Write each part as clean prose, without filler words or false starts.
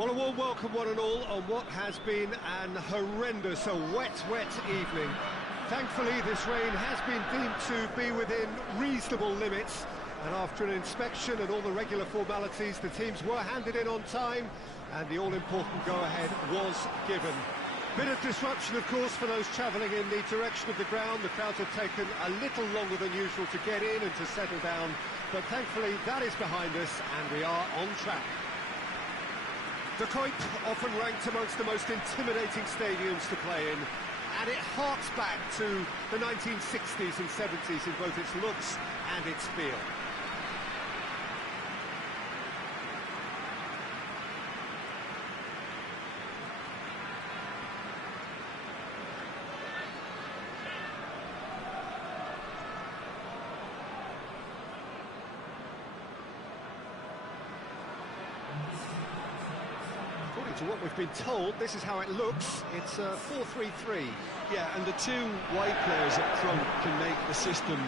Well, a warm welcome one and all on what has been an horrendous, a wet evening. Thankfully, this rain has been deemed to be within reasonable limits, and after an inspection and all the regular formalities, the teams were handed in on time, and the all-important go-ahead was given. Bit of disruption, of course, for those travelling in the direction of the ground. The crowds have taken a little longer than usual to get in and to settle down, but thankfully that is behind us, and we are on track. The Kuip, often ranked amongst the most intimidating stadiums to play in, and it harks back to the 1960s and 70s in both its looks and its feel. According to what we've been told, this is how it looks. It's 4-3-3. Yeah, and the two wide players up front can make the system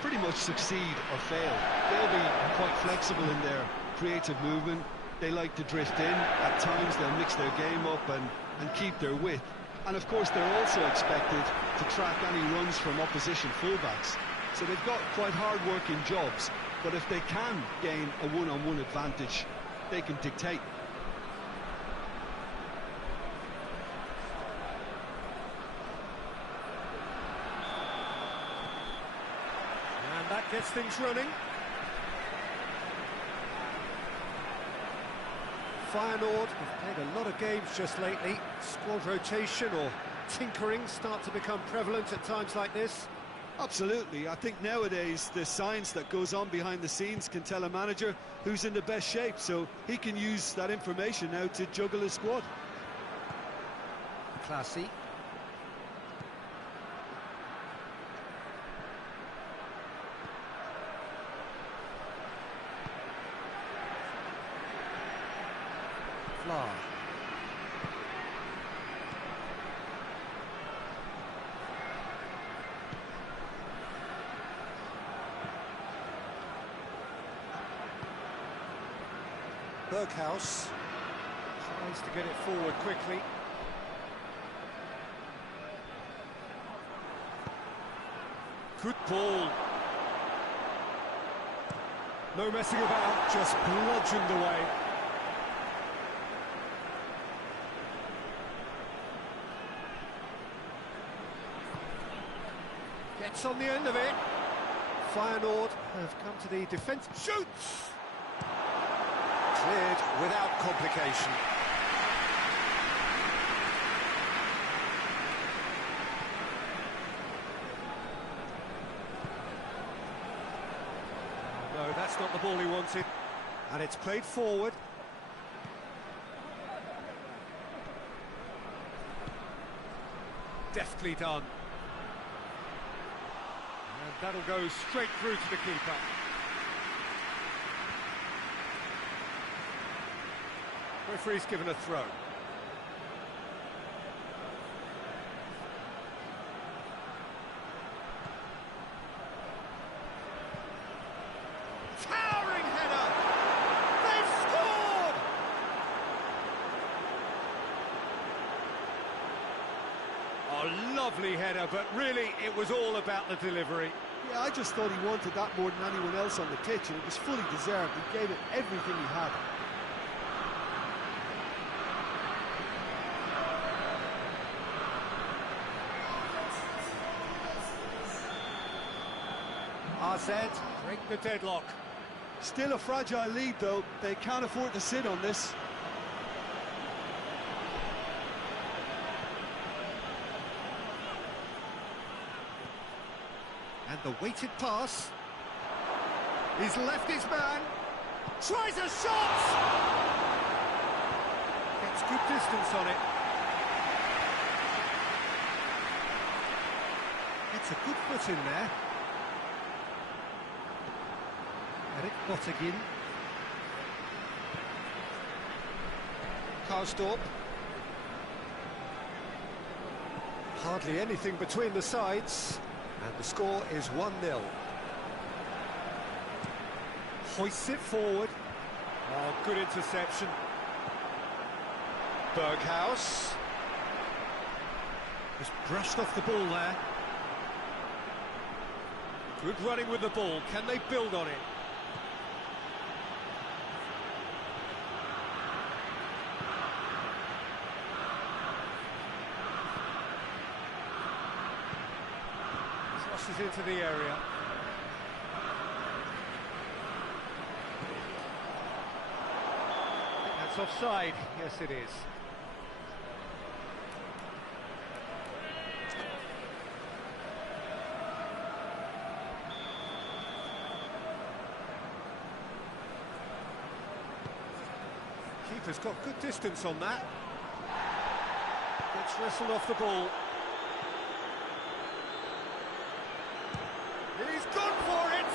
pretty much succeed or fail. They'll be quite flexible in their creative movement. They like to drift in. At times they'll mix their game up and keep their width. And of course they're also expected to track any runs from opposition fullbacks. So they've got quite hard-working jobs, but if they can gain a one-on-one advantage, they can dictate. That gets things running. Feyenoord have played a lot of games just lately. Squad rotation or tinkering start to become prevalent at times like this. Absolutely. I think nowadays the science that goes on behind the scenes can tell a manager who's in the best shape, so he can use that information now to juggle his squad. Classy. Berghaus tries to get it forward quickly. Good ball. No messing about, just bludgeoned away. Gets on the end of it. Feyenoord have come to the defence. Shoots! Cleared without complication. No, that's not the ball he wanted. And it's played forward. Deftly done. And that'll go straight through to the keeper. Referee's given a throw. Towering header! They've scored! Oh, lovely header, but really it was all about the delivery. Yeah, I just thought he wanted that more than anyone else on the pitch, and it was fully deserved. He gave it everything he had. AZ break the deadlock. Still a fragile lead, though. They can't afford to sit on this. And the weighted pass. He's left his man. Tries a shot! Gets good distance on it. Gets a good foot in there. Eric Bottegin. Karsdorp. Hardly anything between the sides, and the score is 1-0. Hoists it forward. Oh, good interception. Berghaus. Just brushed off the ball there. Good running with the ball. Can they build on it? Crosses into the area. I think that's offside. Yes, it is. Keeper's got good distance on that. Gets wrestled off the ball. He's gone for it!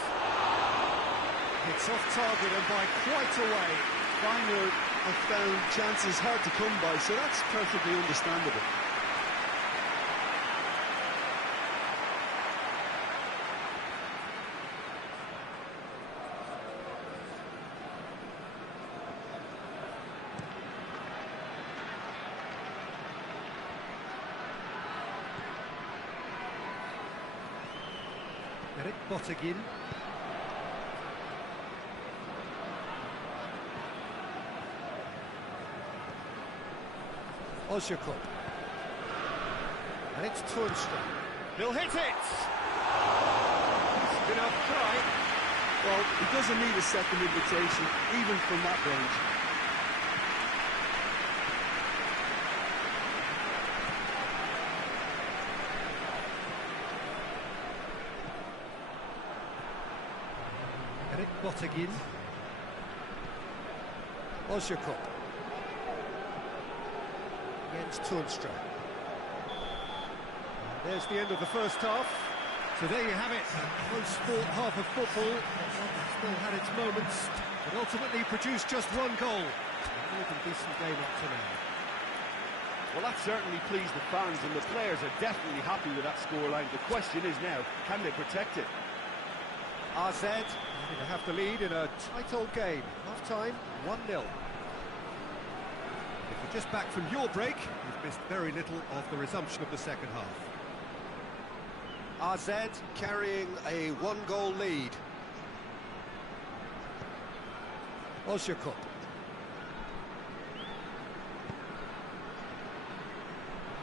It's off target and by quite a way. Finer have found chances hard to come by, so that's perfectly understandable. Eric Bottegin. Ozjakov. And it's Toornstra. He'll hit it! Enough try. Well, he doesn't need a second invitation, even from that range. Eric Bottegin. Ozjakov. Against Toornstra. There's the end of the first half. So there you have it, a close fought half of football. Still had its moments, but ultimately produced just one goal. A more than decent game up to now. Well, that certainly pleased the fans, and the players are definitely happy with that scoreline. The question is now, can they protect it? AZ going to have the lead in a tight old game. Half-time, 1-0. If you're just back from your break, you've missed very little of the resumption of the second half. AZ carrying a one-goal lead. Ozjakov.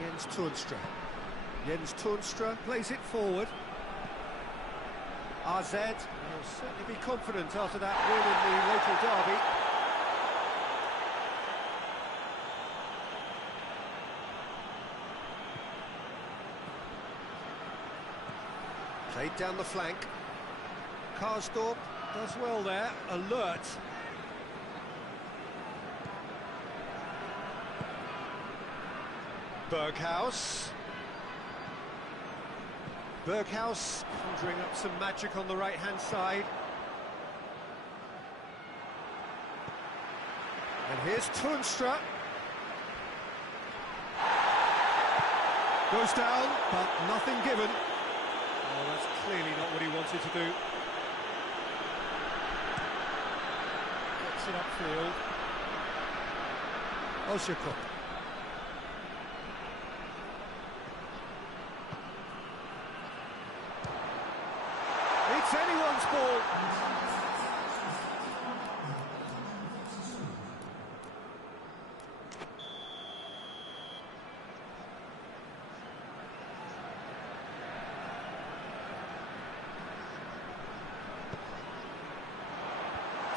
Jens Toornstra. Jens Toornstra plays it forward. AZ will certainly be confident after that win in the local derby. Played down the flank. Karsdorp does well there, alert. Berghaus. Berghaus conjuring up some magic on the right-hand side. And here's Toornstra. Goes down, but nothing given. Oh, that's clearly not what he wanted to do. Gets it upfield. Ozjakov. It's anyone's ball.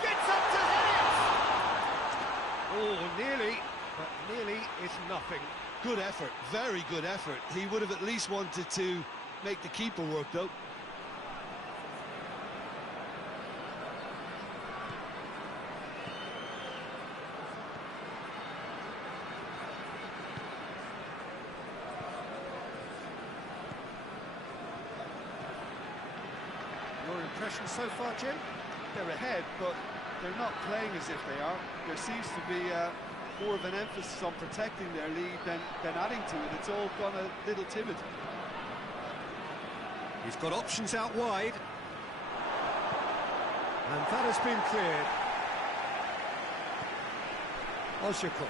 Gets up to hit it. Oh, nearly, but nearly is nothing. Good effort, very good effort. He would have at least wanted to make the keeper work, though. Your impression so far, Jim? They're ahead, but they're not playing as if they are. There seems to be more of an emphasis on protecting their lead than adding to it. It's all gone a little timid. He's got options out wide. And that has been cleared. Ozjakov.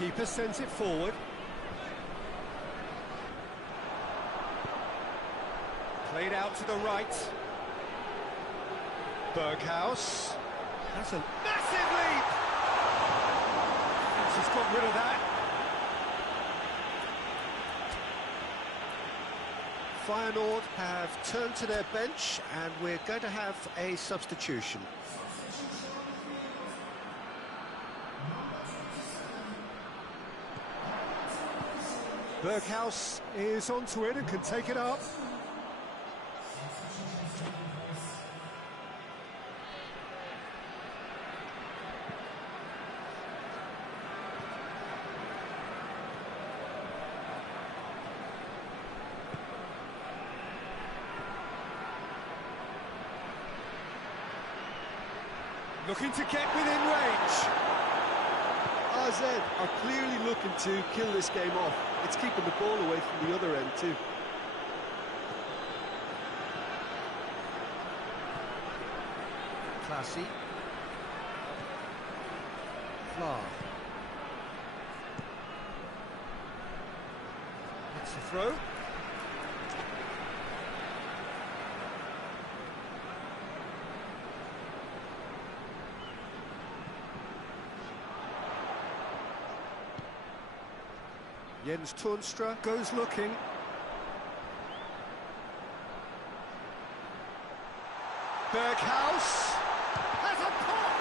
Keeper sends it forward. Played out to the right. Berghaus. That's a massive leap! He's got rid of that. Feyenoord have turned to their bench, and we're going to have a substitution. Berghaus is onto it and can take it up. Looking to get within range. AZ are clearly looking to kill this game off. It's keeping the ball away from the other end too. Classy. Flar. That's the throw. Jens Toornstra goes looking. Berghaus has a pop!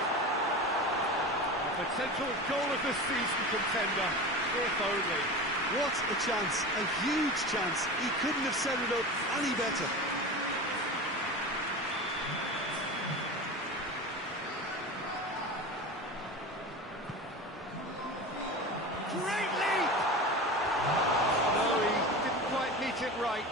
A potential goal of the season contender, if only. What a chance, a huge chance. He couldn't have set it up any better. Great leap! No, he didn't quite meet it right.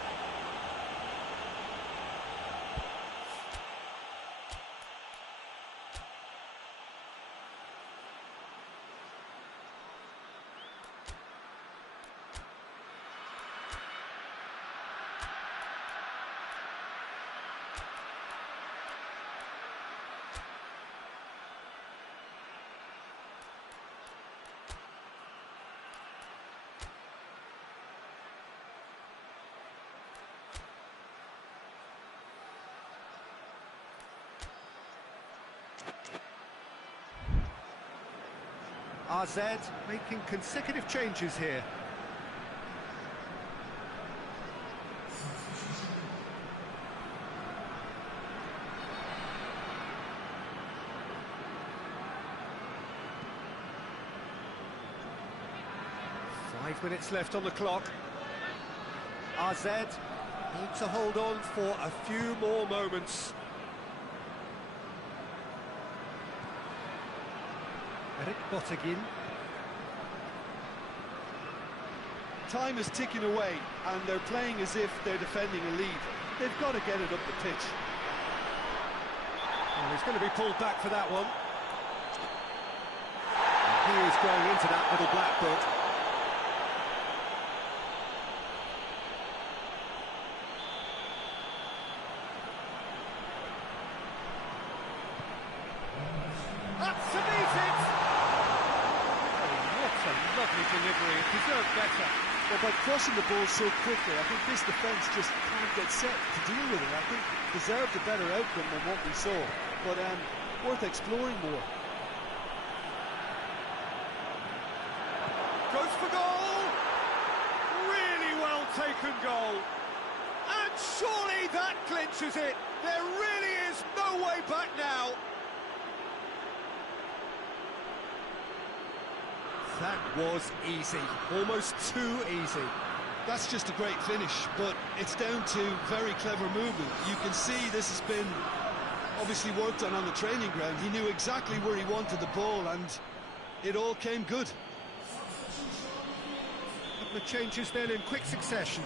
AZ making consecutive changes here. Five minutes left on the clock. AZ need to hold on for a few more moments. Eric Bottegin. Time is ticking away, and they're playing as if they're defending a lead. They've got to get it up the pitch. Well, he's going to be pulled back for that one. And he is going into that little black book. That's to meet it! What a lovely delivery, it deserved better. Well, by crossing the ball so quickly, I think this defence just can't get set to deal with it. I think deserved a better outcome than what we saw, but worth exploring more. Goes for goal! Really well taken goal. And surely that clinches it. There really is no way back now. That was easy, almost too easy. That's just a great finish, but it's down to very clever movement. You can see this has been obviously worked on the training ground. He knew exactly where he wanted the ball, and it all came good. A couple of changes then in quick succession.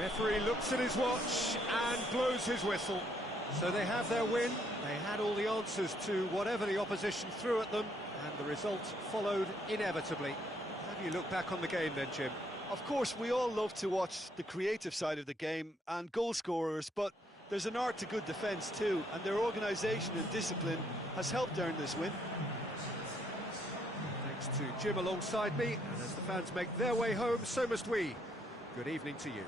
Referee looks at his watch and blows his whistle. So they have their win. They had all the answers to whatever the opposition threw at them, and the result followed inevitably. How do you look back on the game then, Jim? Of course, we all love to watch the creative side of the game and goal scorers, but there's an art to good defence too, and their organisation and discipline has helped earn this win. Thanks to Jim alongside me, and as the fans make their way home, so must we. Good evening to you.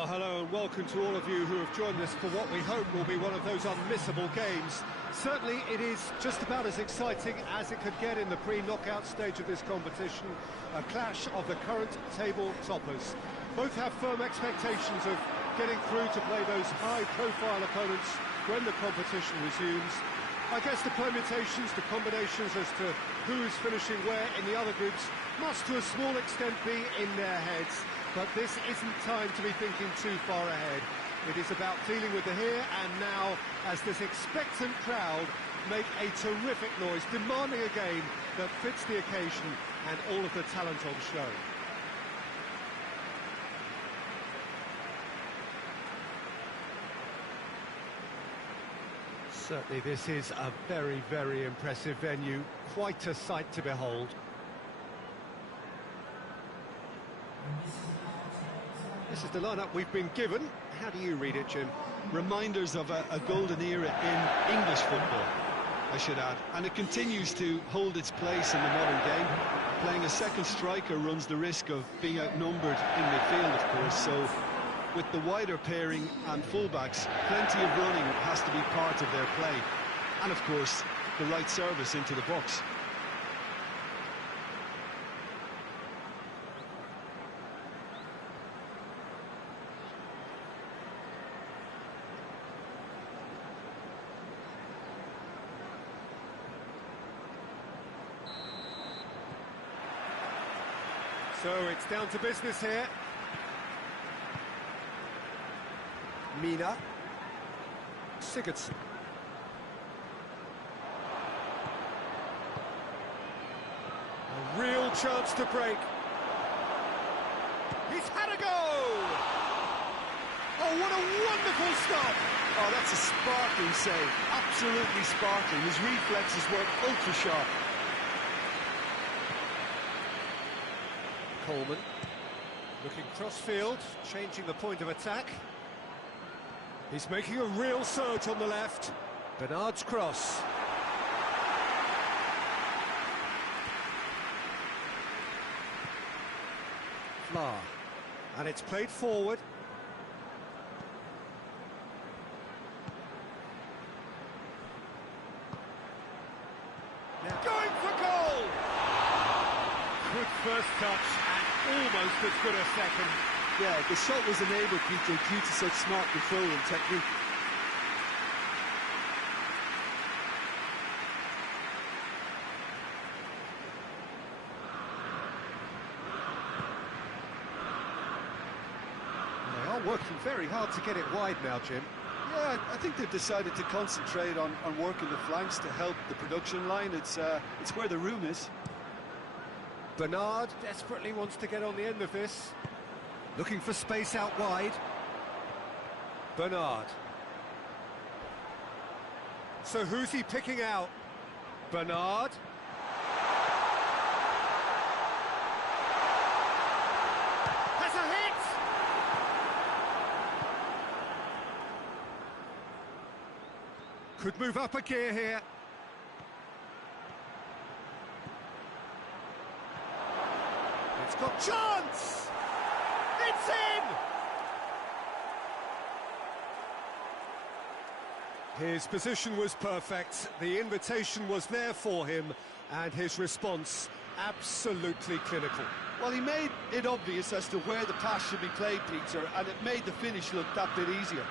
Well, hello and welcome to all of you who have joined us for what we hope will be one of those unmissable games. Certainly it is just about as exciting as it could get in the pre-knockout stage of this competition. A clash of the current table toppers. Both have firm expectations of getting through to play those high-profile opponents when the competition resumes. I guess the permutations, the combinations as to who is finishing where in the other groups must to a small extent be in their heads. But this isn't time to be thinking too far ahead. It is about dealing with the here and now as this expectant crowd make a terrific noise, demanding a game that fits the occasion and all of the talent on show. Certainly this is a very, very impressive venue. Quite a sight to behold. This is the lineup we've been given. How do you read it, Jim? Reminders of a golden era in English football. I should add, and it continues to hold its place in the modern game. Playing a second striker runs the risk of being outnumbered in midfield, of course, so with the wider pairing and fullbacks, plenty of running has to be part of their play. And of course, the right service into the box. So it's down to business here. Mina. Sigurdsson. A real chance to break. He's had a go! Oh, what a wonderful stop! Oh, that's a sparkling save. Absolutely sparkling. His reflexes were ultra sharp. Coleman. Looking cross-field, changing the point of attack. He's making a real surge on the left. Bernard's cross. Fla. And it's played forward. Now going for goal! Good first touch and almost as good a second. Yeah, the shot was enabled, Peter, due to such smart control and technique. They are working very hard to get it wide now, Jim. Yeah, I think they've decided to concentrate on working the flanks to help the production line. It's where the room is. Bernard desperately wants to get on the end of this. Looking for space out wide. Bernard. So who's he picking out? Bernard. Has a hit! Could move up a gear here. It's got chance! It's in! His position was perfect, the invitation was there for him, and his response absolutely clinical. Well, he made it obvious as to where the pass should be played, Peter, and it made the finish look that bit easier.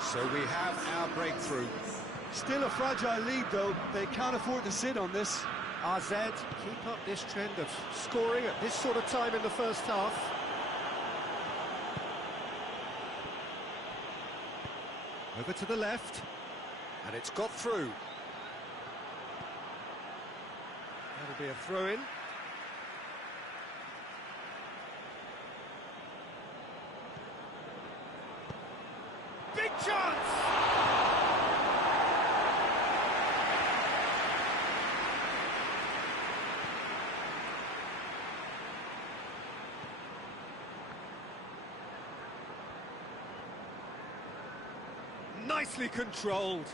So we have our breakthrough. Still a fragile lead, though. They can't afford to sit on this. AZ keep up this trend of scoring at this sort of time in the first half. Over to the left, and it's got through. That'll be a throw-in. Big chance! Nicely controlled.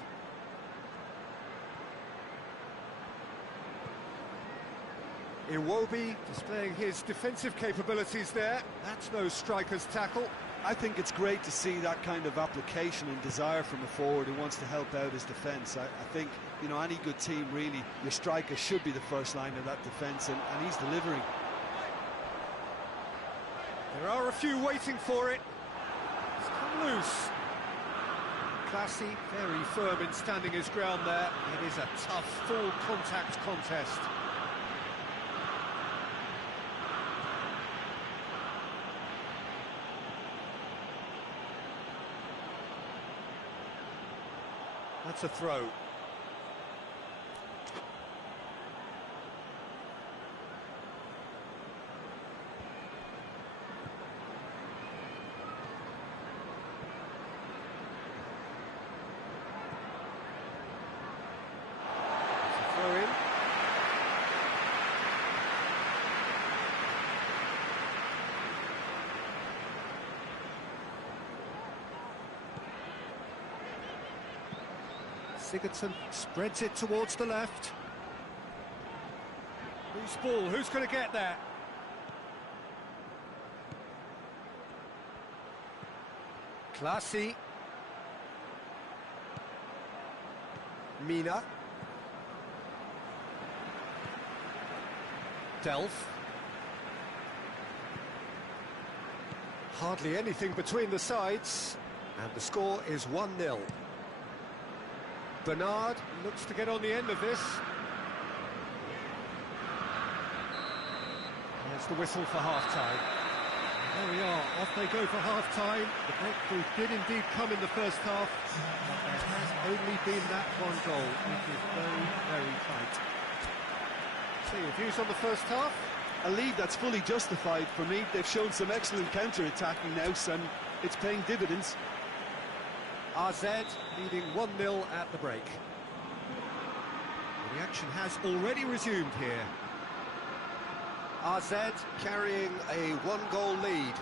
Iwobi displaying his defensive capabilities there. That's no striker's tackle. I think it's great to see that kind of application and desire from a forward who wants to help out his defence. I think, you know, any good team, really, your striker should be the first line of that defence, and he's delivering. There are a few waiting for it. It's come loose. Classy, very firm in standing his ground there. It is a tough, full contact contest. That's a throw. Throw-in. Sigurdsson spreads it towards the left. Loose ball, who's going to get there? Classy. Mina. Delph. Hardly anything between the sides, and the score is 1-0. Bernard looks to get on the end of this. There's the whistle for half-time. There we are, off they go for half-time. The breakthrough did indeed come in the first half, but there has only been that one goal, which is very, very tight. So your views on the first half? A lead that's fully justified for me. They've shown some excellent counter-attacking now, and it's paying dividends. RZ leading 1-0 at the break. The action has already resumed here. RZ carrying a one-goal lead.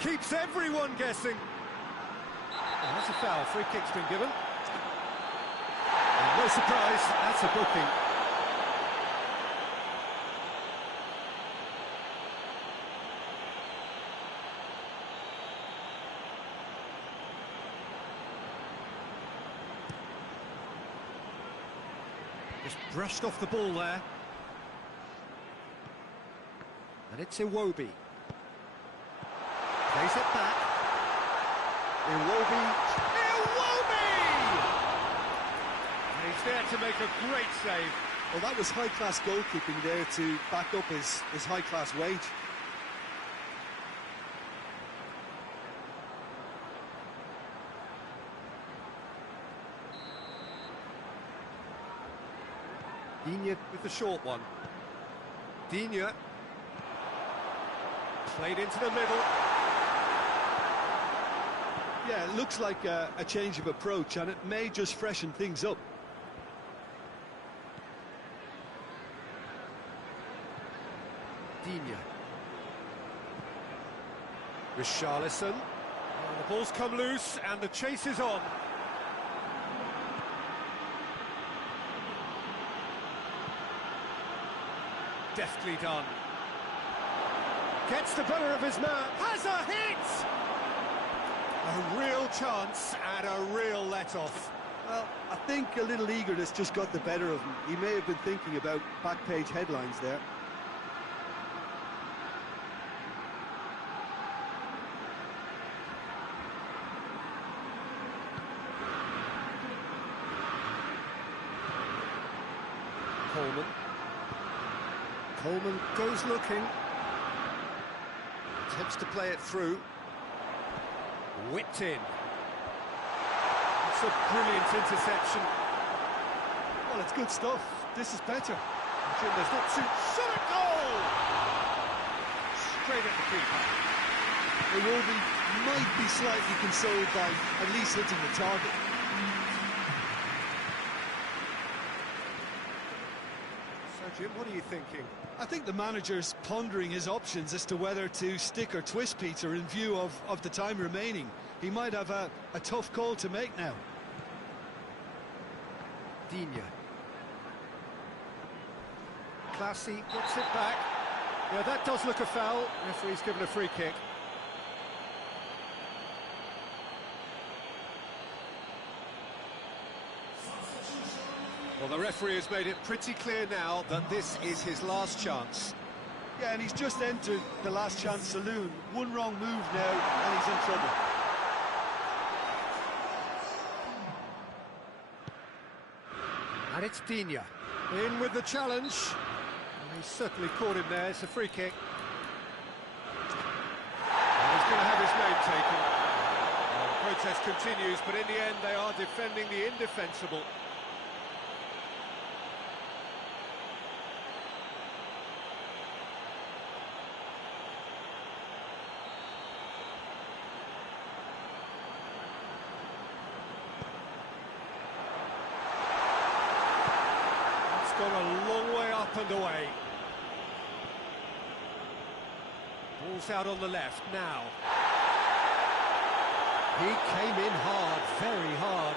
Keeps everyone guessing. Oh, that's a foul. Free kick's been given. And no surprise, that's a booking. Just brushed off the ball there. And it's Iwobi. Plays it back. Iwobi. And he's there to make a great save. Well, that was high-class goalkeeping there to back up his high-class wage. Digne with the short one. Digne played into the middle. Yeah, it looks like a change of approach, and it may just freshen things up. Digne. Richarlison. The ball's come loose and the chase is on. Deftly done. Gets the better of his man. Has a hit! A real chance and a real let-off. Well, I think a little eagerness just got the better of him. He may have been thinking about back-page headlines there. Coleman goes looking. Attempts to play it through. Whipped in. It's a brilliant interception. Well, it's good stuff. This is better. Jim, there's not too... Shot a goal! Straight at the keeper. Iwobi might be slightly consoled by at least hitting the target. So, Jim, what are you thinking? I think the manager's pondering his options as to whether to stick or twist Peter in view of the time remaining. He might have a tough call to make now. Digne. Classy gets it back. Yeah, that does look a foul. Referee's given a free kick. Well, the referee has made it pretty clear now that this is his last chance. Yeah, and he's just entered the last chance saloon. One wrong move now, and he's in trouble. And it's Digne. In with the challenge. He's certainly caught him there. It's a free kick. And he's going to have his name taken. The protest continues, but in the end they are defending the indefensible. Gone a long way up and away. Ball's out on the left now. He came in hard, very hard.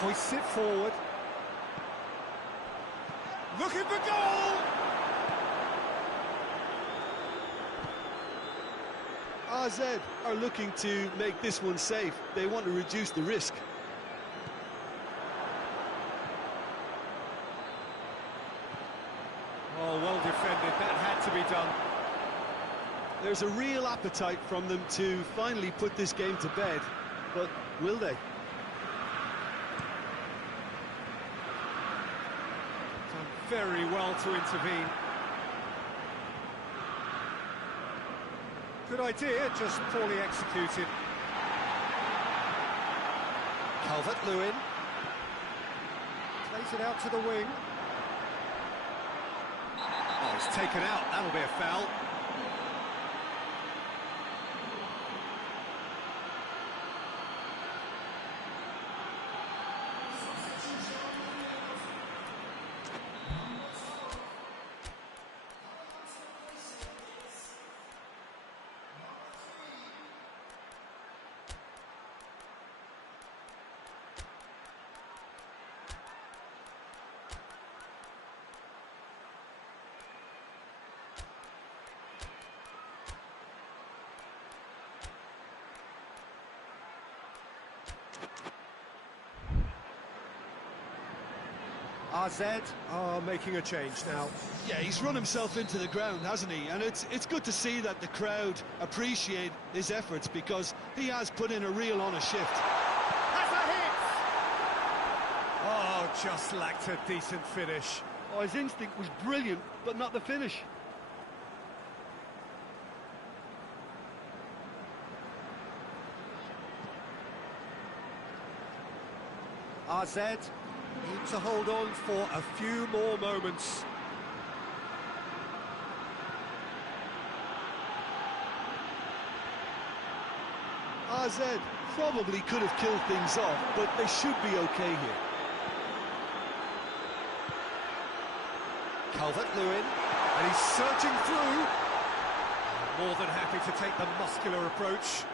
Hoists it forward. Looking for goal! AZ are looking to make this one safe. They want to reduce the risk. Oh, well defended, that had to be done. There's a real appetite from them to finally put this game to bed, but will they? Done very well to intervene. Good idea, just poorly executed. Calvert-Lewin plays it out to the wing. Oh, it's taken out, that'll be a foul. AZ are making a change now. Yeah, he's run himself into the ground, hasn't he? And it's good to see that the crowd appreciate his efforts, because he has put in a real honest shift. That's a hit! Oh, just lacked a decent finish. Oh, his instinct was brilliant, but not the finish. AZ need to hold on for a few more moments. AZ probably could have killed things off, but they should be okay here. Calvert-Lewin, and he's surging through. More than happy to take the muscular approach.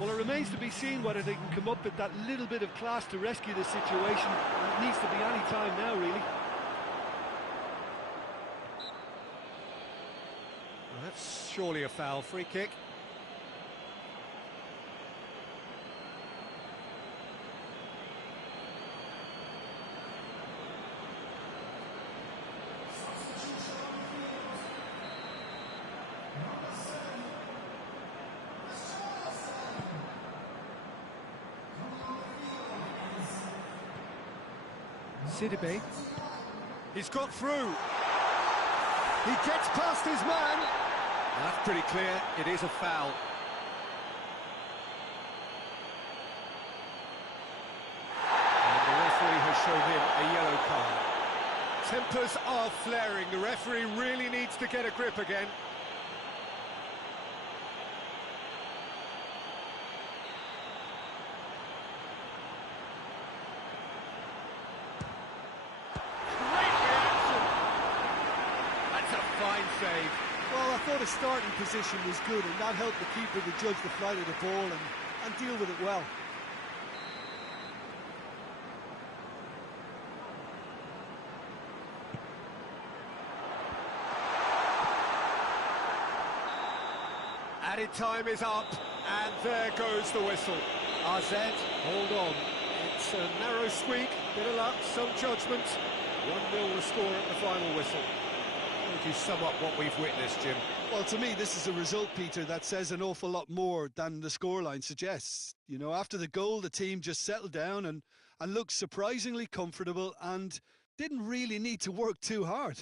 Well, it remains to be seen whether they can come up with that little bit of class to rescue the situation. It needs to be any time now, really. Well, that's surely a foul. Free kick. Sidibe. He's got through. He gets past his man. Well, that's pretty clear. It is a foul. And the referee has shown him a yellow card. Tempers are flaring. The referee really needs to get a grip again. Fine save. Well, I thought his starting position was good, and that helped the keeper to judge the flight of the ball and deal with it well. Added time is up, and there goes the whistle. AZ, hold on. It's a narrow squeak, bit of luck, some judgment. 1-0 the score at the final whistle. How would you sum up what we've witnessed, Jim? Well, to me, this is a result, Peter, that says an awful lot more than the scoreline suggests. You know, after the goal, the team just settled down and looked surprisingly comfortable and didn't really need to work too hard.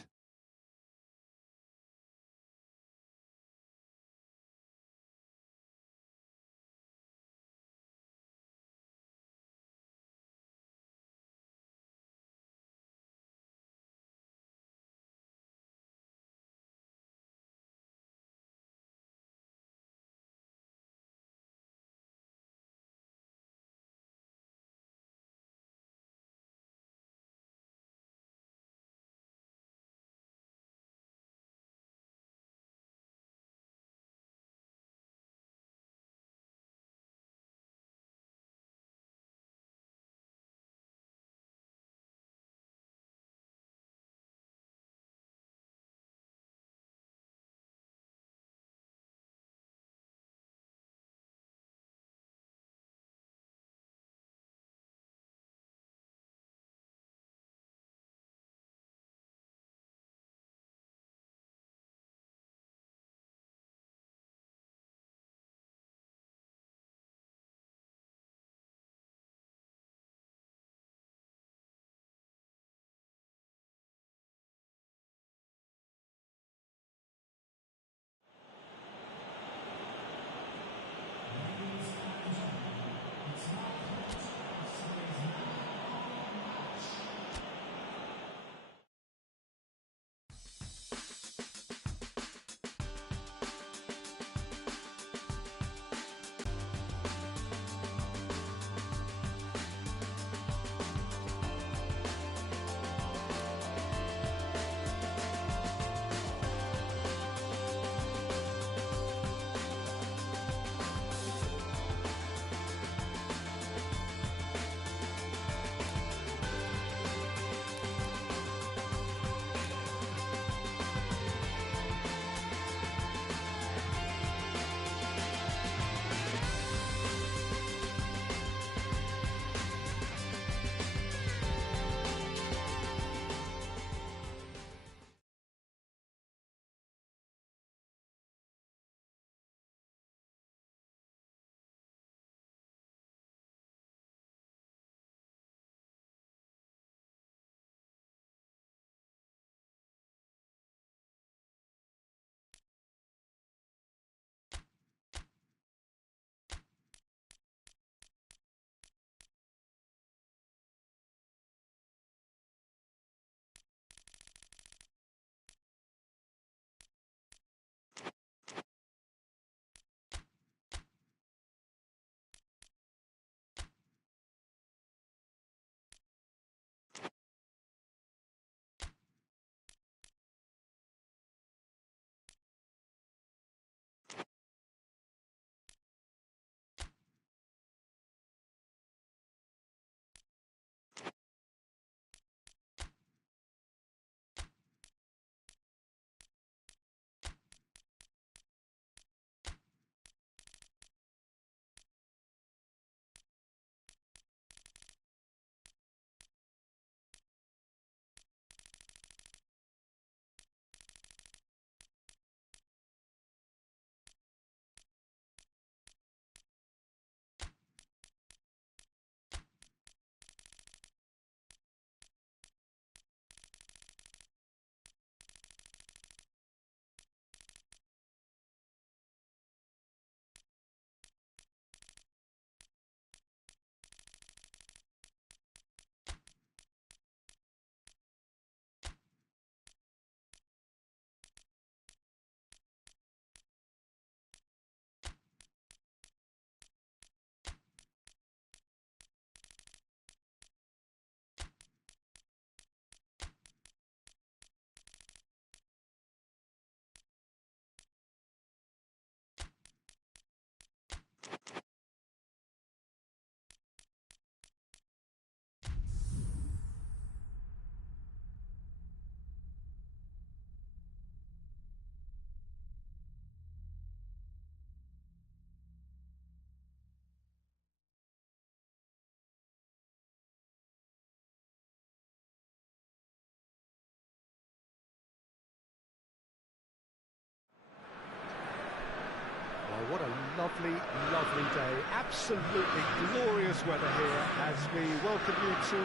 What a lovely, lovely day. Absolutely glorious weather here as we welcome you to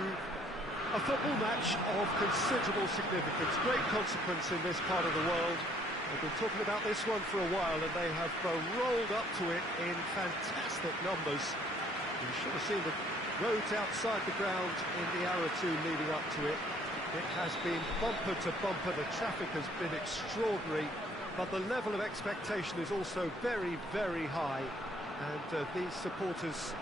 a football match of considerable significance, great consequence in this part of the world. We've been talking about this one for a while and they have rolled up to it in fantastic numbers. You should have seen the roads outside the ground in the hour or two leading up to it. It has been bumper to bumper, the traffic has been extraordinary, but the level of expectation is also very, very high. And these supporters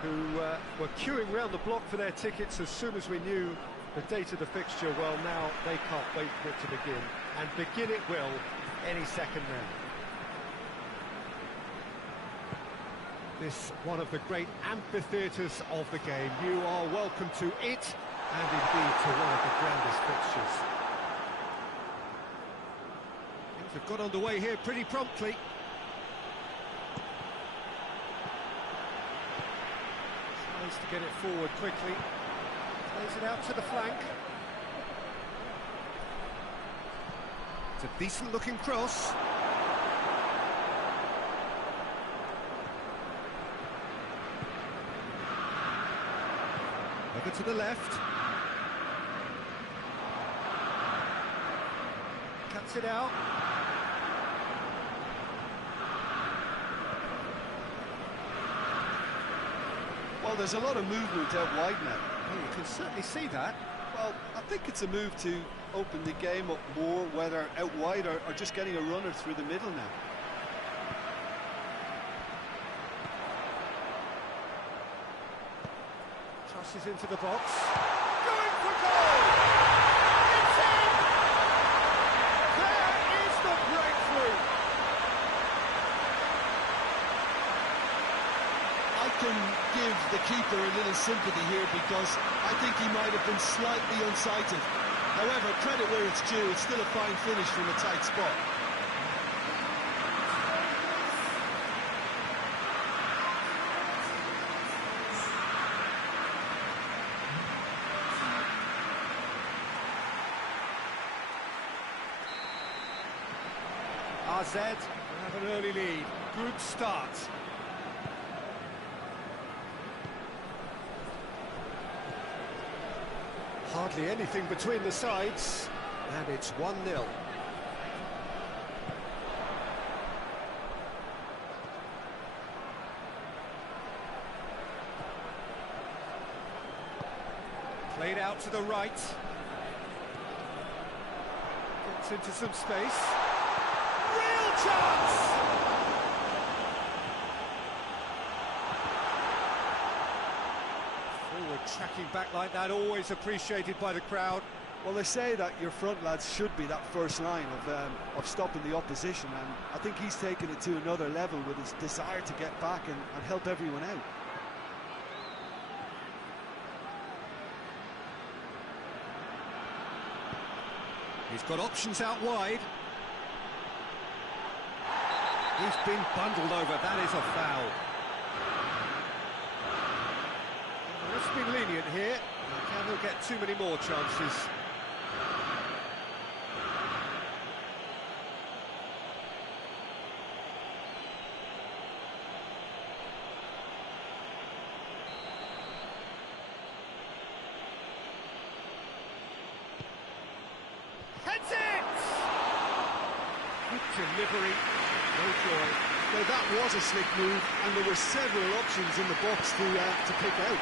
who were queuing round the block for their tickets as soon as we knew the date of the fixture, well, now they can't wait for it to begin. And begin it will any second now. This one of the great amphitheatres of the game. You are welcome to it, and indeed to one of the grandest fixtures. Things have got underway here pretty promptly. Tries to get it forward quickly. Plays it out to the flank. It's a decent looking cross. Over to the left. Cuts it out. Well, there's a lot of movement out wide now. Well, you can certainly see that. Well, I think it's a move to open the game up more, whether out wide or just getting a runner through the middle now. Crosses into the box. Going for goal! It's in! There is the breakthrough! I can give the keeper a little sympathy here because I think he might have been slightly unsighted. However, credit where it's due, it's still a fine finish from a tight spot. RZ have an early lead. Good start. Hardly anything between the sides, and it's 1-0. Played out to the right. Gets into some space. Real chance! Forward tracking back like that, always appreciated by the crowd. Well, they say that your front lads should be that first line of stopping the opposition, and I think he's taken it to another level with his desire to get back and help everyone out. He's got options out wide. He's been bundled over, that is a foul. Let's be lenient here. Can he'll get too many more chances. Heads it! Good delivery, no joy. Now that was a slick move, and there were several options in the box to pick out.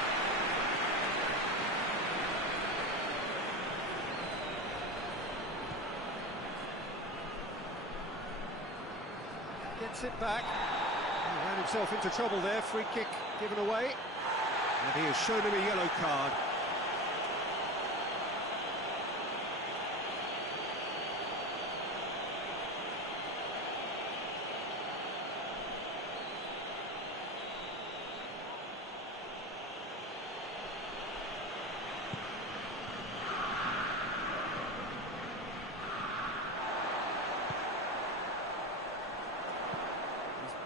Gets it back. He ran himself into trouble there. Free kick given away. And he has shown him a yellow card.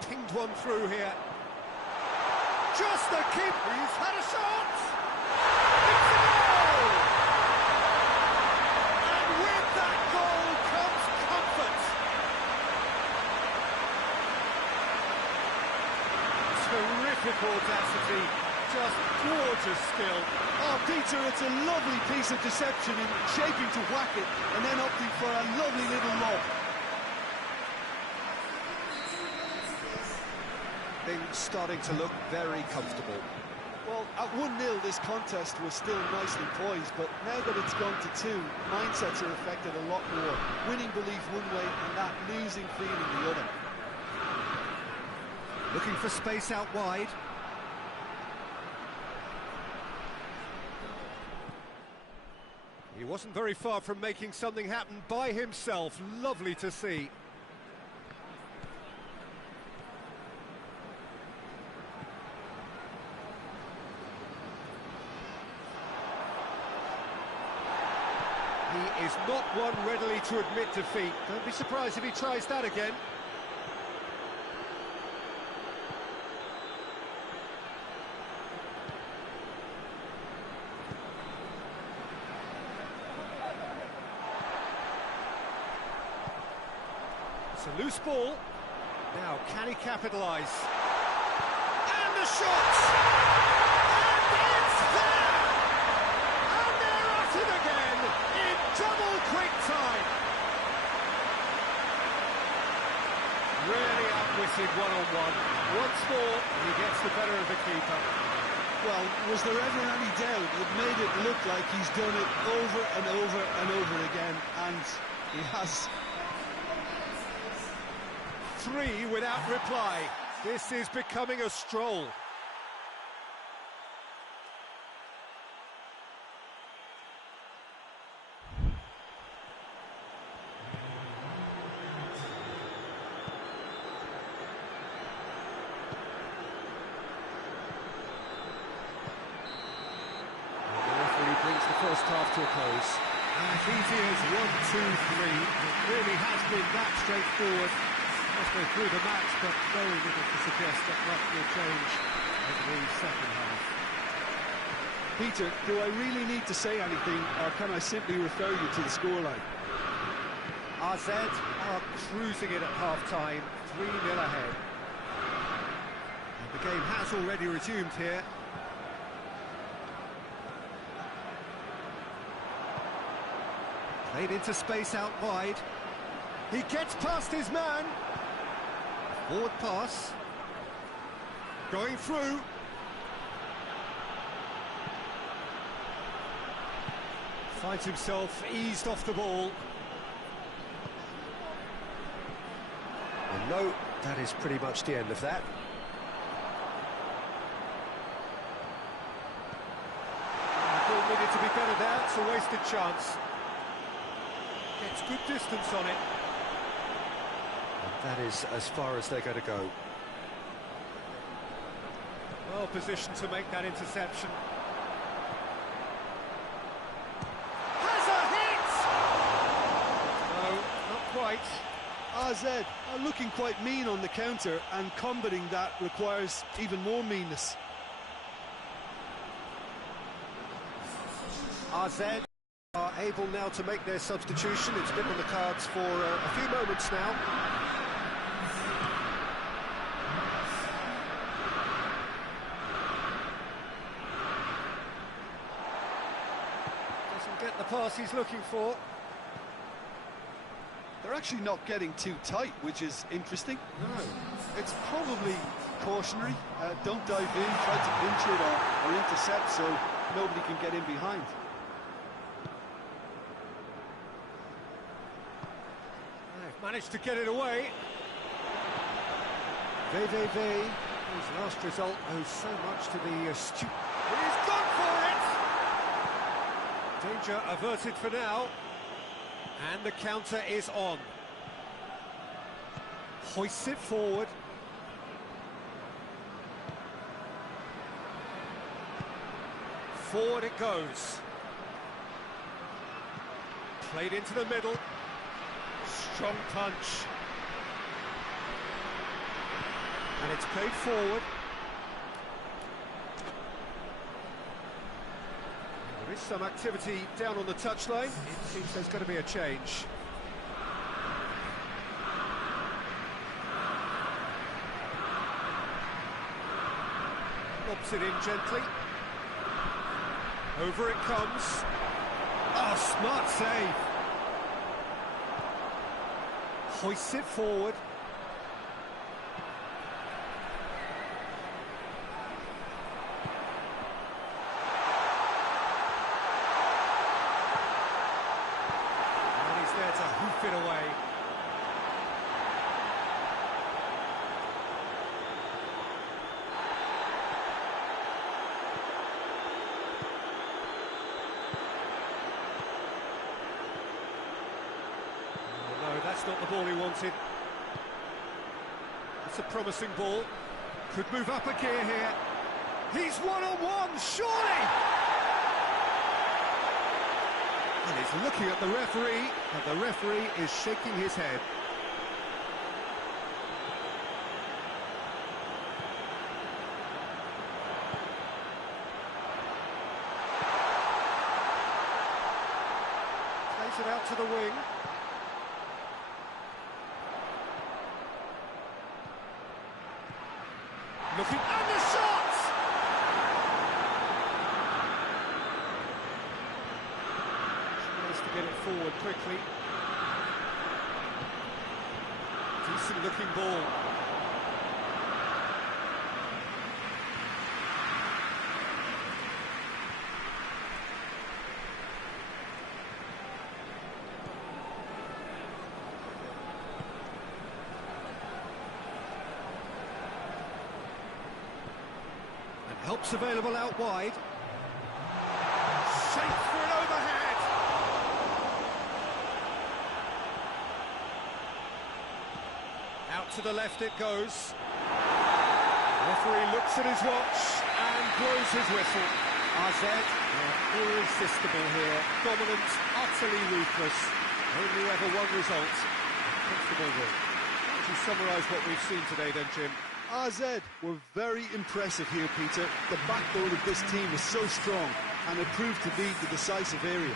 Pinged one through here. Just the keeper, he's had a shot! It's a goal! And with that goal comes comfort. terrific audacity, just gorgeous skill. Oh, Peter, it's a lovely piece of deception in shaping to whack it and then opting for a lovely little lob. Things starting to look very comfortable. Well, at 1-0, this contest was still nicely poised, but now that it's gone to 2, mindsets are affected a lot more. Winning belief one way and that losing feeling the other. Looking for space out wide. He wasn't very far from making something happen by himself. Lovely to see. He is not one readily to admit defeat. Don't be surprised if he tries that again. It's a loose ball. Now, can he capitalise? And the shot! And it's there! And they're at it again in double quick time. Really outwitted one-on-one. Once more, he gets the better of the keeper. Well, was there ever any doubt? It made it look like he's done it over and over and over again, and he has. 3 without reply. This is becoming a stroll. The referee brings the first half to a close. As easy as 1, 2, 3. It really has been that straightforward. Halfway through the match, but very little to suggest that much will change in the second half. Peter, do I really need to say anything, or can I simply refer you to the scoreline? AZ are cruising it at half-time, 3-0 ahead. And the game has already resumed here. Played into space out wide. He gets past his man. Forward pass. Going through. Finds himself eased off the ball. And no, that is pretty much the end of that. The ball needed to be better there. It's a wasted chance. Gets good distance on it. And that is as far as they're going to go. Well positioned to make that interception. Has a hit! No, not quite. AZ are looking quite mean on the counter, and combating that requires even more meanness. AZ are able now to make their substitution. It's been on the cards for a few moments now. Doesn't get the pass he's looking for. They're actually not getting too tight, which is interesting. No. It's probably cautionary. Don't dive in, try to pinch it or intercept so nobody can get in behind. They've managed to get it away. VVV, his last result owes so much to the astute. He's gone for it! Danger averted for now. And the counter is on. Hoists it forward. Forward it goes. Played into the middle. Strong punch. And it's played forward. There is some activity down on the touchline. It seems there's going to be a change. lobs it in gently. Over it comes. Oh, smart save. Hoists it forward. And he's there to hoof it away. That's not the ball he wanted. It's a promising ball. Could move up a gear here. He's one-on-one, surely! And he's looking at the referee, and the referee is shaking his head. Plays it out to the wing. Looking, and the shot! Tries to get it forward quickly. Decent looking ball. Help's available out wide. Safe for an overhead. Out to the left it goes. Referee looks at his watch and blows his whistle. AZ, irresistible here. Dominant, utterly ruthless. Only ever one result. Comfortable win. How would you summarise what we've seen today then, Jim? AZ were very impressive here, Peter. The backbone of this team is so strong, and it proved to be the decisive area.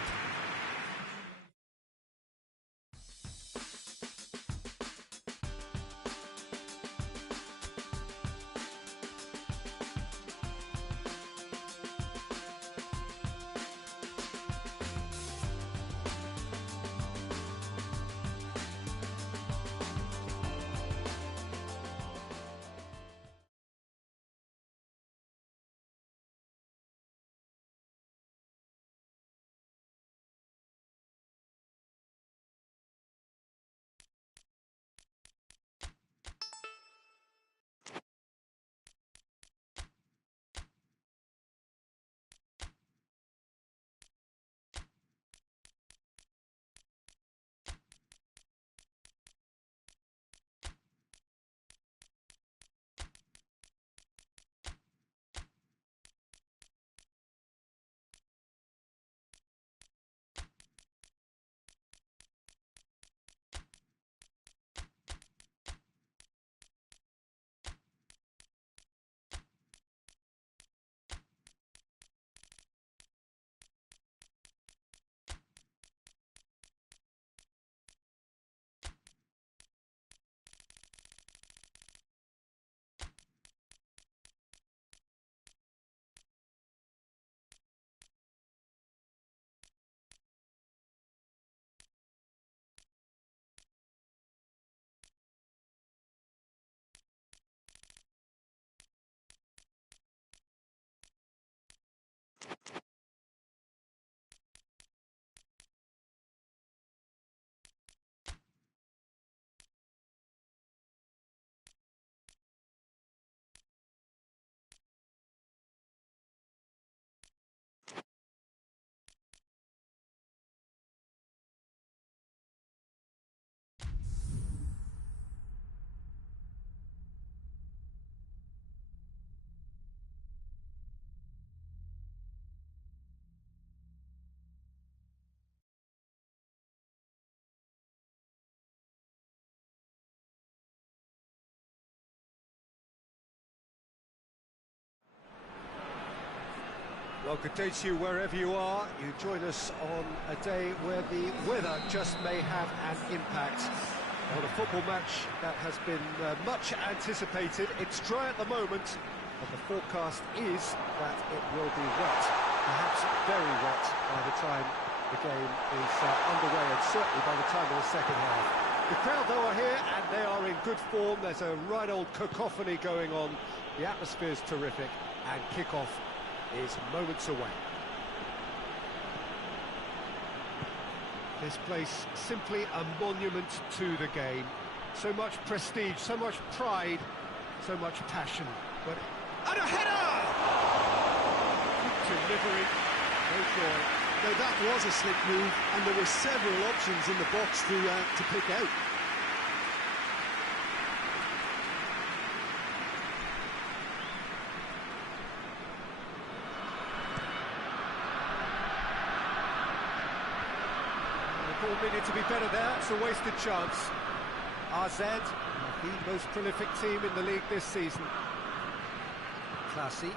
Well, good day to you wherever you are. You join us on a day where the weather just may have an impact on a football match that has been much anticipated. It's dry at the moment, but the forecast is that it will be wet, perhaps very wet by the time the game is underway, and certainly by the time of the second half. The crowd, though, are here, and they are in good form. There's a right old cacophony going on. The atmosphere's terrific, and kick-off is moments away. This place, simply a monument to the game. So much prestige, so much pride, so much passion. But and a header! Good delivery, no joy. Now that was a slick move, and there were several options in the box to pick out. The ball needed to be better there. It's a wasted chance. AZ, the most prolific team in the league this season. Classy.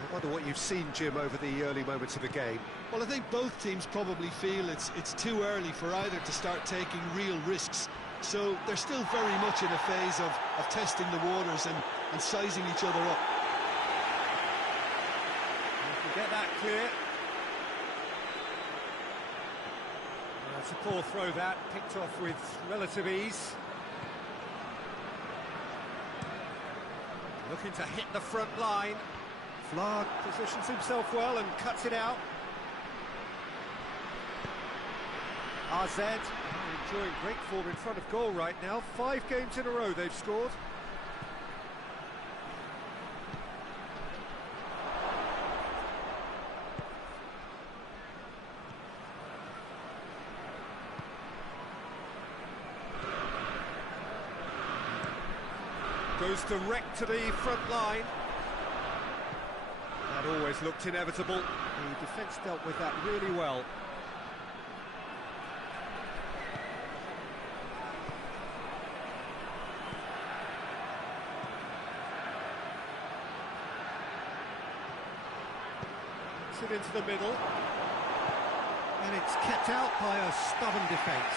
I wonder what you've seen, Jim, over the early moments of the game. Well, I think both teams probably feel it's too early for either to start taking real risks. So they're still very much in a phase of testing the waters and sizing each other up. You can get that clear. That's a poor throw, that, picked off with relative ease. Looking to hit the front line. Vlad positions himself well and cuts it out. AZ enjoying great form in front of goal right now. 5 games in a row they've scored. Goes direct to the front line. That always looked inevitable. The defence dealt with that really well. It into the middle, and it's kept out by a stubborn defence.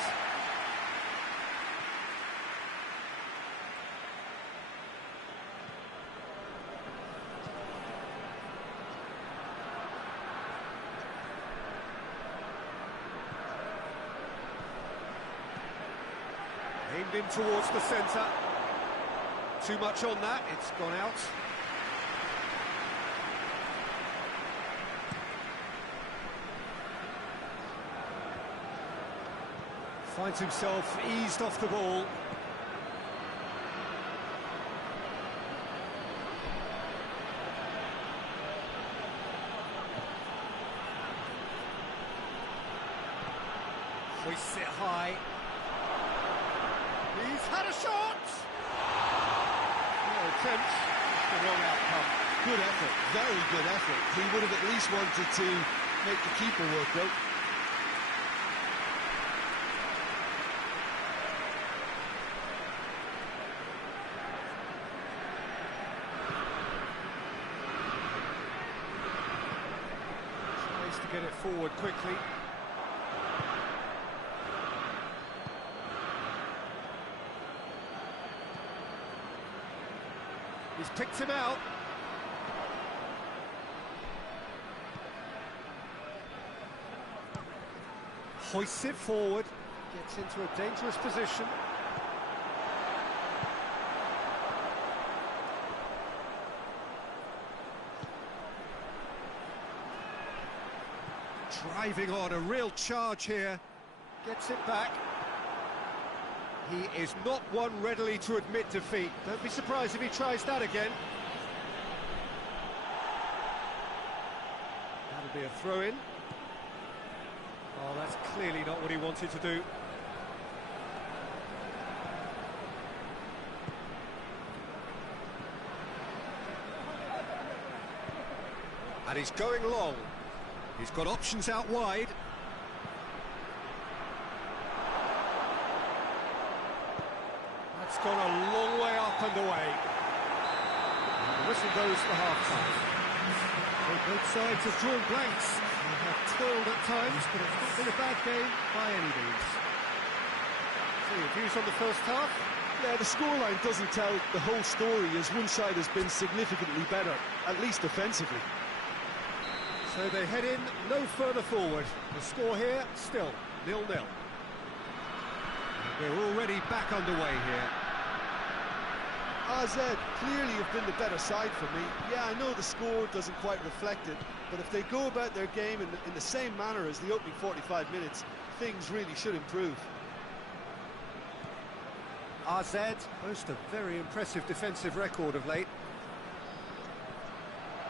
Aimed in towards the centre. Too much on that, it's gone out. Finds himself eased off the ball. Hoists it high. He's had a shot! No attempt, the wrong outcome. Good effort, very good effort. He would have at least wanted to make the keeper work though. To get it forward quickly. He's picked him out. Hoists it forward, gets into a dangerous position. Driving on, a real charge here. Gets it back. He is not one readily to admit defeat. Don't be surprised if he tries that again. That'll be a throw-in. Oh, that's clearly not what he wanted to do. And he's going long. He's got options out wide. That's gone a long way up and away. whistle goes for half-time. Well, both sides have drawn blanks. They have toiled at times, but it's not been a bad game by any means. So your views on the first half? Yeah, the scoreline doesn't tell the whole story, as one side has been significantly better, at least defensively. So they head in no further forward. The score here, still 0-0. We're already back underway here. AZ clearly have been the better side for me. Yeah, I know the score doesn't quite reflect it, but if they go about their game in the same manner as the opening 45 minutes, things really should improve. AZ boast a very impressive defensive record of late.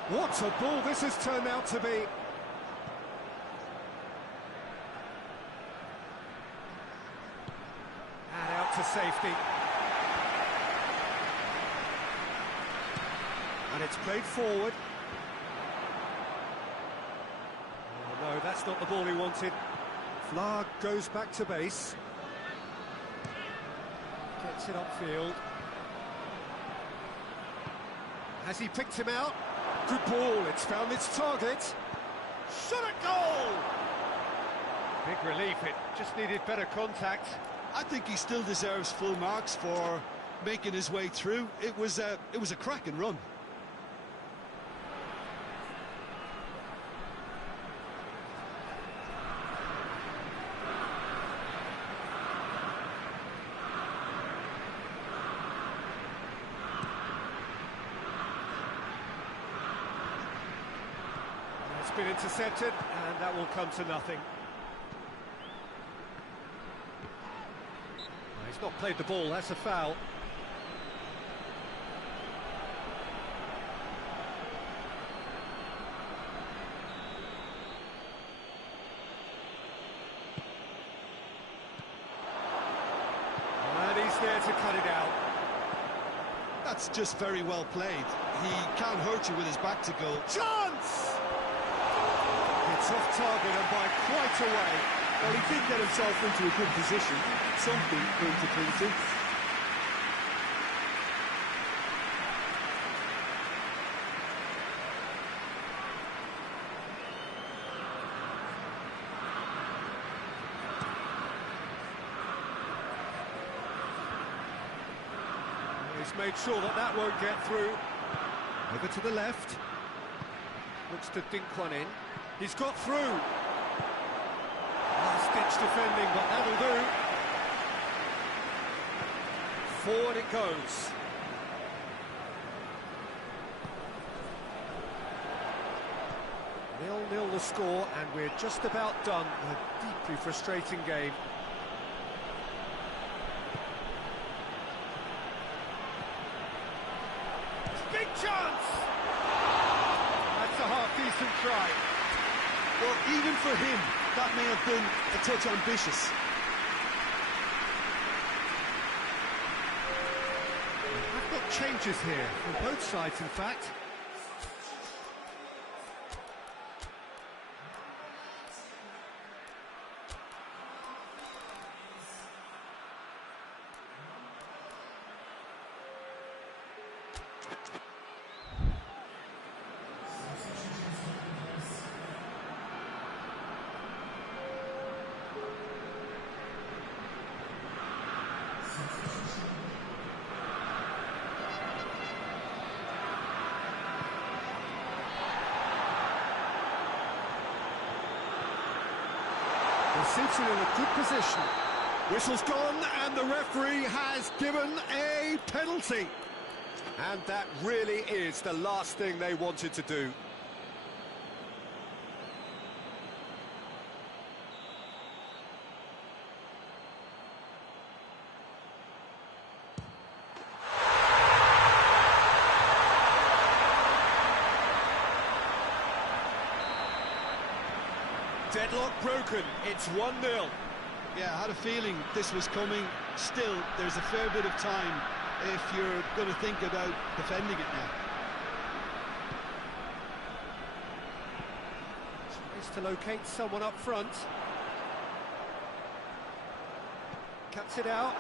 What a ball this has turned out to be. And out to safety. And it's played forward. Oh no, that's not the ball he wanted. Flag goes back to base. Gets it upfield. Has he picked him out? Good ball, it's found its target. Shot at goal! Big relief, it just needed better contact. I think he still deserves full marks for making his way through. It was a cracking run. It's been intercepted, and that will come to nothing. He's not played the ball, that's a foul. And he's there to cut it out. That's just very well played. He can't hurt you with his back to goal. Chance! It's off target and by quite a way. Well, he did get himself into a good position, something for him to cling to. He's made sure that that won't get through. Over to the left. Looks to dink one in. He's got through. Last-ditch defending, but that'll do. Forward it goes. Nil-nil the score, and we're just about done. A deeply frustrating game. Big chance! That's a half-decent try. Well, even for him, that may have been a touch ambitious. I've got changes here, from both sides in fact. They're seated in a good position. Whistle's gone, and the referee has given a penalty. And that really is the last thing they wanted to do. Deadlock broken, it's 1-0. Yeah, I had a feeling this was coming. Still, there's a fair bit of time if you're going to think about defending it now. Tries to locate someone up front. Cuts it out.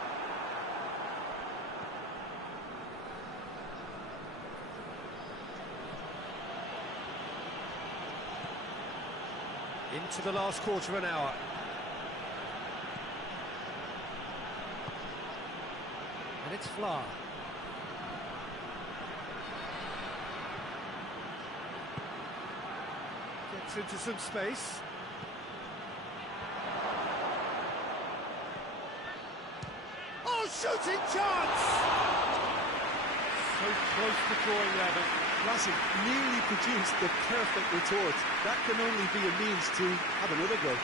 Into the last quarter of an hour. And it's Fla. Gets into some space. Oh, shooting chance! So close to drawing level. Classic, nearly produced the perfect retort. That can only be a means to have another go.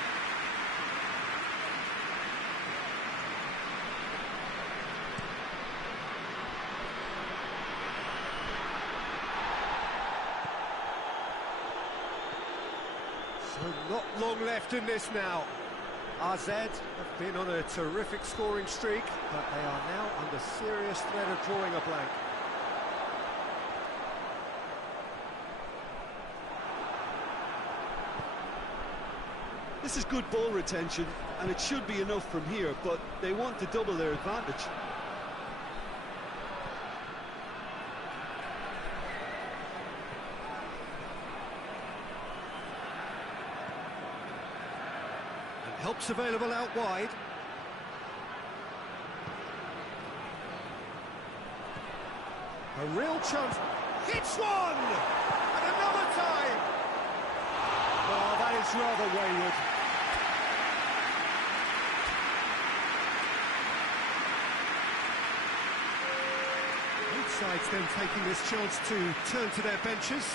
So not long left in this now. AZ have been on a terrific scoring streak, but they are now under serious threat of drawing a blank. This is good ball retention, and it should be enough from here, but they want to double their advantage. And help's available out wide. A real chance. Hits one! And another time! Oh, that is rather wayward. Both sides then taking this chance to turn to their benches.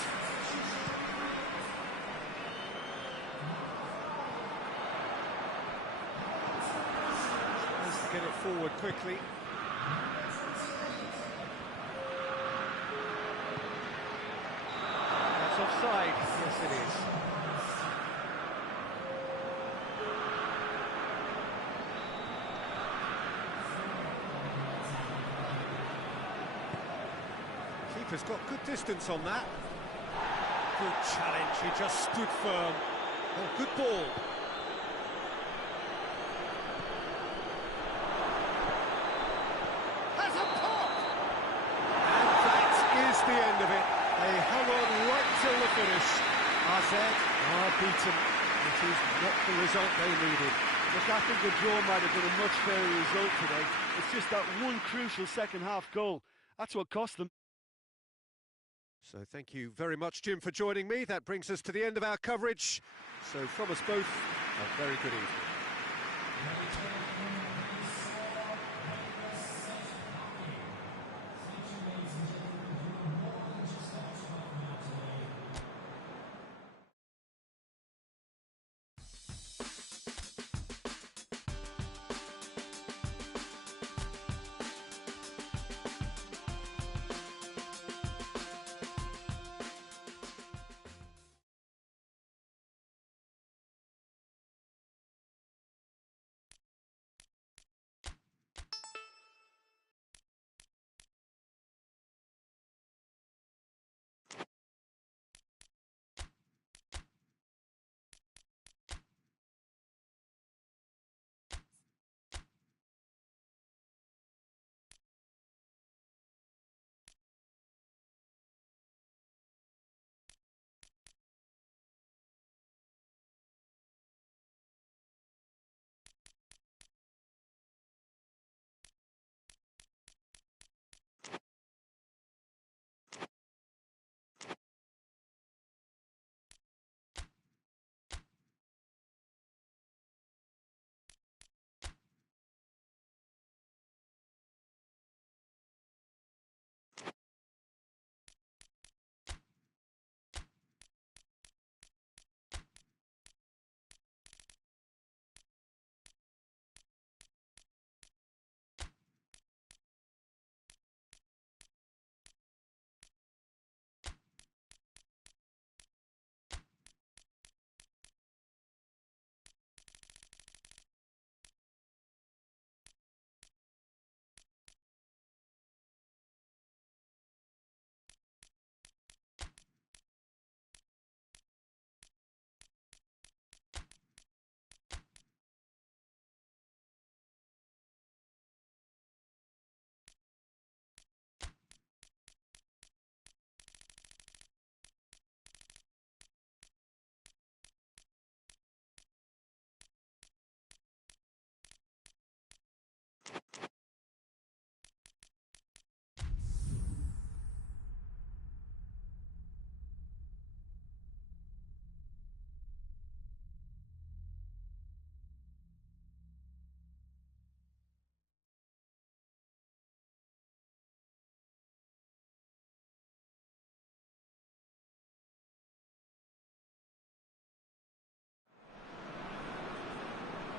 Nice to get it forward quickly. That's offside. Yes, it is. Keeper's got good distance on that. Good challenge, he just stood firm. Oh, good ball. Has a pop! And that is the end of it. They hung on right till the finish. AZ are beaten. It is not the result they needed. Look, I think the draw might have been a much fairer result today. It's just that one crucial second-half goal. That's what cost them. So thank you very much, Jim, for joining me. That brings us to the end of our coverage. So from us both, a very good evening.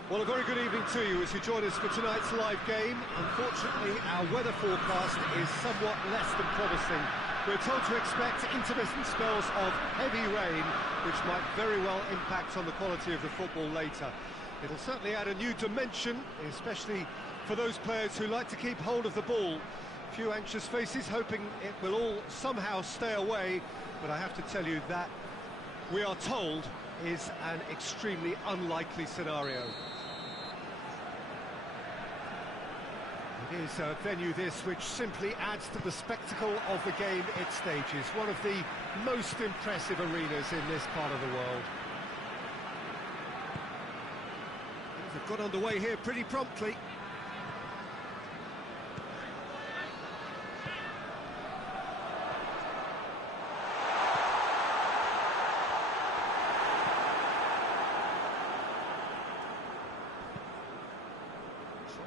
Well, a very good evening to you as you join us for tonight's live game. Unfortunately, our weather forecast is somewhat less than promising. We're told to expect intermittent spells of heavy rain, which might very well impact on the quality of the football later. It'll certainly add a new dimension, especially for those players who like to keep hold of the ball. A few anxious faces hoping it will all somehow stay away, but I have to tell you that we are told is an extremely unlikely scenario. It is a venue this which simply adds to the spectacle of the game it stages. One of the most impressive arenas in this part of the world. Things have got underway here pretty promptly.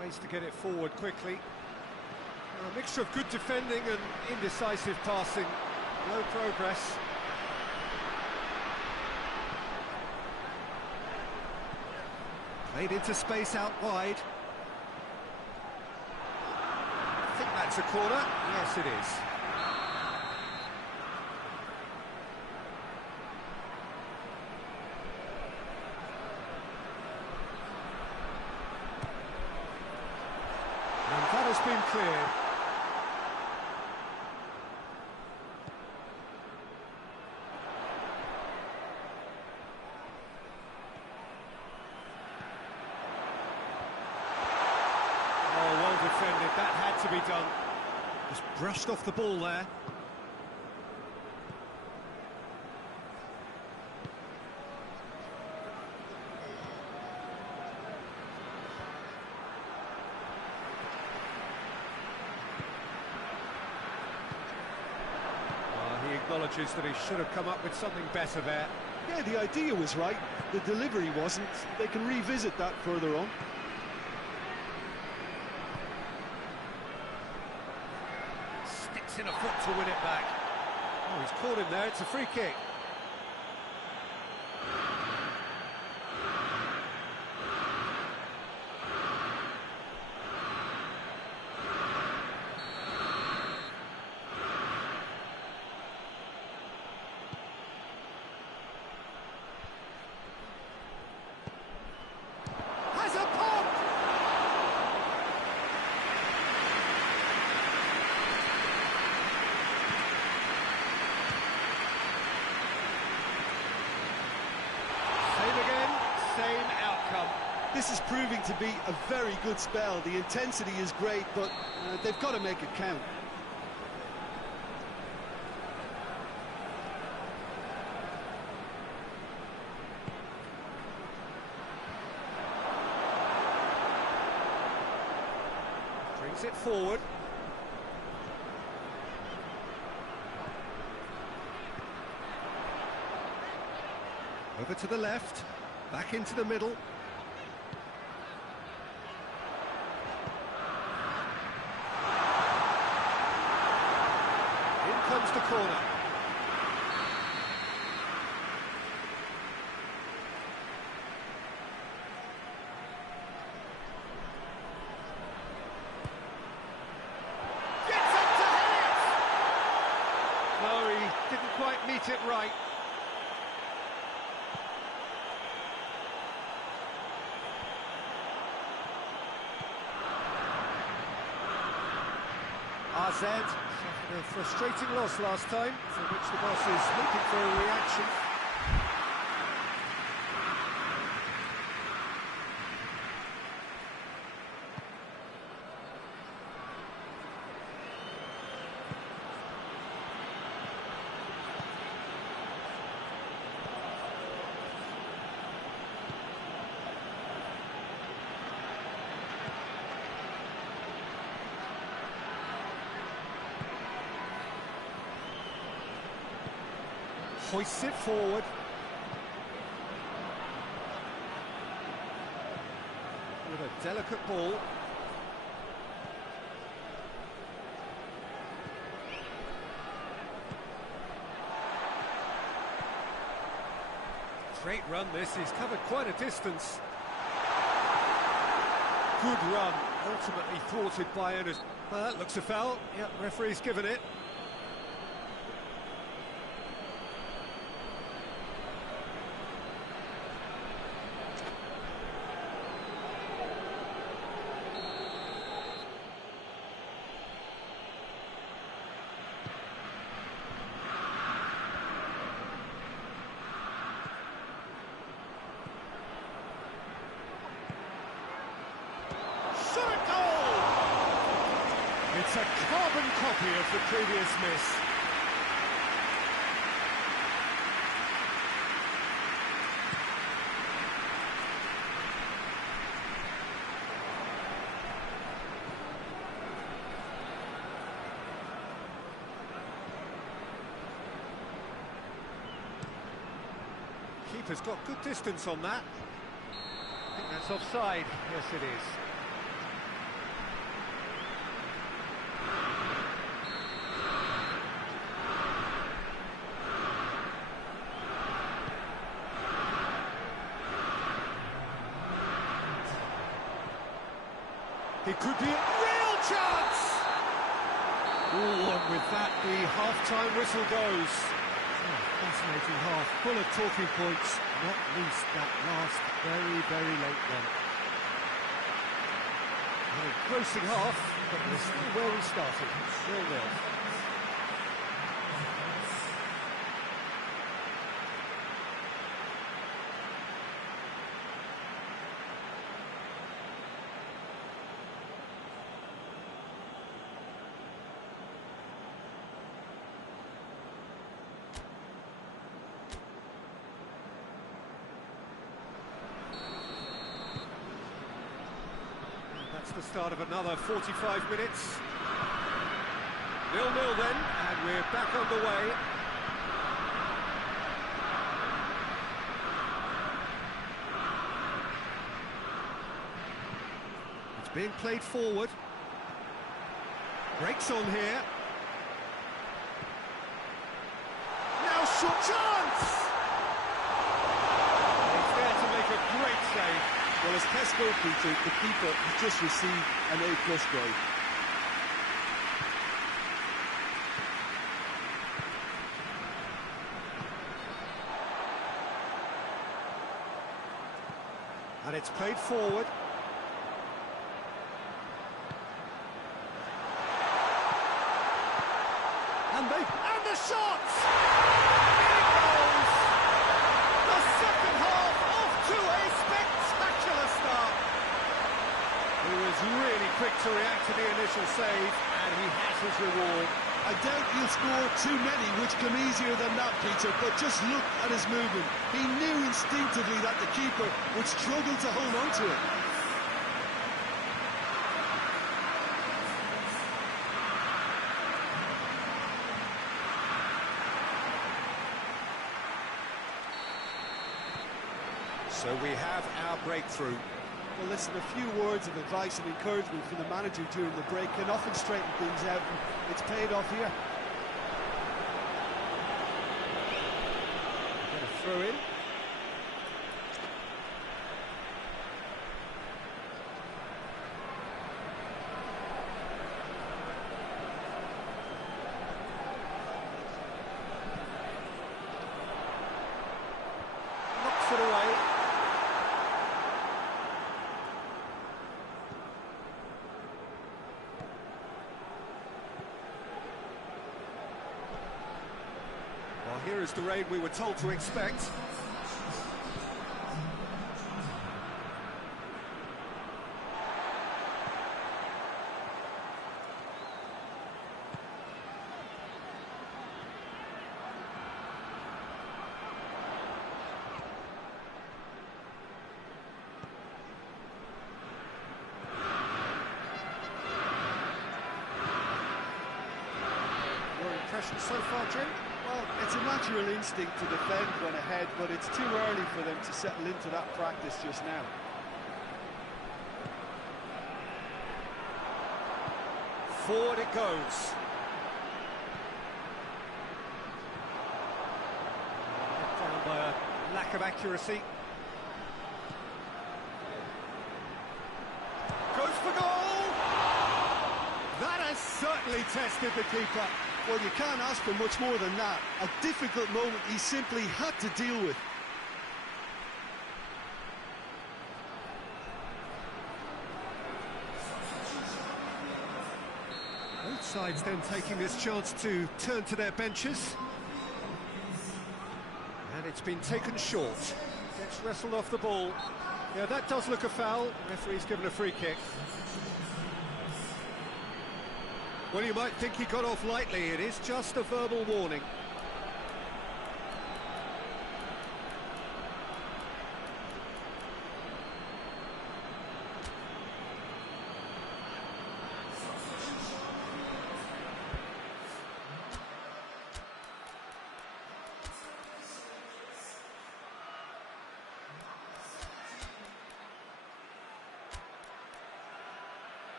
Tries to get it forward quickly. A mixture of good defending and indecisive passing. No progress. Played into space out wide. I think that's a corner. Yes, it is. And that has been cleared. Oh, well defended. That had to be done. Just brushed off the ball there. He acknowledges that he should have come up with something better there. Yeah, the idea was right, the delivery wasn't. They can revisit that further on. Sticks in a foot to win it back. Oh, he's caught him there, it's a free kick. Has a pop! Same again, same outcome. This is proving to be a very good spell. The intensity is great, but they've got to make it count. Brings it forward. Over to the left, back into the middle. In comes the corner. Gets up to head it! No, he didn't quite meet it right. AZ suffered a frustrating loss last time, for which the boss is looking for a reaction. Hoists it forward. With a delicate ball. Great run this, he's covered quite a distance. good run, ultimately thwarted by Anderson. Well, that looks a foul. Yep, referee's given it. It's a carbon copy of the previous miss. Keeper's got good distance on that. I think that's offside. Yes, it is. It could be a real chance! Oh, and with that, the half-time whistle goes. Oh, fascinating half, full of talking points, not least that last very, very late one. An engrossing half, but we're still where we started, 0-0. That's the start of another 45 minutes. 0-0 then, and we're back underway. It's being played forward. Breaks on here. Now shot chance! He's there to make a great save. Well, as Tesco, Peter, the keeper has just received an A+ grade. And it's played forward. And the shots! It goes! The second half off to a spectacular start. He was really quick to react to the initial save, and he has his reward. I doubt he'll score too many which come easier than that, Peter, but just look at his movement. He knew instinctively that the keeper would struggle to hold on to it. So we have our breakthrough. Well, listen, a few words of advice and encouragement from the manager during the break can often straighten things out, and it's paid off here. Get a throw in. Knocks it away. Well, here is the rain we were told to expect. Your impression so far, Jim? Well, it's a natural instinct to defend when ahead, but it's too early for them to settle into that practice just now. Forward it goes. Let down by a lack of accuracy. certainly tested the keeper. Well, you can't ask for much more than that. A difficult moment he simply had to deal with. Both sides then taking this chance to turn to their benches. And it's been taken short. Gets wrestled off the ball. Yeah, that does look a foul. Referee's given a free kick. Well, you might think he got off lightly. It is just a verbal warning.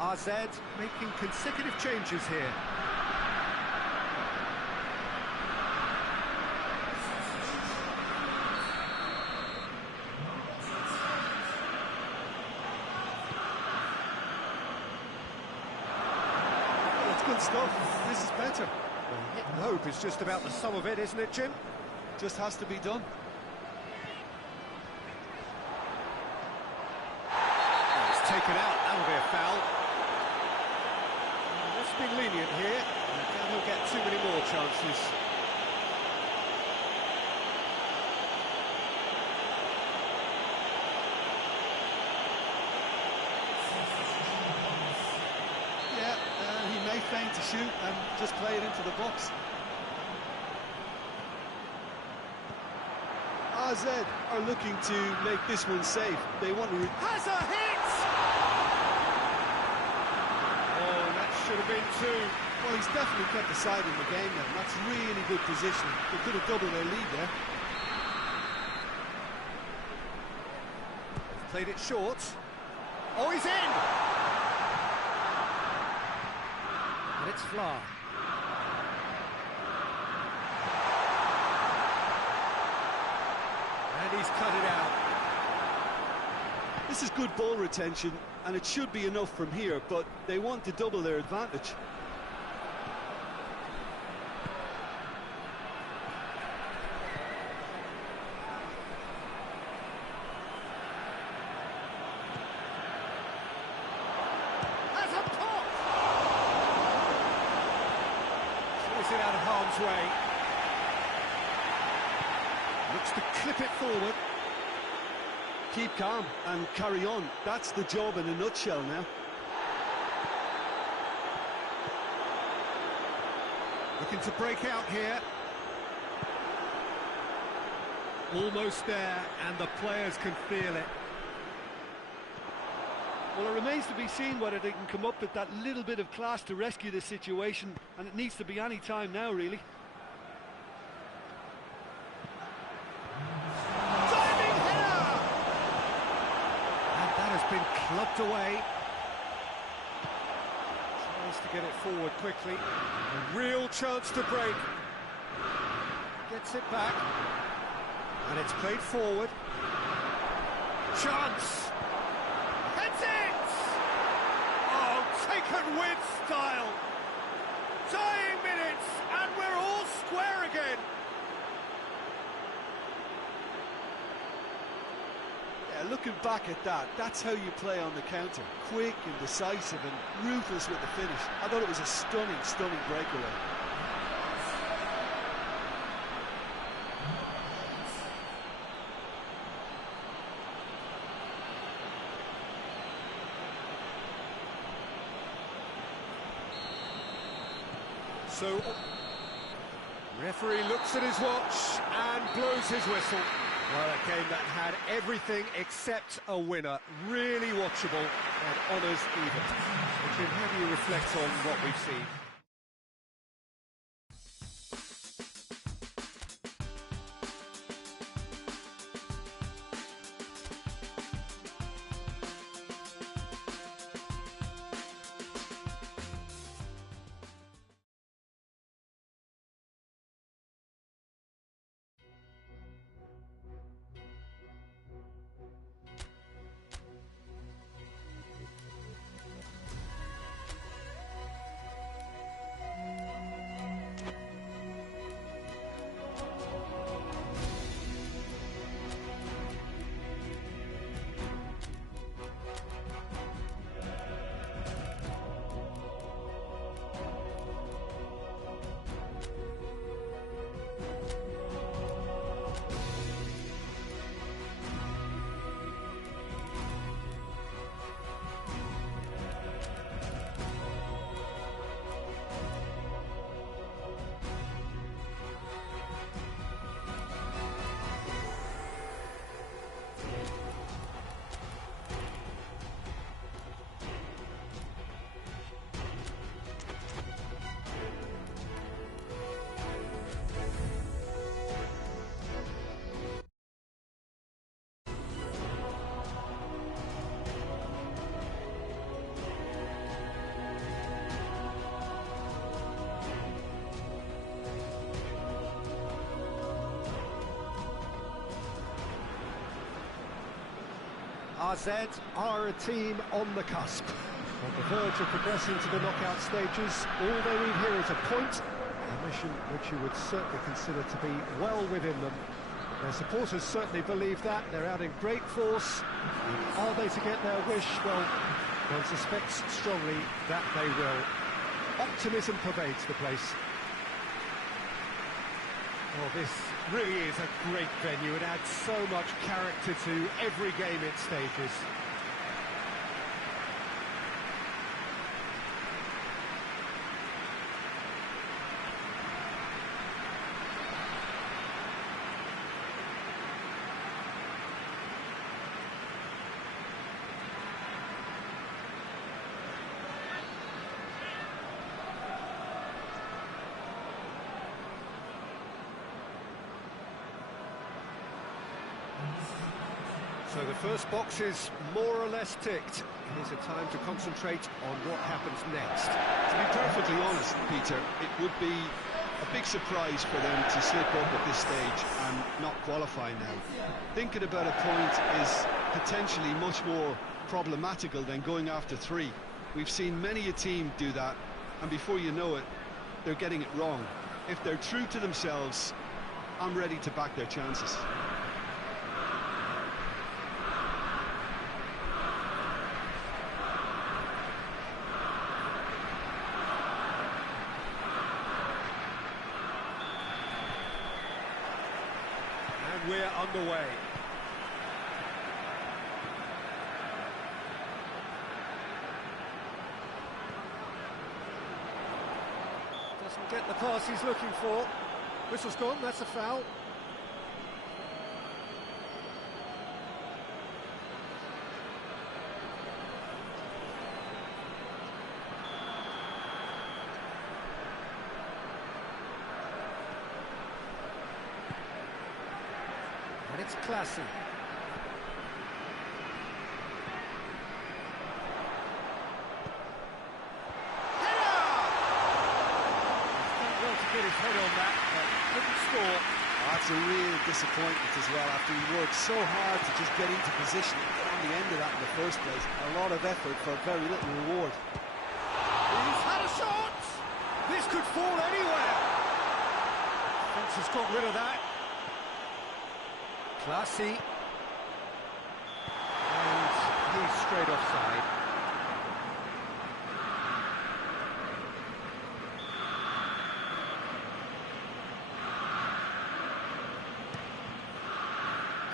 RZ making consecutive changes here. That's good stuff. This is better. Well, hit and hope is just about the sum of it, isn't it, Jim? Just has to be done. It's taken out. That'll be a foul. Let's be lenient here. And he'll get too many more chances. Yeah, he may feign to shoot and just play it into the box. AZ are looking to make this one safe. They want to... Has a hit! Oh, that should have been two. Well, he's definitely kept the side in the game now. That's really good positioning. They could have doubled their lead there. Played it short. Oh, he's in! And it's Fla. And he's cut it out. This is good ball retention, and it should be enough from here, but they want to double their advantage. Has a pop! Throws it out of harm's way. Looks to clip it forward. Keep calm and carry on. That's the job in a nutshell now. Looking to break out here. Almost there, and the players can feel it. Well, it remains to be seen whether they can come up with that little bit of class to rescue this situation, and it needs to be any time now, really. Diving header! And that has been clubbed away. Tries to get it forward quickly. A real chance to break. Gets it back. And it's played forward. Chance! Heads it! Oh, taken with style. Dying minutes, and we're all square again. Yeah, looking back at that, that's how you play on the counter. Quick and decisive and ruthless with the finish. I thought it was a stunning, stunning breakaway. So, referee looks at his watch and blows his whistle. Well, a game that had everything except a winner. Really watchable and honours even. Jim, how do you reflect on what we've seen? AZ are a team on the cusp. On the verge of progressing to the knockout stages, all they need here is a point, a mission which you would certainly consider to be well within them. Their supporters certainly believe that. They're out in great force. Are they to get their wish? Well, one suspects strongly that they will. Optimism pervades the place. Well, this really is a great venue. It adds so much character to every game it stages. So the first box is more or less ticked. Here's a time to concentrate on what happens next. To be perfectly honest, Peter, it would be a big surprise for them to slip up at this stage and not qualify now. Thinking about a point is potentially much more problematical than going after 3. We've seen many a team do that, and before you know it, they're getting it wrong. If they're true to themselves, I'm ready to back their chances. We're underway. Doesn't get the pass he's looking for. Whistle's gone, that's a foul. And it's classy. Well to get his head on that, but couldn't score. That's a real disappointment as well, after he worked so hard to just get into position and get on the end of that in the first place. A lot of effort for very little reward. He's had a shot! This could fall anywhere! Fence has got rid of that. Classy. And he's straight offside.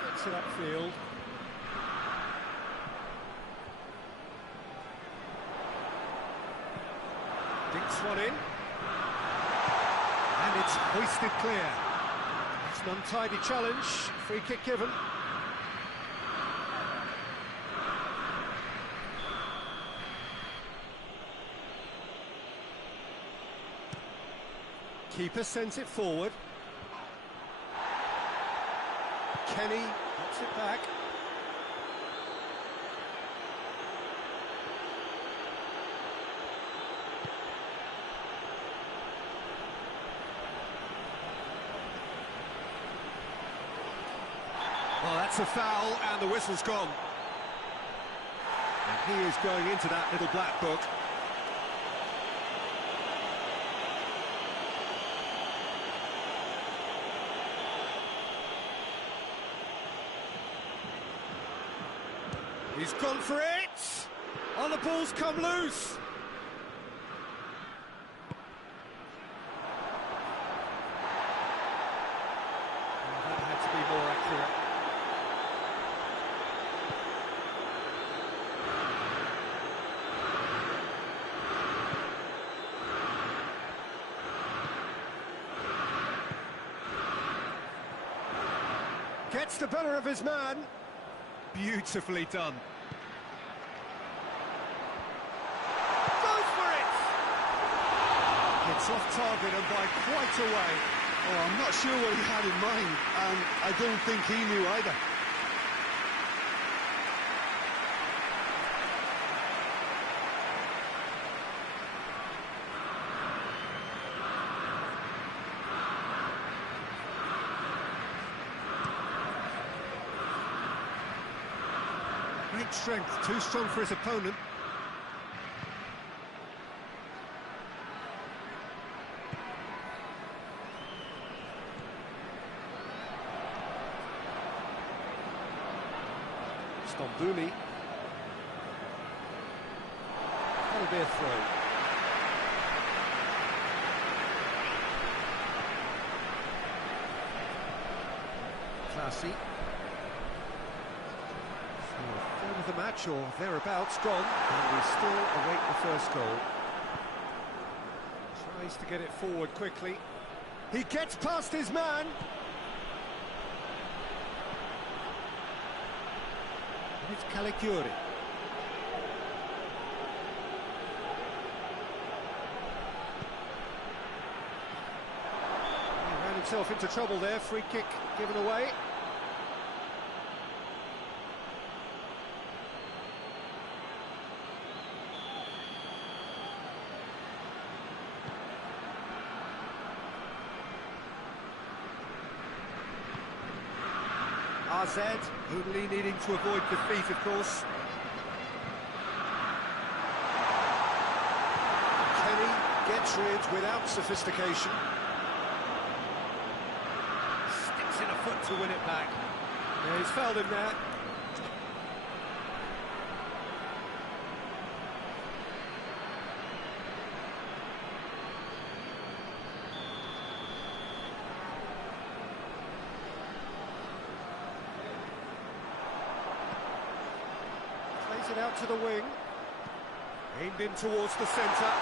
Gets it upfield. Dinks one in. And it's hoisted clear. It's an untidy challenge. Free kick given. Keeper sends it forward. Kenny gets it back. Well, that's a foul, and the whistle's gone. And he is going into that little black book. He's gone for it! Oh, the ball's come loose! Oh, that had to be more accurate. Gets the better of his man. Beautifully done. Goes for it! It's off target and by quite a way. Oh, I'm not sure what he had in mind, and I don't think he knew either. Great great strength, too strong for his opponent. Stambouli. That'll be a throw. Classy. So a third of the match or thereabouts gone, and we still await the first goal. Tries to get it forward quickly. He gets past his man. And it's Caligiuri. He ran himself into trouble there, free kick given away. AZ, only needing to avoid defeat, of course. Kenny gets rid without sophistication. Sticks in a foot to win it back. Yeah, he's fouled him there. It out to the wing, aimed in towards the centre.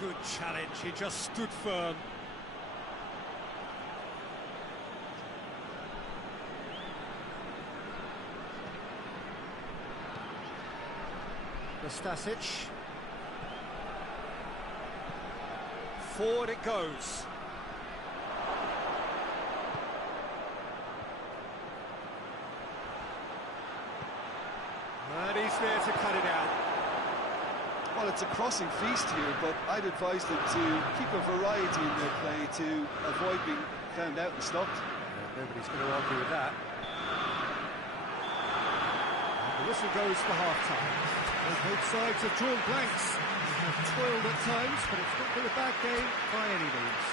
Good challenge, he just stood firm. Stasic. Forward it goes. And he's there to cut it out. Well, it's a crossing feast here, but I'd advise them to keep a variety in their play to avoid being found out and stopped. Yeah, nobody's going to argue with that. And the whistle goes for half-time. Both sides have drawn blanks. They have toiled at times, but it's not been a bad game by any means.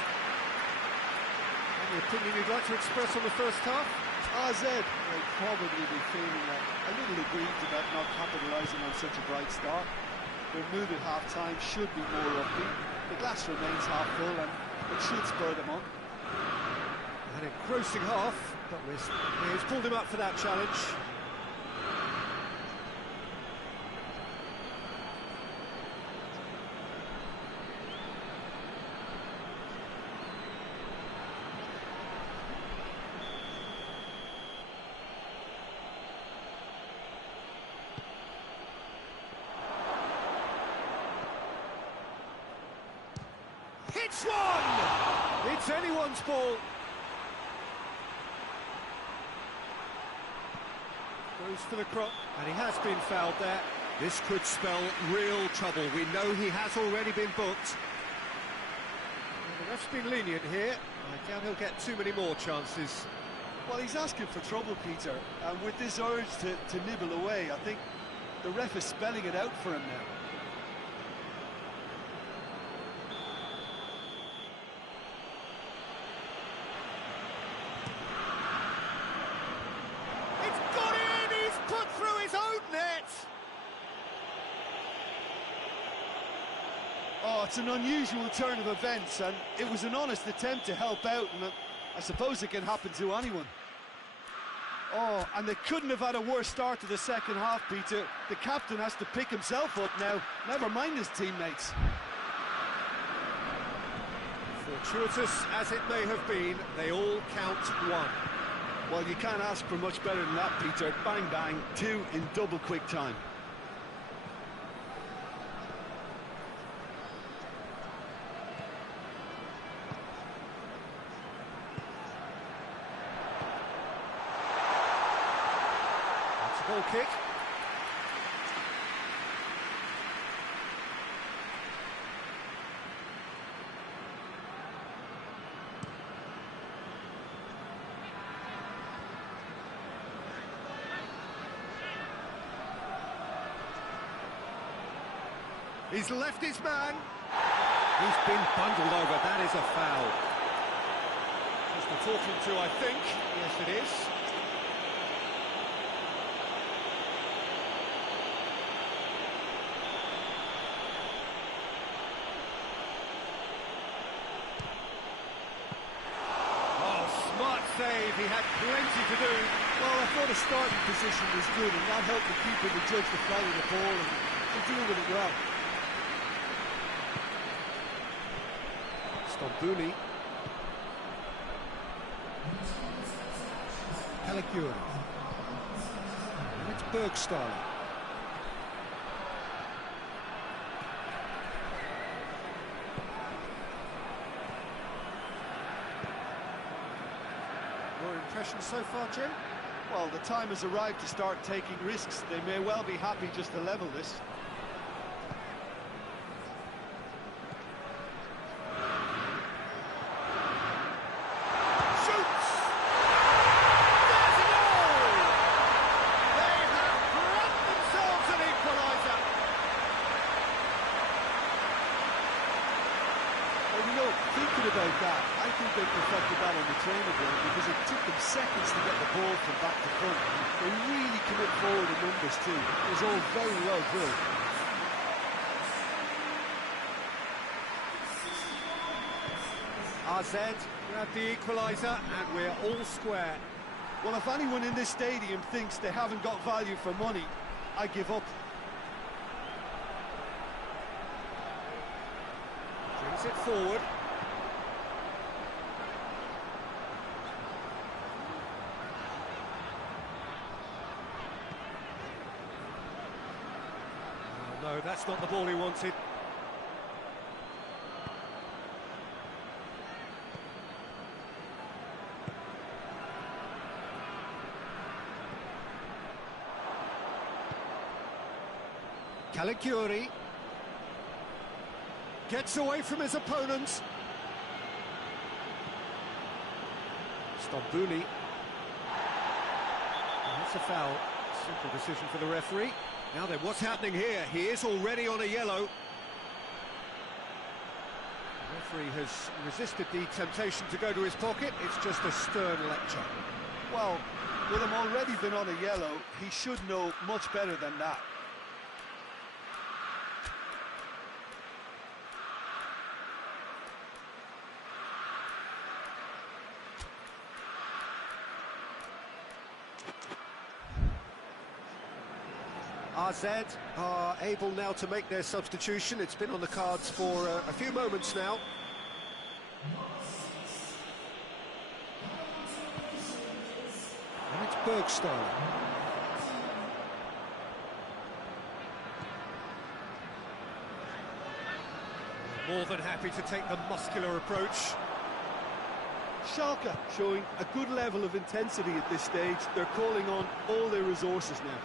Any opinion you'd like to express on the first half? AZ will probably be feeling a little aggrieved about not capitalising on such a bright start. Their mood at half-time should be more upbeat. The glass remains half full and it should spur them on. An engrossing half, but he's pulled him up for that challenge. It's one! It's anyone's ball. Goes for the crop, and he has been fouled there. This could spell real trouble. We know he has already been booked. Well, the ref's been lenient here. I doubt he'll get too many more chances. Well, he's asking for trouble, Peter, and with this urge to nibble away, I think the ref is spelling it out for him now. Oh, it's an unusual turn of events, and it was an honest attempt to help out, and I suppose it can happen to anyone. Oh, and they couldn't have had a worse start to the second half, Peter. The captain has to pick himself up now, never mind his teammates. Fortuitous as it may have been, they all count one. Well, you can't ask for much better than that, Peter. Bang, bang, two in double quick time. kick. He's left his man. He's been bundled over. That is a foul. Just the talking to, I think. Yes, it is. Oh, smart save. He had plenty to do. Well, I thought his starting position was good, and that helped the keeper to judge the flight of the ball and deal with it well. Stambouli. Caligiuri. And it's Bergstaller. Your impressions so far, Jim? Well, the time has arrived to start taking risks. They may well be happy just to level this. Thinking about that, I think they perfected that on the training ground because it took them seconds to get the ball from back to front. They really commit forward in numbers too. It was all very well drilled. AZ grab the equaliser and we're all square. Well, if anyone in this stadium thinks they haven't got value for money, I give up. Brings it forward. Oh, no, that's not the ball he wanted. Caligiuri gets away from his opponent. Stambouli. That's a foul. Simple decision for the referee. Now then, what's happening here? He is already on a yellow. The referee has resisted the temptation to go to his pocket. It's just a stern lecture. Well, with him already been on a yellow, he should know much better than that. AZ are able now to make their substitution. It's been on the cards for a few moments now. And it's Bergstaller. More than happy to take the muscular approach. Schalke showing a good level of intensity at this stage. They're calling on all their resources now.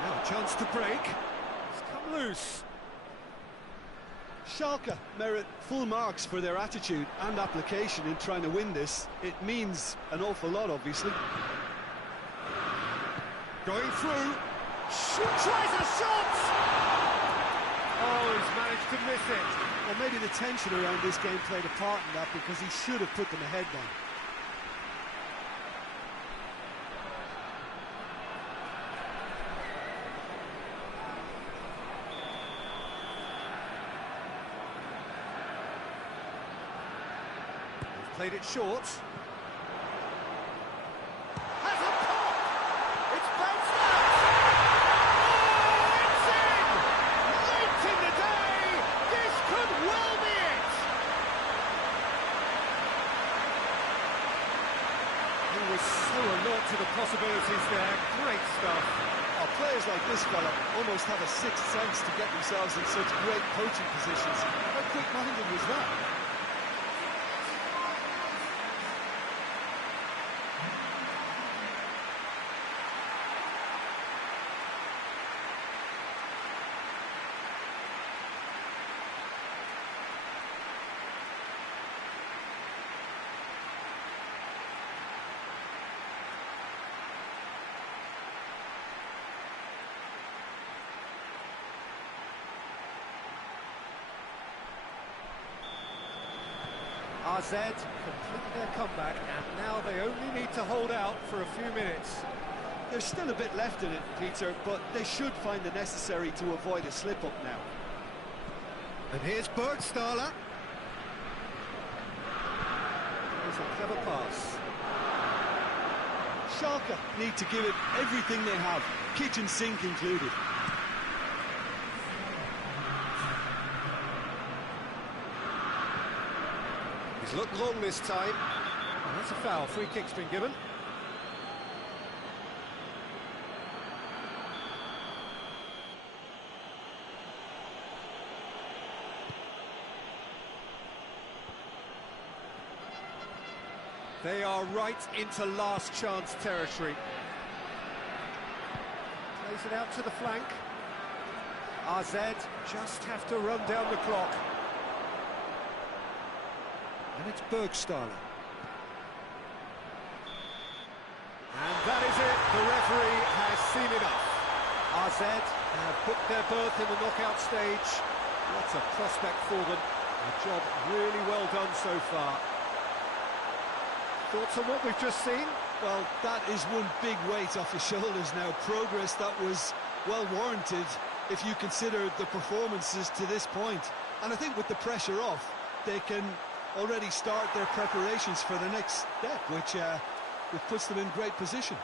Now a chance to break. It's come loose. Schalke merit full marks for their attitude and application in trying to win this. It means an awful lot, obviously. Going through. Tries a shot! Oh, he's managed to miss it. Well, maybe the tension around this game played a part in that because he should have put them ahead then. Played it short. Has a pop! It's bounced out! Oh, it's in! Late in the day! This could well be it! He was so alert to the possibilities there. Great stuff. Oh, players like this fella almost have a sixth sense to get themselves in such great coaching positions. How quick-minded was that? AZ complete their comeback, and now they only need to hold out for a few minutes. There's still a bit left in it, Peter, but they should find the necessary to avoid a slip-up now. And here's Bergstaller. There's a clever pass. Schalke need to give it everything they have, kitchen sink included. He's looked long this time. And that's a foul. Free kick's been given. They are right into last chance territory. Plays it out to the flank. AZ just have to run down the clock. And it's Bergstaller. And that is it. The referee has seen enough. AZ have booked their berth in the knockout stage. What a prospect for them. A job really well done so far. Thoughts on what we've just seen? Well, that is one big weight off your shoulders now. Progress that was well warranted if you consider the performances to this point. And I think with the pressure off, they can already start their preparations for the next step, which puts them in great position.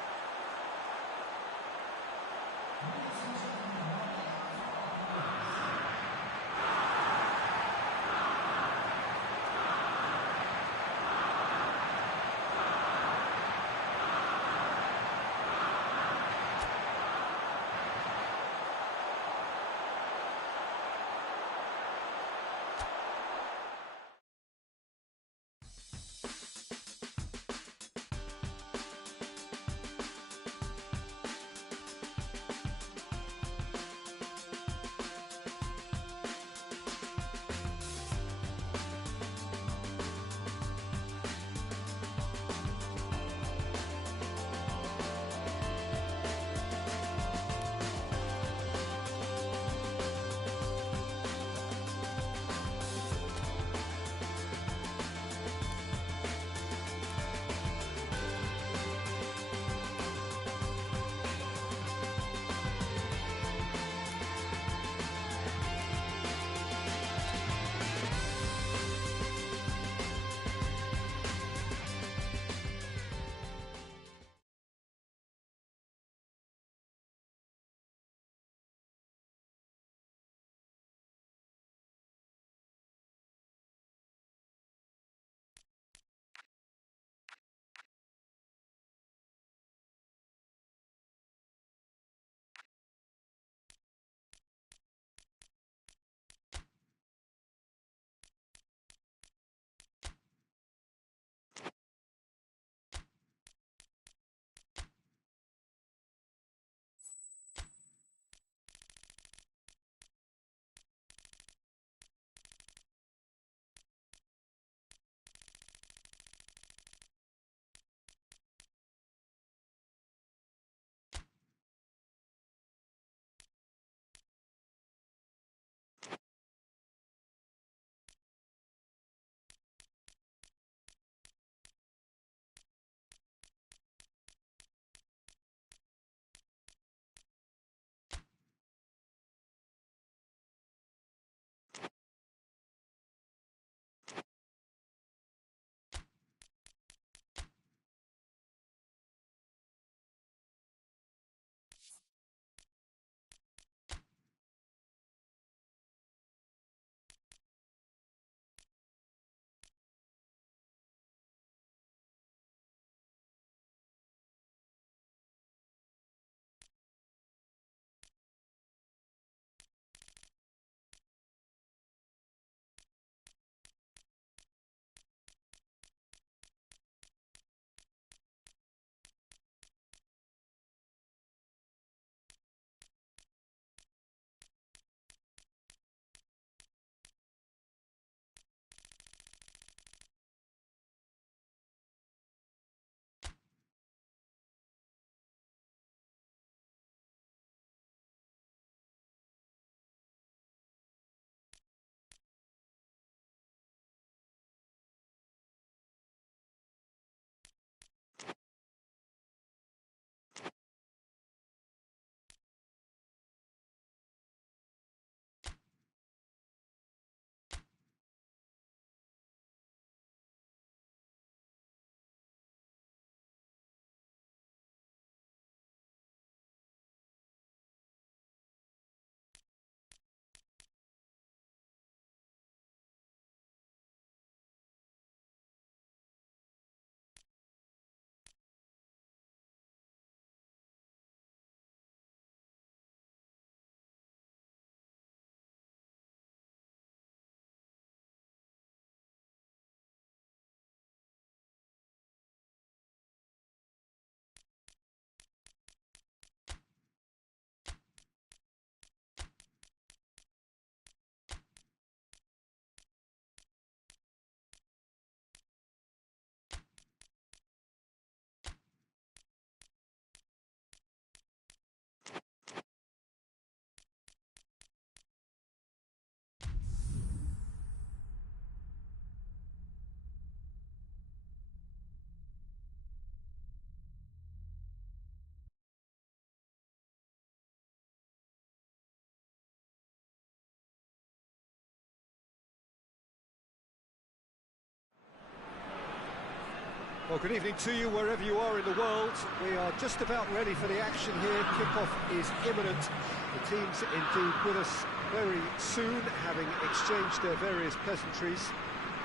Well, good evening to you wherever you are in the world. We are just about ready for the action here. Kickoff is imminent. The team's indeed with us very soon, having exchanged their various pleasantries.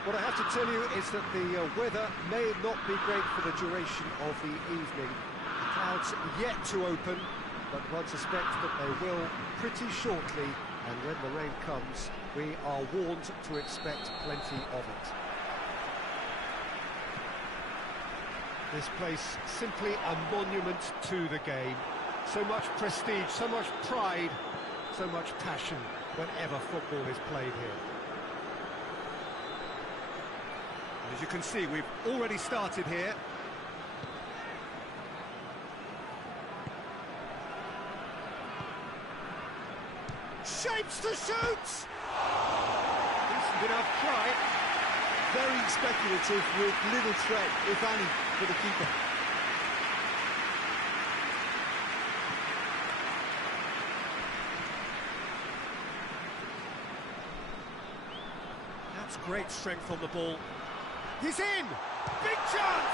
What I have to tell you is that the weather may not be great for the duration of the evening. The clouds yet to open, but one suspects that they will pretty shortly, and when the rain comes, we are warned to expect plenty of it. This place simply a monument to the game. So much prestige, so much pride, so much passion whenever football is played here. And as you can see, we've already started here. Shapes to shoot! Decent enough try. Very speculative with little threat, if any, for the keeper. That's great strength on the ball. He's in! Big chance!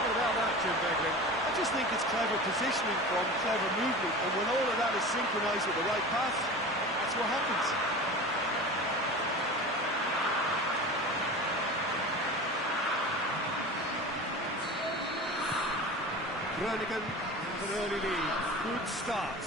What about that, Jim Beglin? I just think it's clever positioning from clever movement, and when all of that is synchronised with the right pass, that's what happens. Groningen has an early lead. Good start.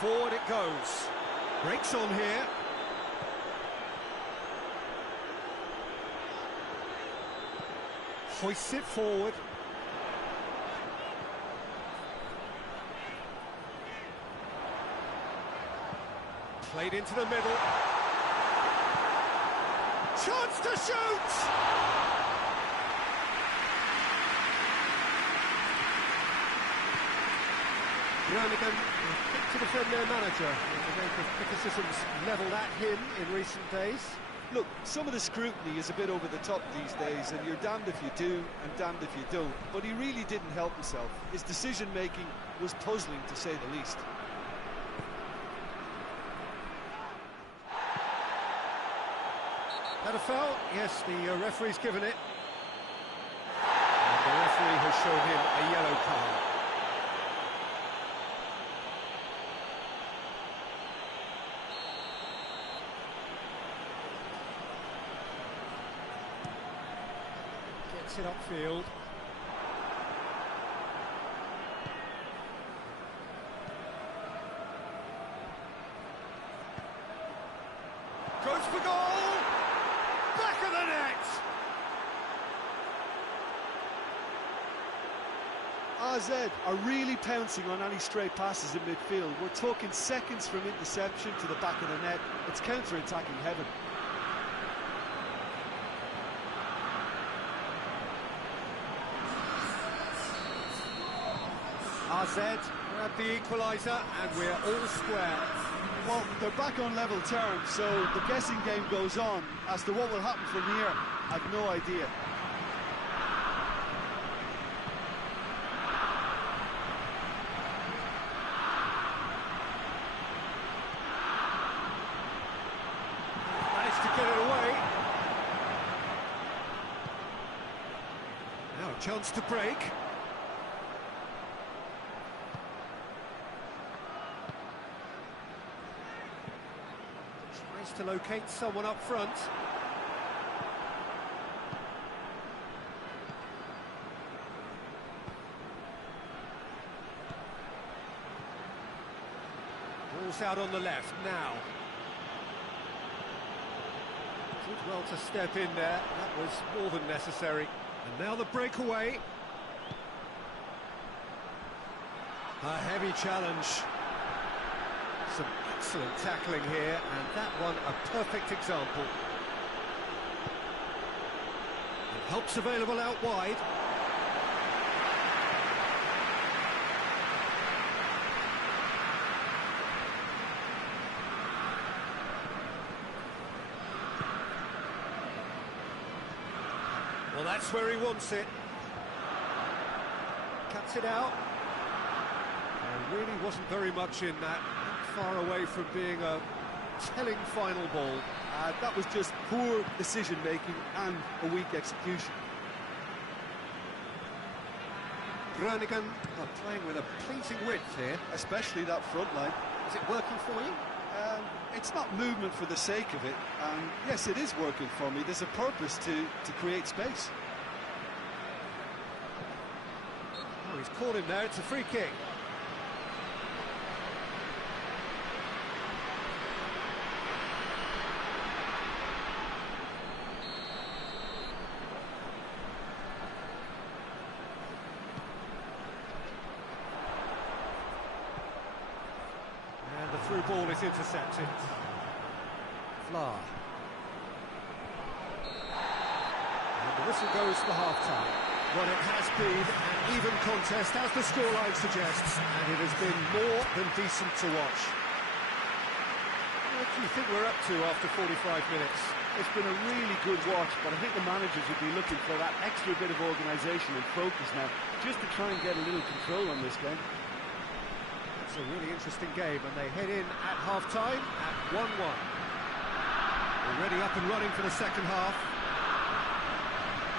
Forward it goes. Breaks on here. Hoists it forward. Played into the middle. Chance to shoot! Groningen quick to defend their manager in the wake of criticisms levelled at him in recent days. Look, some of the scrutiny is a bit over the top these days, and you're damned if you do and damned if you don't. But he really didn't help himself. His decision-making was puzzling, to say the least. That a foul? Yes, the referee's given it. And the referee has shown him a yellow card. Gets it upfield. Goes for goal! Back of the net! AZ are really pouncing on any stray passes in midfield. We're talking seconds from interception to the back of the net. It's counter-attacking heaven. AZ grab the equaliser and we're all square. Well, they're back on level terms, so the guessing game goes on. As to what will happen from here, I've no idea. Managed to get it away. Now a chance to break. Tries to locate someone up front. Ball's out on the left now. Did well to step in there. That was more than necessary. And now the breakaway. A heavy challenge. Some excellent tackling here, and that one a perfect example. And help's available out wide. Well, that's where he wants it. Cuts it out. There really wasn't very much in that. Far away from being a telling final ball. That was just poor decision-making and a weak execution. Groningen are playing with a pleasing width here. Especially that front line. Is it working for you? It's not movement for the sake of it, and yes, it is working for me. There's a purpose to create space. Oh, he's caught him there. It's a free kick. Through ball is intercepted. Flair. And the whistle goes for half-time. Well, it has been an even contest, as the scoreline suggests, and it has been more than decent to watch. What do you think we're up to after 45 minutes? It's been a really good watch, but I think the managers would be looking for that extra bit of organisation and focus now, just to try and get a little control on this game. It's a really interesting game, and they head in at half-time at 1-1. Already up and running for the second half.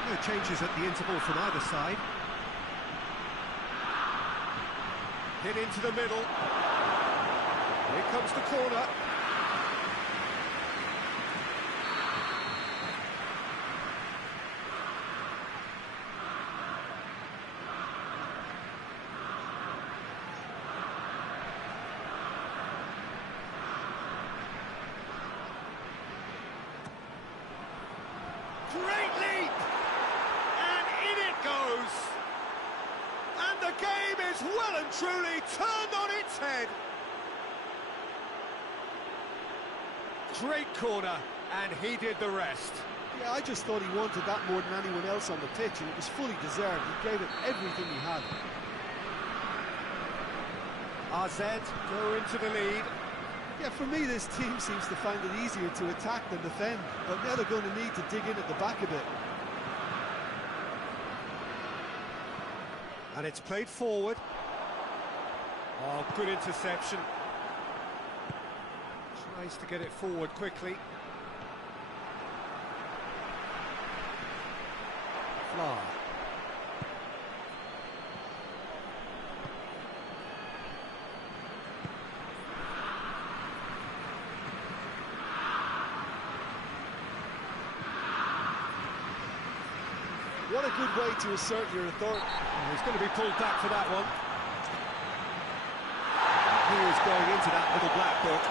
No changes at the interval from either side. Hit into the middle. Here comes the corner. Great leap! And in it goes! And the game is well and truly turned on its head! Great corner, and he did the rest. Yeah, I just thought he wanted that more than anyone else on the pitch, and it was fully deserved. He gave it everything he had. RZ go into the lead. Yeah, for me, this team seems to find it easier to attack than defend, but now they're going to need to dig in at the back a bit. And it's played forward. Oh, good interception. Tries to get it forward quickly. Flair. What a good way to assert your authority. Oh, he's going to be pulled back for that one. He is going into that little black book.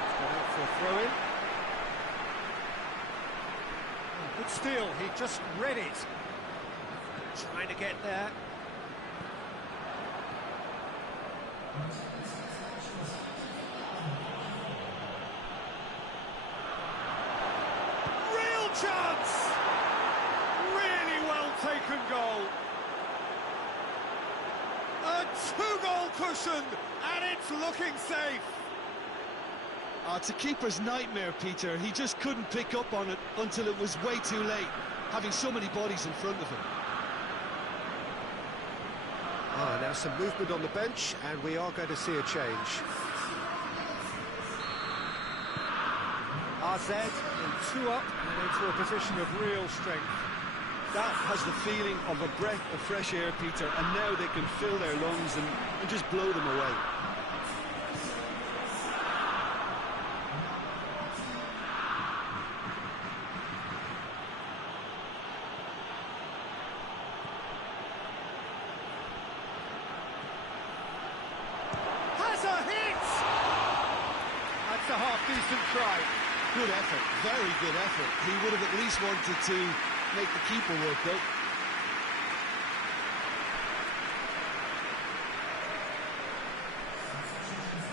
He's gone out for a throw-in. Oh, good steal, he just read it. Trying to get there. Real chance! Really well taken goal. A two-goal cushion, and it's looking safe. It's a keeper's nightmare, Peter. He just couldn't pick up on it until it was way too late, having so many bodies in front of him. Now some movement on the bench, and we are going to see a change. RZ in two up and into a position of real strength. That has the feeling of a breath of fresh air, Peter, and now they can fill their lungs and just blow them away. A half-decent try. Good effort, very good effort. He would have at least wanted to make the keeper work, though.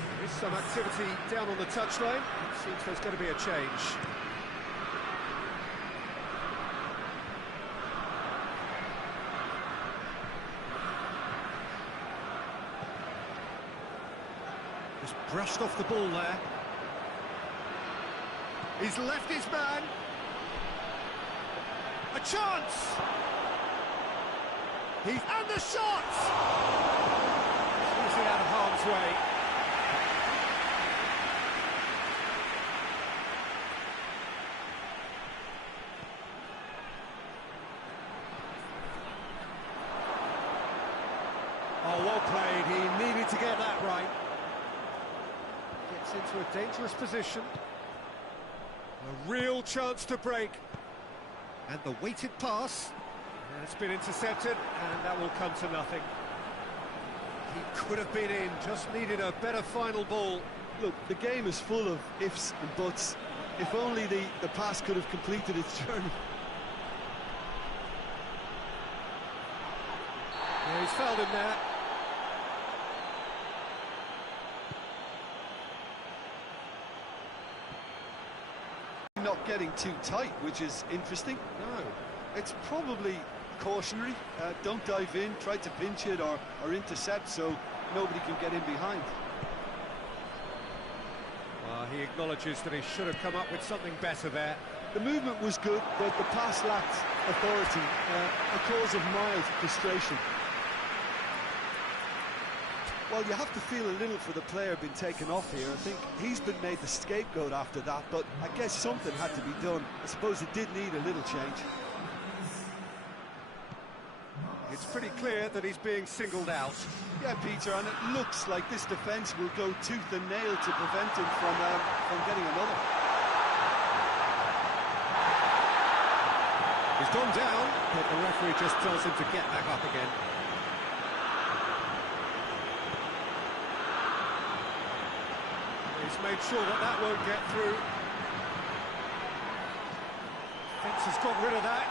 There is some activity down on the touchline. It seems there's going to be a change. Brushed off the ball there. He's left his man. A chance! And the shot! Easy out of harm's way. Oh, well played. He needed to get that right. Gets into a dangerous position. A real chance to break. And the weighted pass. And it's been intercepted, and that will come to nothing. He could have been in, just needed a better final ball. Look, the game is full of ifs and buts. If only the pass could have completed its journey. Yeah, he's fouled him there. Not getting too tight, which is interesting. No. It's probably cautionary. Don't dive in, try to pinch it or intercept so nobody can get in behind. Well, he acknowledges that he should have come up with something better there. The movement was good, but the pass lacked authority, a cause of mild frustration. Well, you have to feel a little for the player being taken off here. I think he's been made the scapegoat after that, but I guess something had to be done. I suppose it did need a little change. It's pretty clear that he's being singled out. Yeah, Peter, and it looks like this defence will go tooth and nail to prevent him from getting another. He's gone down, but the referee just tells him to get back up again. He's made sure that that won't get through. Fence has got rid of that.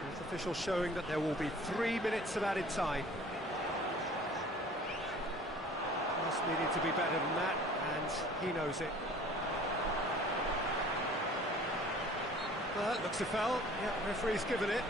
Fourth official showing that there will be 3 minutes of added time. Just needed to be better than that, and he knows it. Well, that looks a foul. Yeah, referee's given it.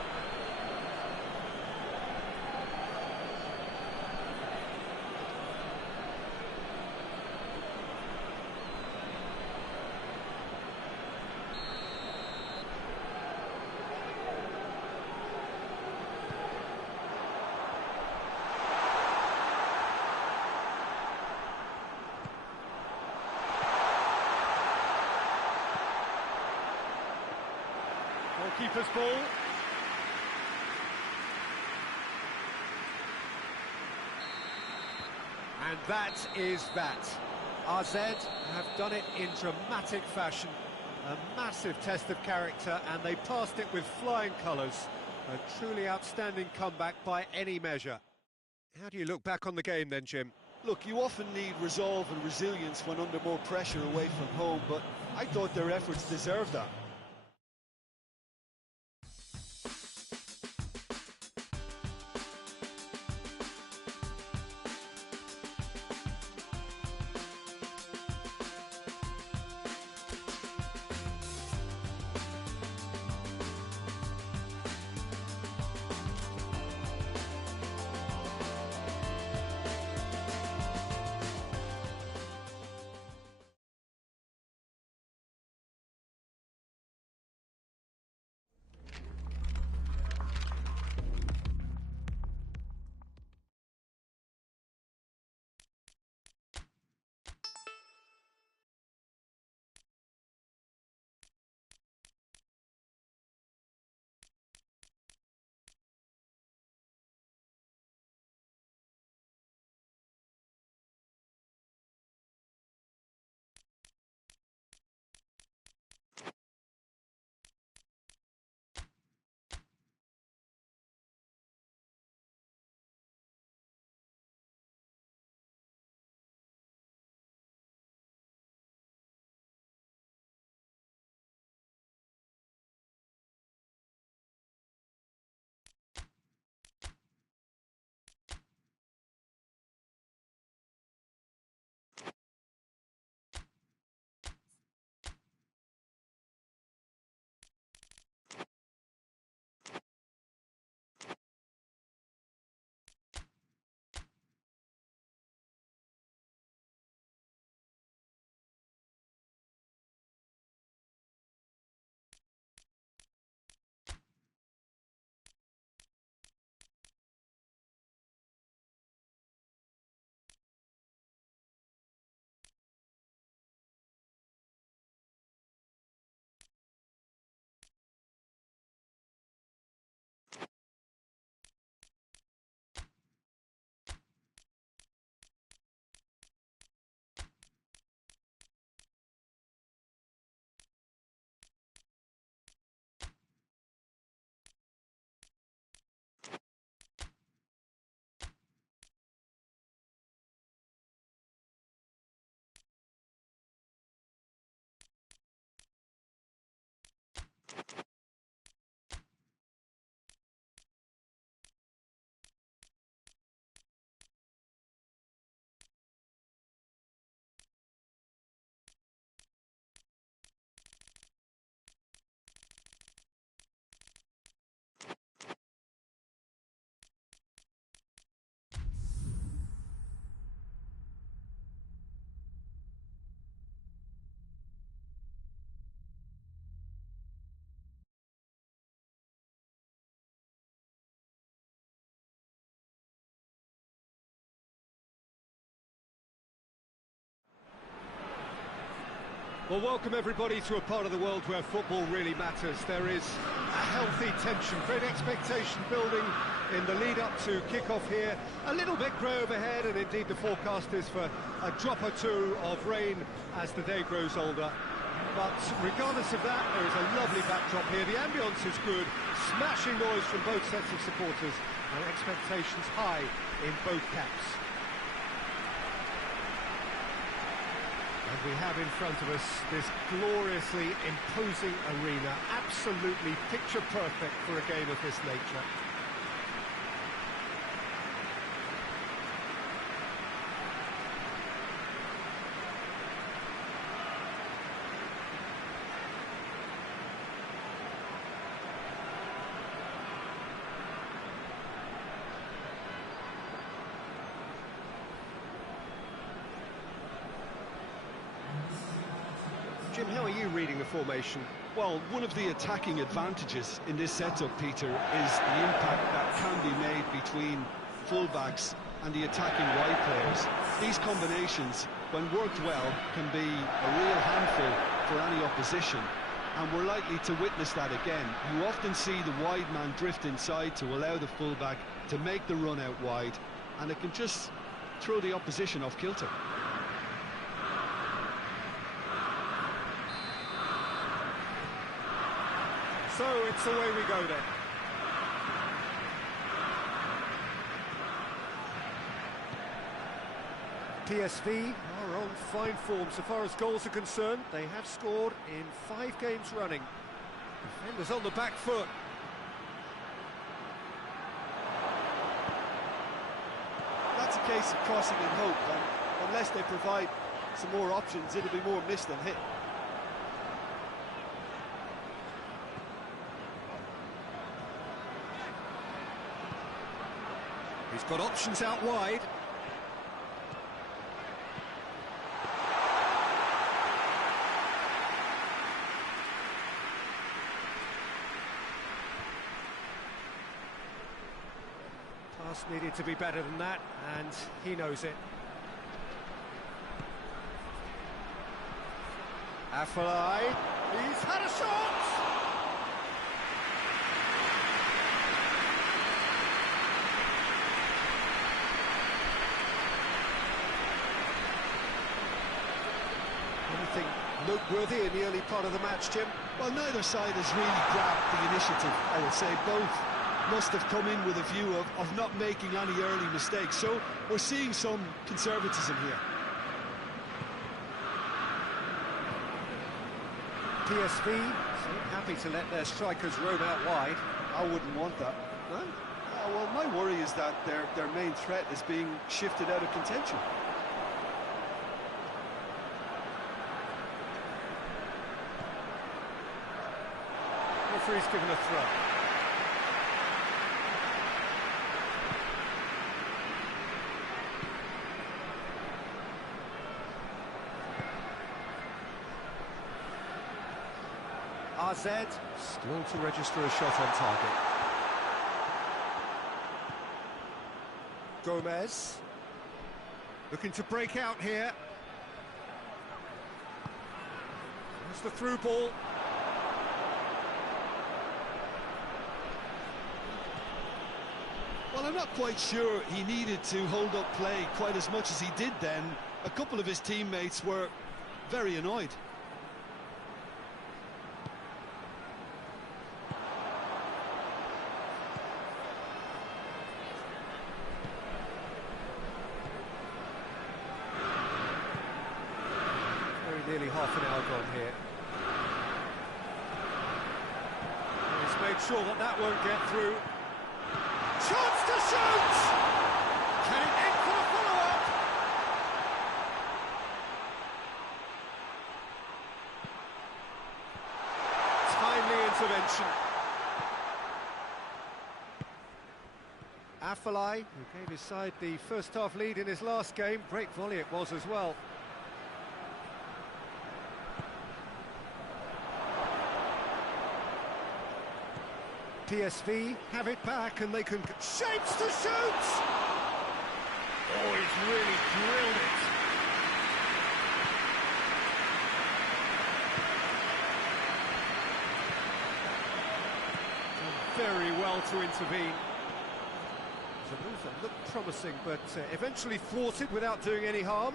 Keeper's ball. And that is that. AZ have done it in dramatic fashion. A massive test of character, and they passed it with flying colours. A truly outstanding comeback by any measure. How do you look back on the game then, Jim? Look, you often need resolve and resilience when under more pressure away from home, but I thought their efforts deserved that. Well, welcome everybody to a part of the world where football really matters. There is a healthy tension, great expectation building in the lead-up to kick-off here. A little bit grey overhead, and indeed the forecast is for a drop or two of rain as the day grows older. But regardless of that, there is a lovely backdrop here. The ambience is good, smashing noise from both sets of supporters, and expectations high in both camps. And we have in front of us this gloriously imposing arena, absolutely picture perfect for a game of this nature. Jim, how are you reading the formation? Well, one of the attacking advantages in this setup, Peter, is the impact that can be made between fullbacks and the attacking wide players. These combinations, when worked well, can be a real handful for any opposition, and we're likely to witness that again. You often see the wide man drift inside to allow the fullback to make the run out wide, and it can just throw the opposition off kilter. So it's away we go then. PSV are on fine form so far as goals are concerned. They have scored in 5 games running. Defenders on the back foot. That's a case of crossing in hope, and unless they provide some more options, it'll be more miss than hit. He's got options out wide. Pass needed to be better than that, and he knows it. Afellay, he's had a shot! Anything noteworthy in the early part of the match, Jim? Well, neither side has really grabbed the initiative, I would say. Both must have come in with a view of not making any early mistakes. So we're seeing some conservatism here. PSV seem happy to let their strikers roam out wide. I wouldn't want that. No? Well, my worry is that their main threat is being shifted out of contention. Referee's given a throw. AZ still to register a shot on target. Gomez looking to break out here. There's the through ball. Well, I'm not quite sure he needed to hold up play quite as much as he did then. A couple of his teammates were very annoyed. Very nearly half an hour gone here. He's made sure that that won't get through. Chance to shoot! Can it end for the follow-up? Timely intervention. Afellay, who gave his side the first half lead in his last game. Great volley it was as well. PSV have it back and they can... Shapes to shoot! Oh, he's really drilled it. very well to intervene. It's a move that looked promising, but eventually thwarted without doing any harm.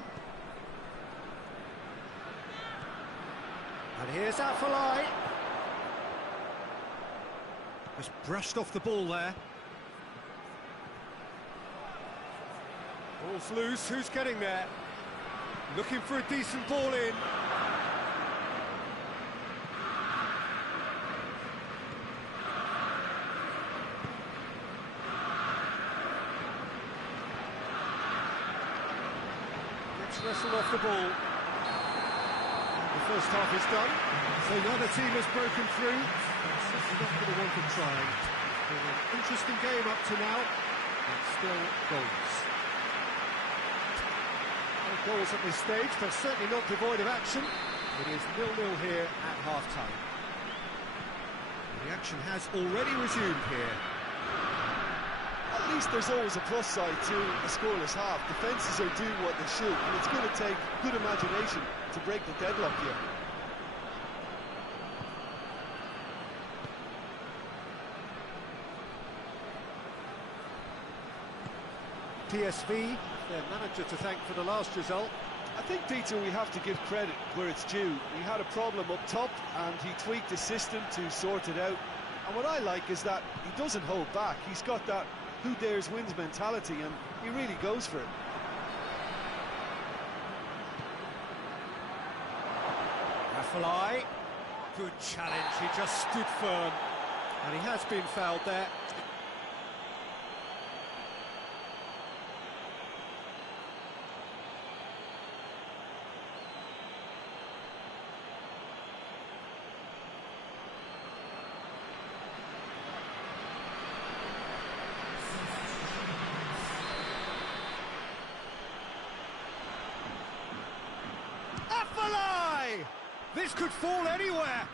And here's ALKMAAR. Just brushed off the ball there. Ball's loose, who's getting there? Looking for a decent ball in. Gets wrestled off the ball. The first half is done, so neither team has broken through. It's not for the want of trying. It's been an interesting game up to now, and still goals. No goals at this stage, but certainly not devoid of action. It is 0-0 here at half-time. The action has already resumed here. At least there's always a plus side to a scoreless half. Defences are doing what they should, and it's going to take good imagination to break the deadlock here. PSV, their manager to thank for the last result. I think, Peter, we have to give credit where it's due. He had a problem up top and he tweaked the system to sort it out. And what I like is that he doesn't hold back. He's got that who dares wins mentality, and he really goes for it. ALKMAAR, good challenge, he just stood firm, and he has been fouled there. ALKMAAR! This could fall anywhere.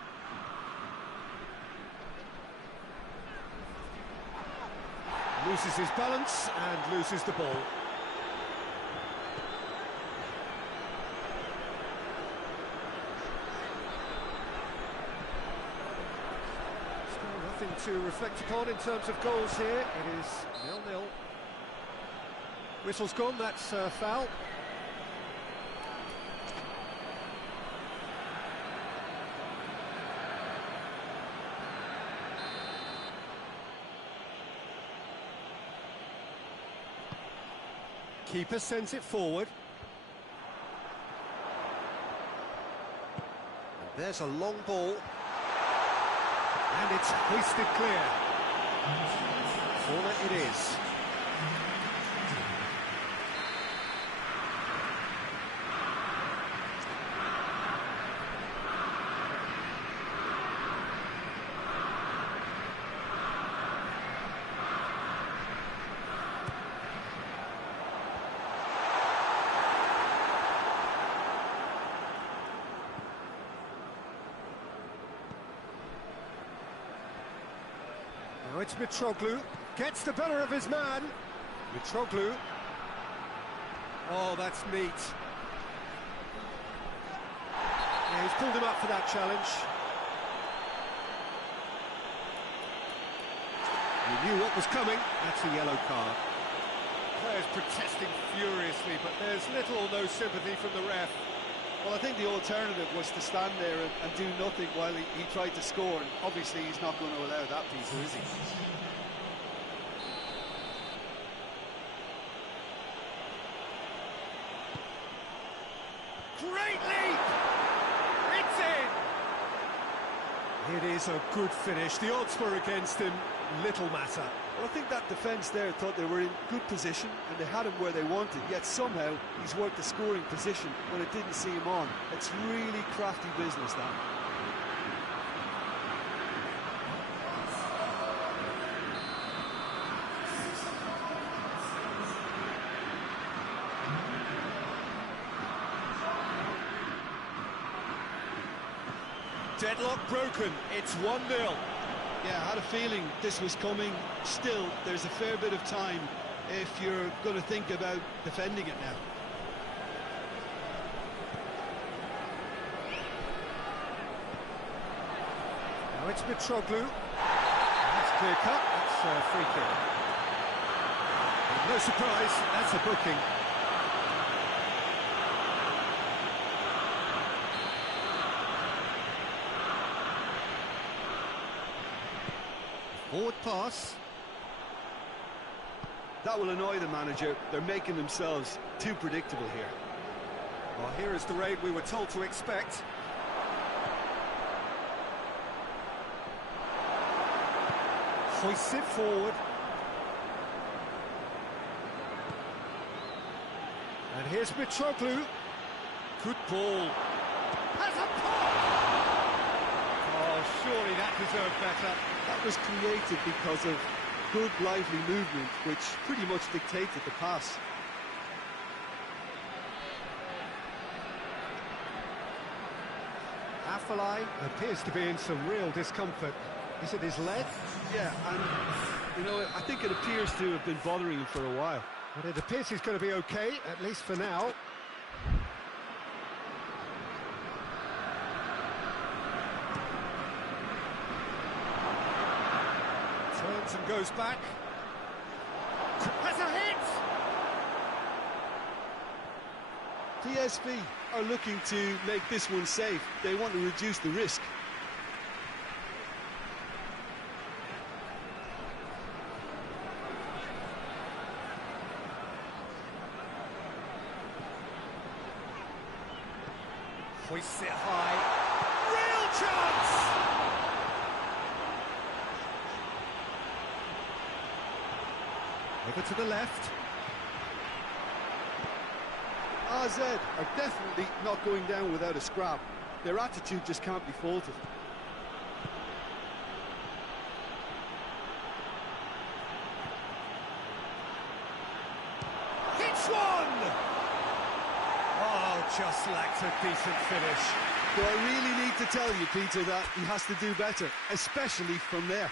Loses his balance and loses the ball. Still nothing to reflect upon in terms of goals here. It is 0-0. Whistle's gone, that's foul. Keeper sends it forward. And there's a long ball. And it's hoisted clear. Corner it is. Now it's Mitroglou, gets the better of his man. Mitroglou. Oh, that's neat. Yeah, he's pulled him up for that challenge. He knew what was coming. That's a yellow card. Players protesting furiously, but there's little or no sympathy from the ref. Well, I think the alternative was to stand there and do nothing while he tried to score, and obviously he's not going to allow that, Peter, is he? Great leap! It's in! It is a good finish. The odds were against him, little matter. Well, I think that defence there thought they were in good position and they had him where they wanted, yet somehow he's worked the scoring position when it didn't see him on. It's really crafty business, that. Deadlock broken, it's 1-0. Yeah, I had a feeling this was coming. Still, there's a fair bit of time if you're going to think about defending it now. Now it's Mitroglou. That's clear cut, that's a free kick. No surprise, that's a booking. Forward pass. That will annoy the manager. They're making themselves too predictable here. Well, here is the raid we were told to expect. Hoists it forward. And here's Mitroglou. Good ball. Has a pop! Oh, surely that deserved better. That was created because of good, lively movement, which pretty much dictated the pass. Afellay appears to be in some real discomfort. Is it his leg? Yeah, and, you know, I think it appears to have been bothering him for a while. But it appears he's going to be okay, at least for now. Turns and goes back. Has a hit! PSV are looking to make this one safe. They want to reduce the risk. Hoists it high. Real chance! Over to the left. AZ are definitely not going down without a scrap. Their attitude just can't be faulted. Hits one! Oh, just lacked a decent finish. Do I really need to tell you, Peter, that he has to do better, especially from there?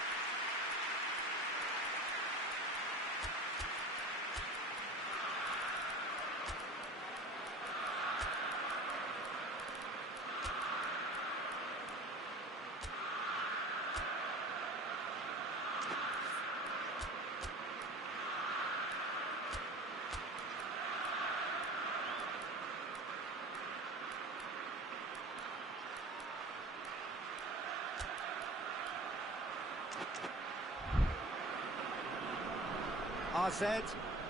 AZ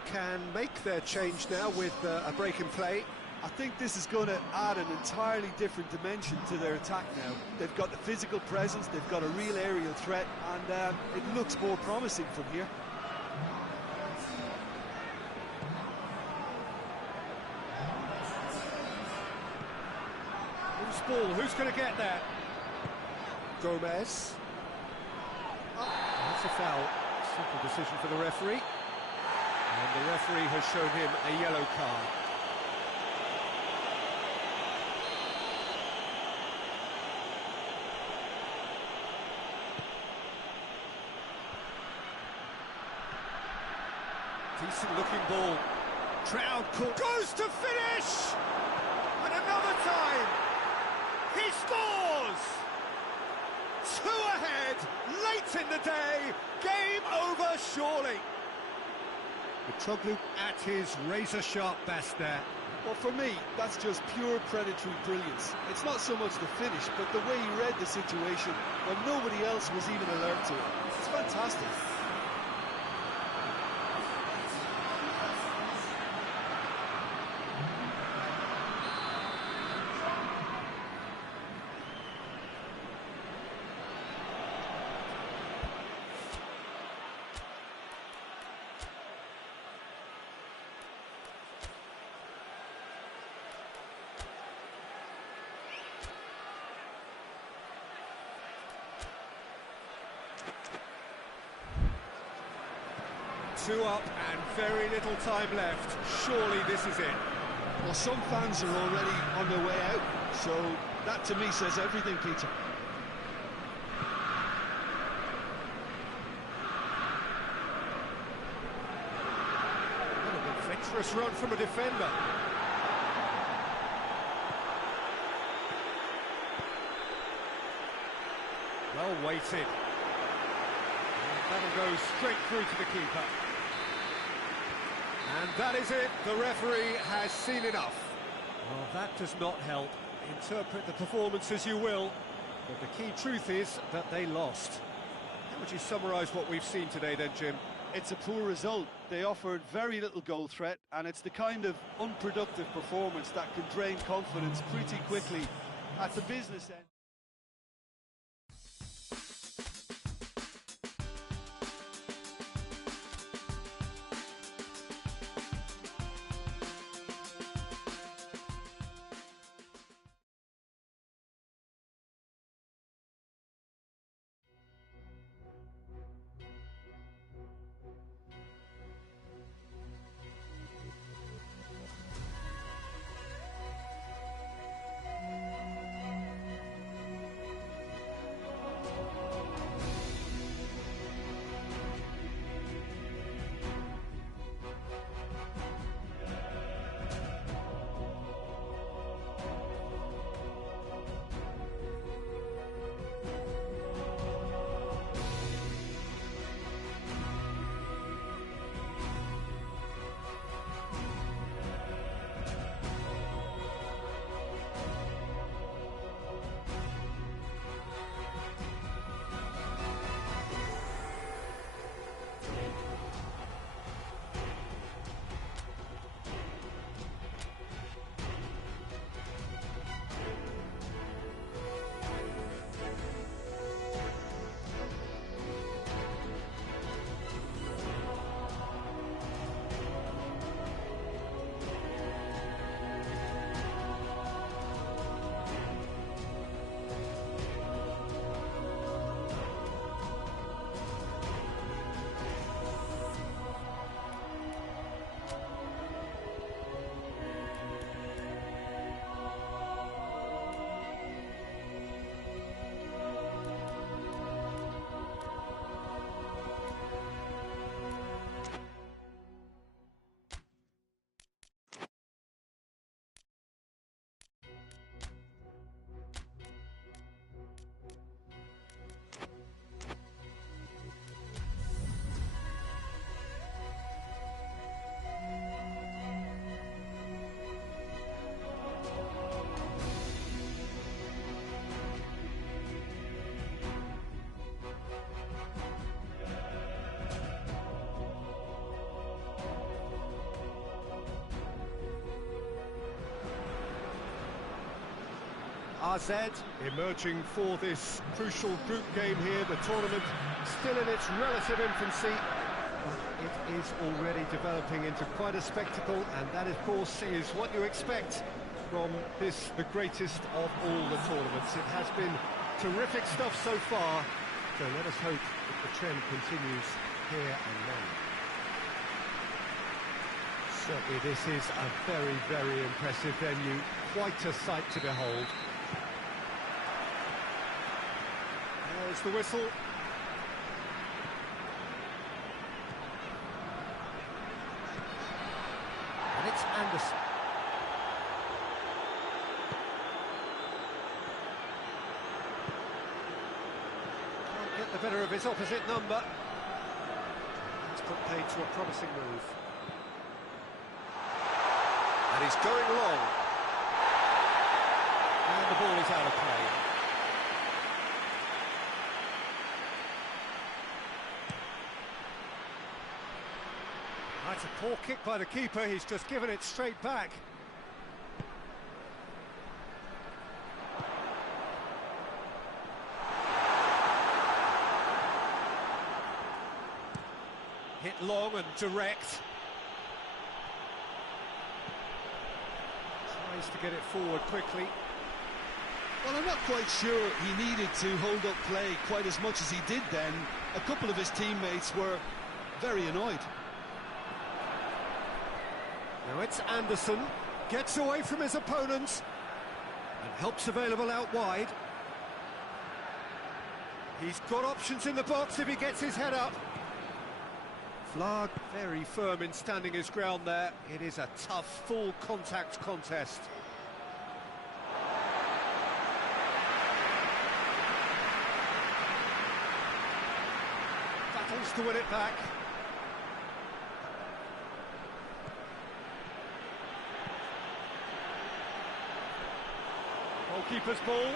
can make their change now with a break in play. I think this is going to add an entirely different dimension to their attack now. They've got the physical presence, they've got a real aerial threat, and it looks more promising from here. Loose ball, who's going to get there? Gomez. Oh, that's a foul. Simple decision for the referee. And the referee has shown him a yellow card. Decent looking ball. Trout goes to finish! And another time, he scores! 2 ahead, late in the day, game over surely. Mitroglou at his razor-sharp best there. Well, for me, that's just pure predatory brilliance. It's not so much the finish, but the way he read the situation when nobody else was even alert to it. It's fantastic. Two up and very little time left. Surely this is it. Well, some fans are already on their way out, so that to me says everything, Peter. What an adventurous run from a defender. Well weighted. That'll go straight through to the keeper. And that is it. The referee has seen enough. Well, that does not help. Interpret the performance as you will, but the key truth is that they lost. How would you summarise what we've seen today then, Jim? It's a poor result. They offered very little goal threat, and it's the kind of unproductive performance that can drain confidence pretty quickly at the business end. AZ emerging for this crucial group game here. The tournament still in its relative infancy, but it is already developing into quite a spectacle, and that, of course, is what you expect from this, the greatest of all the tournaments. It has been terrific stuff so far, so let us hope that the trend continues here and now. Certainly this is a very, very impressive venue, quite a sight to behold. There's the whistle. And it's Anderson. Can't get the better of his opposite number. It's put paid to a promising move. And he's going long. And the ball is out of play. That's a poor kick by the keeper, he's just given it straight back. Hit long and direct. Tries to get it forward quickly. Well, I'm not quite sure he needed to hold up play quite as much as he did then. A couple of his teammates were very annoyed. Now it's Anderson, gets away from his opponents and helps available out wide. He's got options in the box if he gets his head up. Flag very firm in standing his ground there. It is a tough, full contact contest. Battles to win it back. Goalkeeper's ball.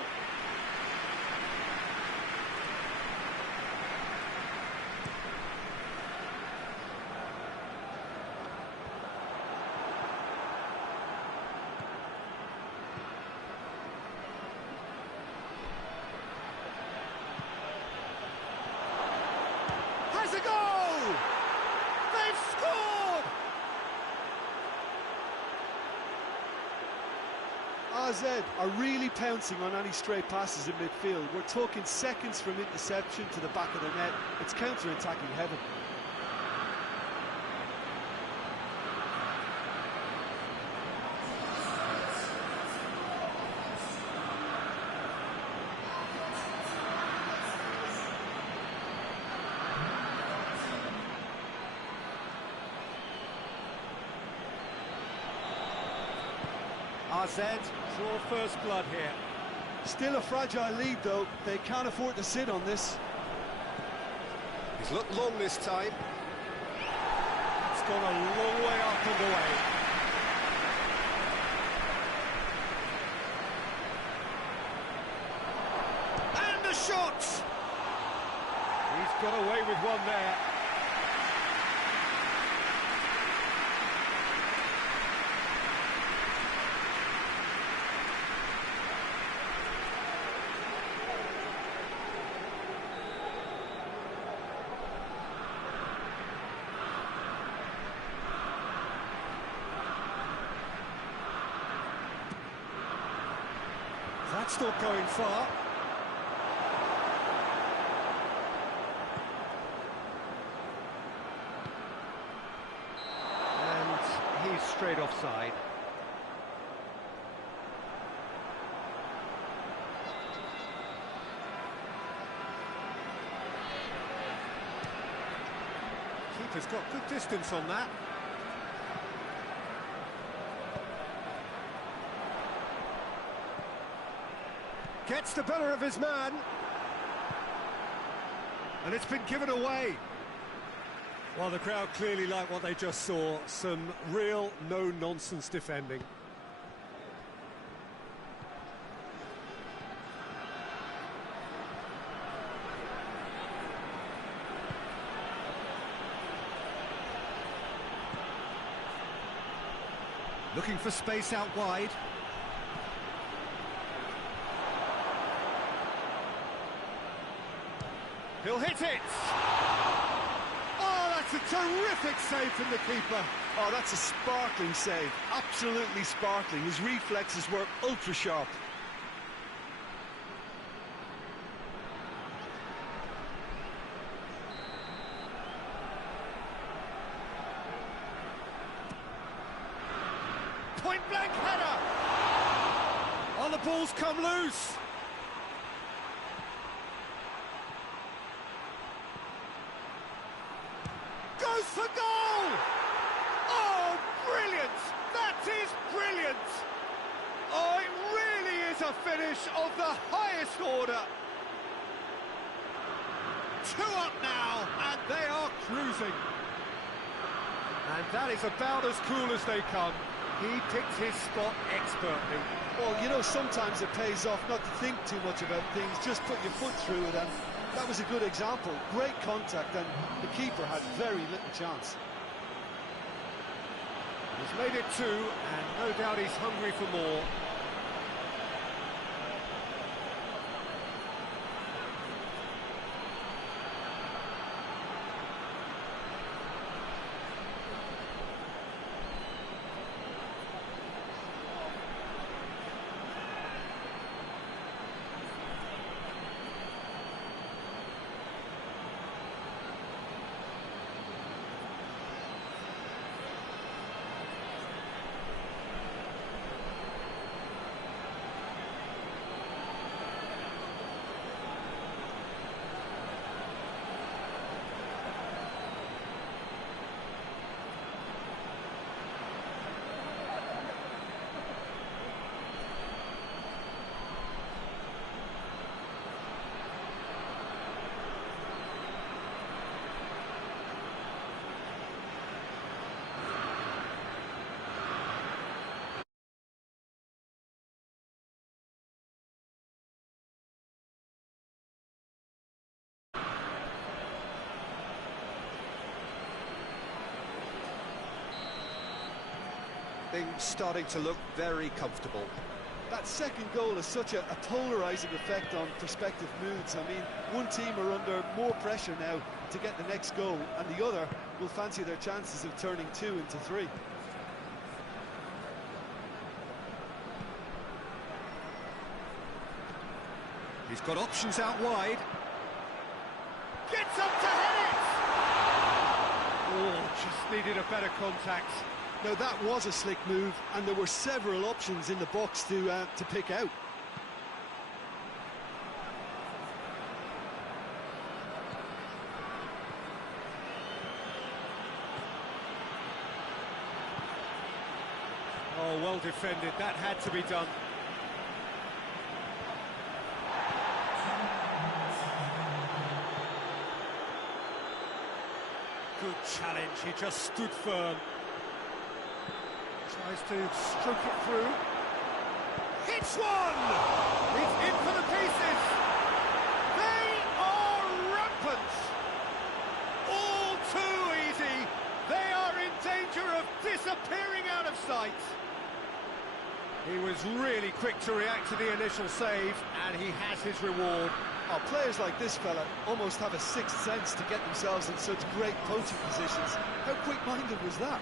Has a goal! They've scored! AZ are really pouncing on any stray passes in midfield. We're talking seconds from interception to the back of the net. It's counter-attacking heaven. AZ draw first blood here. Still a fragile lead, though. They can't afford to sit on this. He's looked long this time. It's gone a long way up and away. And the shot! He's got away with one there. That's not going far. And he's straight offside. Keeper's got good distance on that. Gets the better of his man. And it's been given away. Well, the crowd clearly like what they just saw. Some real no-nonsense defending. Looking for space out wide. He'll hit it! Oh, that's a terrific save from the keeper. Oh, that's a sparkling save. Absolutely sparkling. His reflexes were ultra-sharp. Point-blank header! Oh, the ball's come loose! Goes for goal! Oh, brilliant! That is brilliant! Oh, it really is a finish of the highest order. 2 up now, and they are cruising. And that is about as cool as they come. He picked his spot expertly. Well, you know, sometimes it pays off not to think too much about things, just put your foot through it, and that was a good example. Great contact, and the keeper had very little chance. He's made it 2, and no doubt he's hungry for more. Things starting to look very comfortable. That second goal has such a polarising effect on prospective moods. I mean, one team are under more pressure now to get the next goal, and the other will fancy their chances of turning 2 into 3. He's got options out wide. Gets up to hit it! Oh, just needed a better contact. Now that was a slick move, and there were several options in the box to pick out. Oh, well defended. That had to be done. Good challenge. He just stood firm. Tries to stroke it through. Hits one! It's in for the pieces. They are rampant. All too easy. They are in danger of disappearing out of sight. He was really quick to react to the initial save, and he has his reward. Oh, players like this fella almost have a sixth sense to get themselves in such great poaching positions. How quick-minded was that?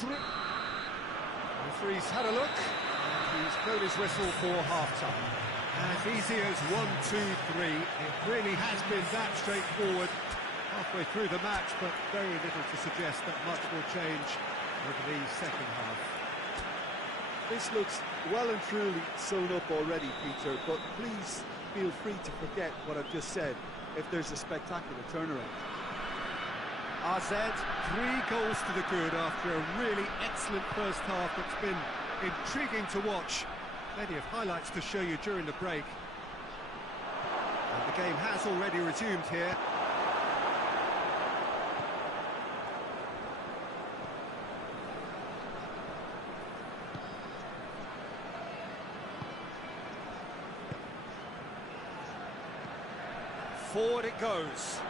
The referee's had a look, and he's blown his whistle for half-time. As easy as 1, 2, 3. It really has been that straightforward halfway through the match, but very little to suggest that much will change over the second half. This looks well and truly sewn up already, Peter, but please feel free to forget what I've just said if there's a spectacular turnaround. AZ, 3 goals to the good after a really excellent first half that's been intriguing to watch. Plenty of highlights to show you during the break. And the game has already resumed here. Forward it goes.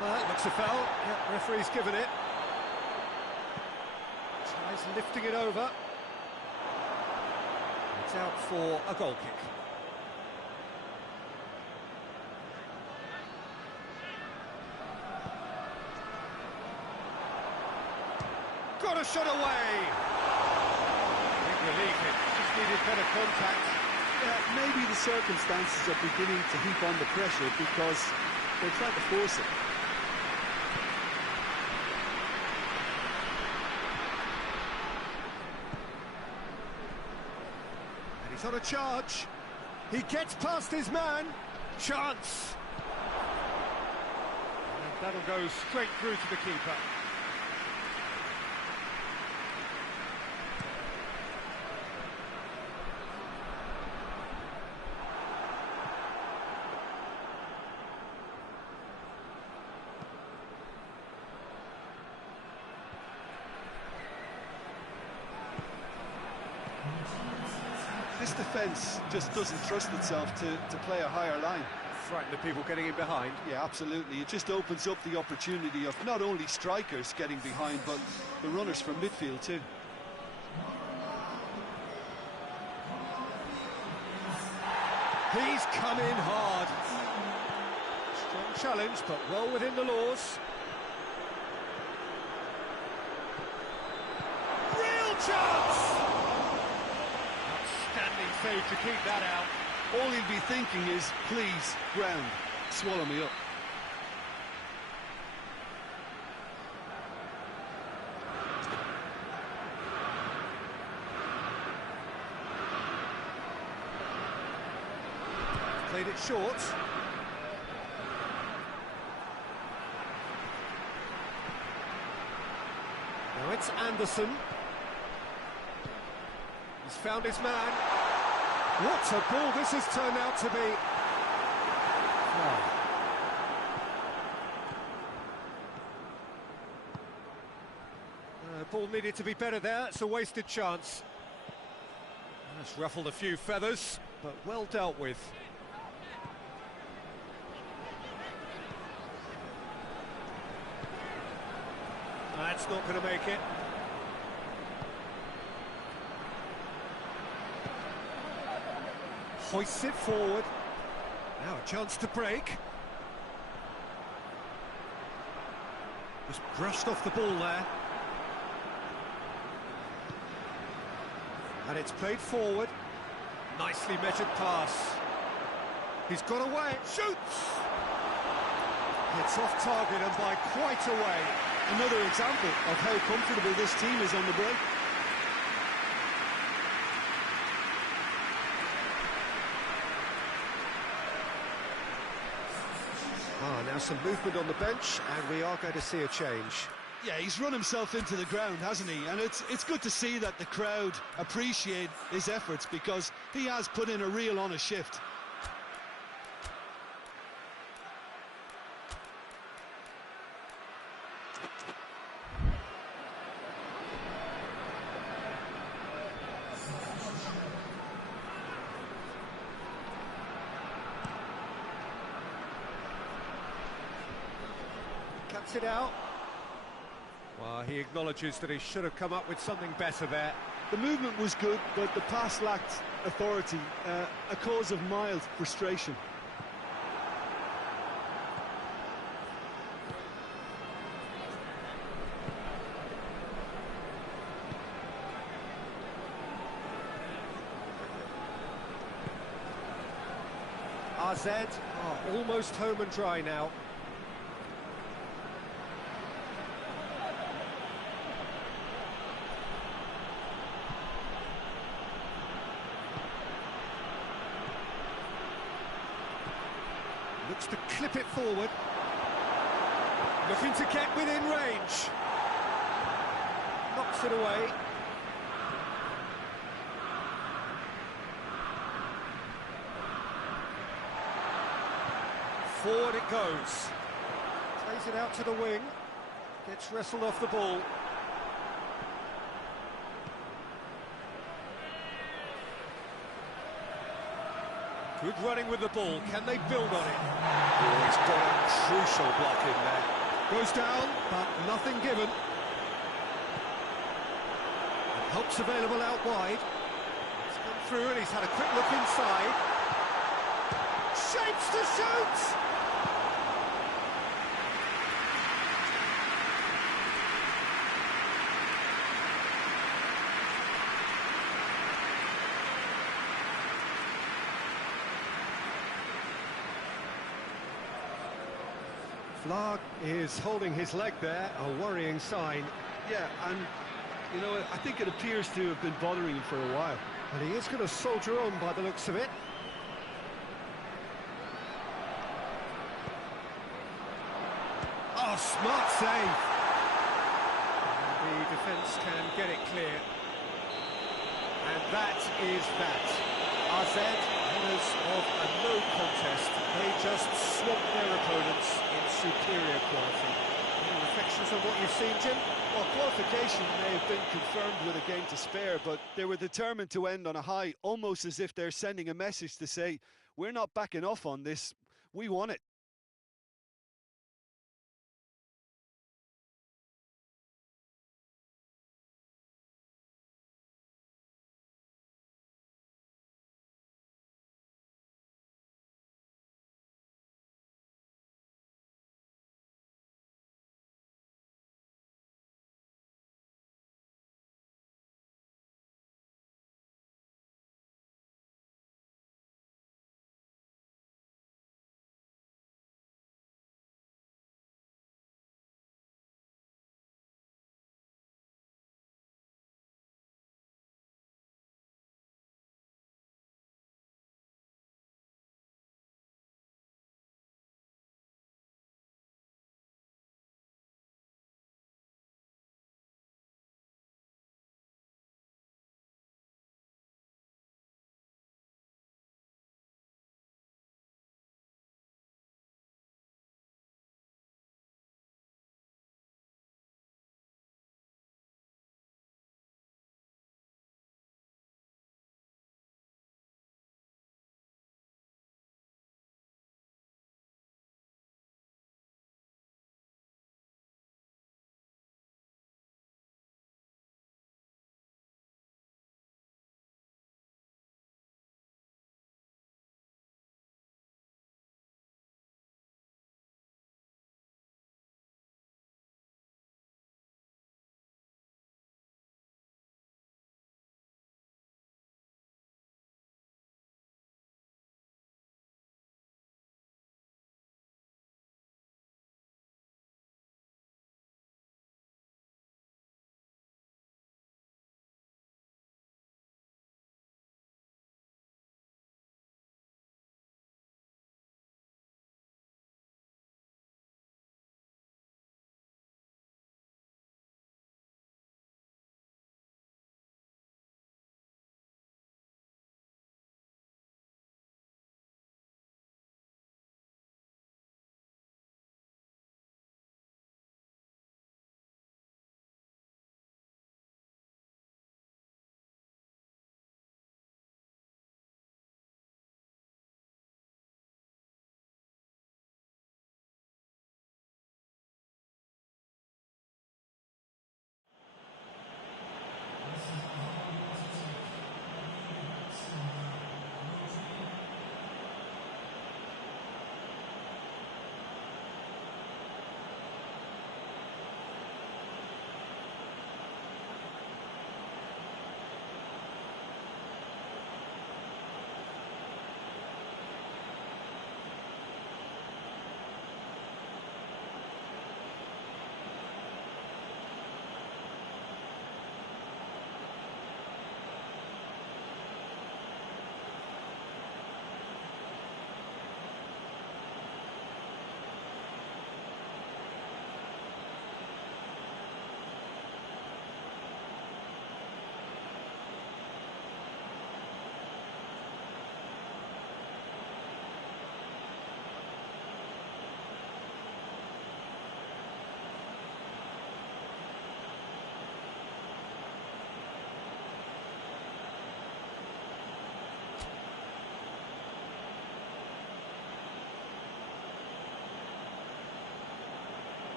Well, that looks a foul. Yeah, referee's given it. Tries lifting it over. It's out for a goal kick. Got a shot away. Big relief, it just needed better contact. Maybe the circumstances are beginning to heap on the pressure because they're trying to force it. And he's on a charge. He gets past his man. Chance. And that'll go straight through to the keeper. This defence just doesn't trust itself to play a higher line. Frighten the people getting in behind. Yeah, absolutely. It just opens up the opportunity of not only strikers getting behind, but the runners from midfield too. He's come in hard. Strong challenge, but well within the laws. Real chance! Outstanding save to keep that out. All he'll be thinking is, please, ground, swallow me up. Played it short. Now it's Anderson. He's found his man. What a ball this has turned out to be. Ball needed to be better there. It's a wasted chance. That's ruffled a few feathers, but well dealt with. That's not going to make it. Hoists it forward. Now a chance to break. Just brushed off the ball there. And it's played forward. Nicely measured pass. He's got away. Shoots! It's off target and by quite a way. Another example of how comfortable this team is on the break. Now some movement on the bench, and we are going to see a change. Yeah, he's run himself into the ground, hasn't he? And it's good to see that the crowd appreciate his efforts, because he has put in a real honest shift. Cuts it out. Well, he acknowledges that he should have come up with something better there. The movement was good, but the pass lacked authority, a cause of mild frustration. RZ almost home and dry now. Looks to clip it forward. Looking to get within range. Knocks it away. Forward it goes. Plays it out to the wing. Gets wrestled off the ball. Good running with the ball. Can they build on it? Oh, he's got a crucial block in there. Goes down, but nothing given. And help's available out wide. He's come through and he's had a quick look inside. Shapes to shoot! Flag is holding his leg there, a worrying sign. Yeah, and, you know, I think it appears to have been bothering him for a while. And he is going to soldier on by the looks of it. Oh, smart save. And the defence can get it clear. And that is that. RZ, winners of a no contest. They just swamped their opponents in superior quality. Any reflections on what you've seen, Jim? Well, qualification may have been confirmed with a game to spare, but they were determined to end on a high, almost as if they're sending a message to say, we're not backing off on this, we won it.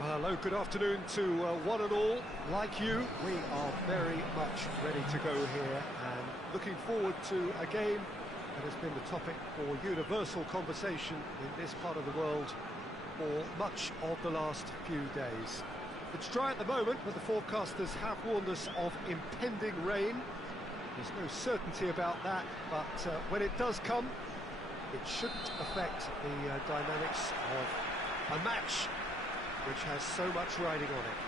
Hello, good afternoon to one and all. Like you, we are very much ready to go here and looking forward to a game that has been the topic for universal conversation in this part of the world for much of the last few days. It's dry at the moment, but the forecasters have warned us of impending rain. There's no certainty about that, but when it does come, it shouldn't affect the dynamics of a match which has so much riding on it.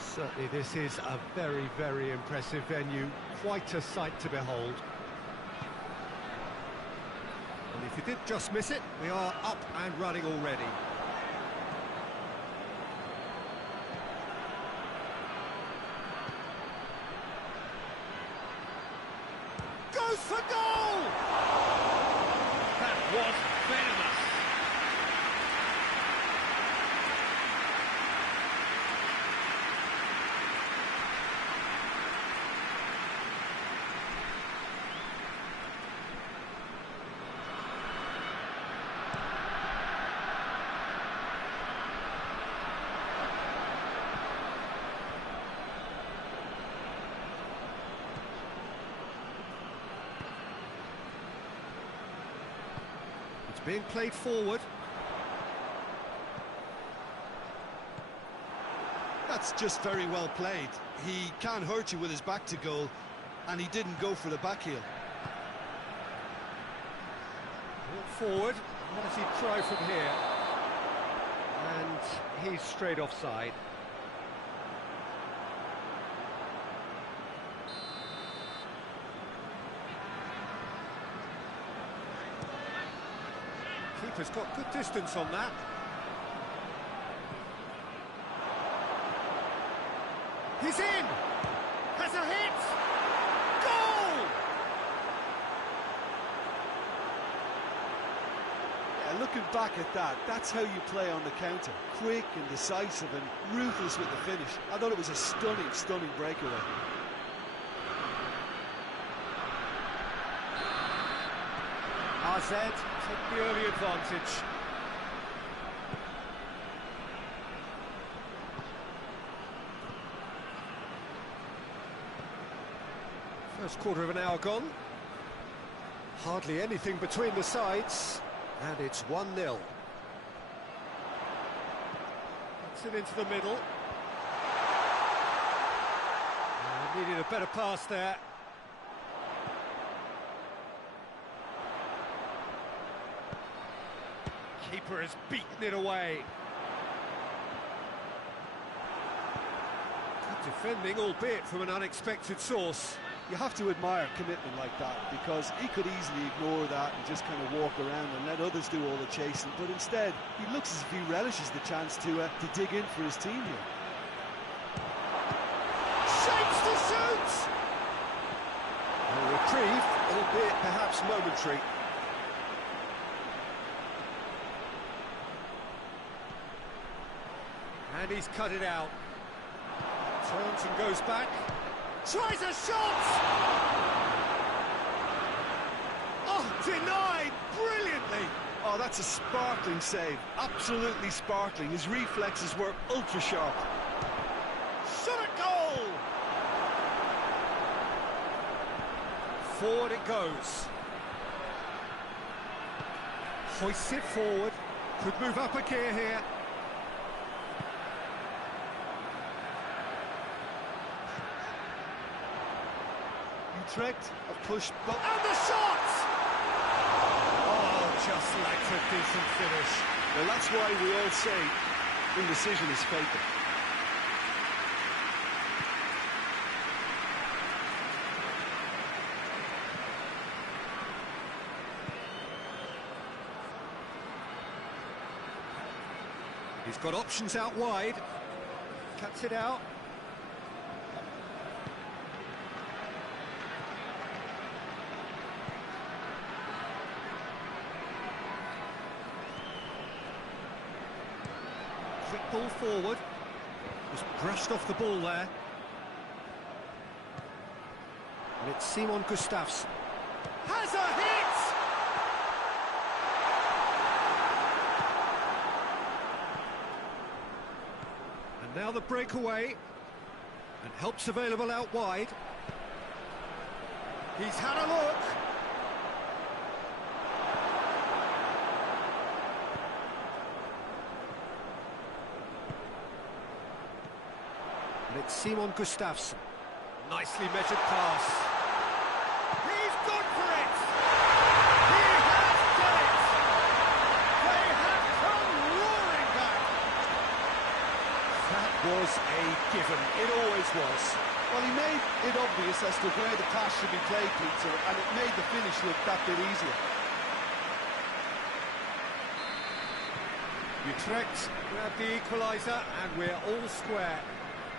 Certainly this is a very, very impressive venue, quite a sight to behold. And if you did just miss it, we are up and running already. Goes for goal! That was venomous. Being played forward. That's just very well played. He can't hurt you with his back to goal, and he didn't go for the back heel. Forward. What does he try from here? And he's straight offside. Keeper's got good distance on that. He's in! Has a hit! Goal! Yeah, looking back at that, that's how you play on the counter. Quick and decisive and ruthless with the finish. I thought it was a stunning, stunning breakaway. RZ took the early advantage. First quarter of an hour gone. Hardly anything between the sides, and it's 1-0. Gets it into the middle. Needed a better pass there. Keeper has beaten it away. Good defending, albeit from an unexpected source. You have to admire commitment like that, because he could easily ignore that and just kind of walk around and let others do all the chasing, but instead he looks as if he relishes the chance to dig in for his team here. Shapes to shoot! A reprieve, albeit perhaps momentary. And he's cut it out. Turns and goes back. Tries a shot! Oh, denied brilliantly! Oh, that's a sparkling save. Absolutely sparkling. His reflexes were ultra sharp. Shot at goal! Forward it goes. Hoists it forward. Could move up a gear here. Utrecht have pushed, but And the shot! Oh, just lacked a decent finish. well, that's why we all say indecision is fatal. He's got options out wide. Cuts it out. Quick ball forward. Just brushed off the ball there. And it's Simon Gustafsson. Has a hit! And now the breakaway, and help's available out wide. He's had a look. And it's Simon Gustafsson. Nicely measured pass. He's gone for it! He has done it! They have come roaring back! That was a given. It always was. Well, he made it obvious as to where the pass should be played, Peter, and it made the finish look that bit easier. Utrecht grab the equaliser, and we're all square.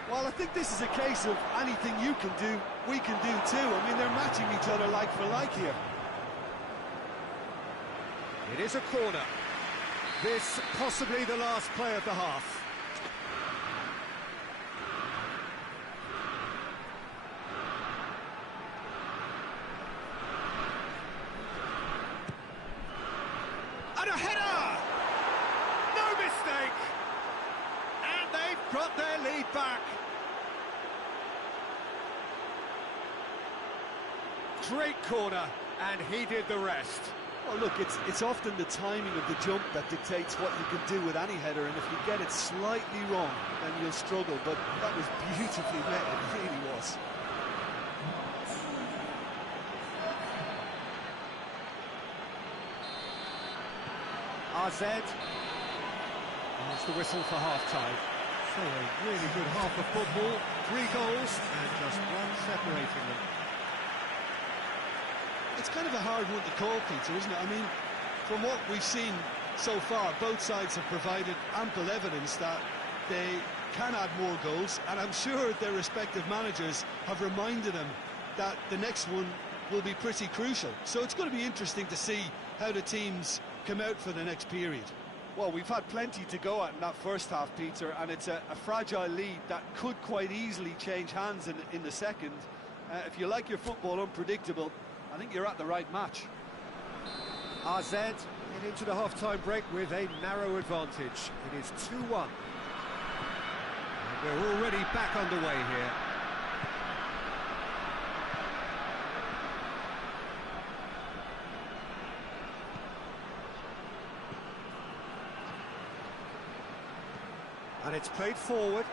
Well, I think this is a case of anything you can do, we can do too. I mean, they're matching each other like for like here. It is a corner. This possibly the last play of the half. And a header! No mistake! And they've got their lead back. Great corner, and he did the rest. Well, look, it's often the timing of the jump that dictates what you can do with any header, and if you get it slightly wrong, then you'll struggle. But that was beautifully met, it really was. AZ. That's the whistle for half-time. So a really good half of football, 3 goals, and just one separating them. It's kind of a hard one to call, Peter, isn't it? I mean, from what we've seen so far, both sides have provided ample evidence that they can add more goals, and I'm sure their respective managers have reminded them that the next one will be pretty crucial. So it's going to be interesting to see how the teams come out for the next period. Well, we've had plenty to go at in that first half, Peter, and it's a fragile lead that could quite easily change hands in the second. If you like your football unpredictable, I think you're at the right match. AZ head into the half-time break with a narrow advantage. It is 2-1. And we're already back underway here. And it's played forward.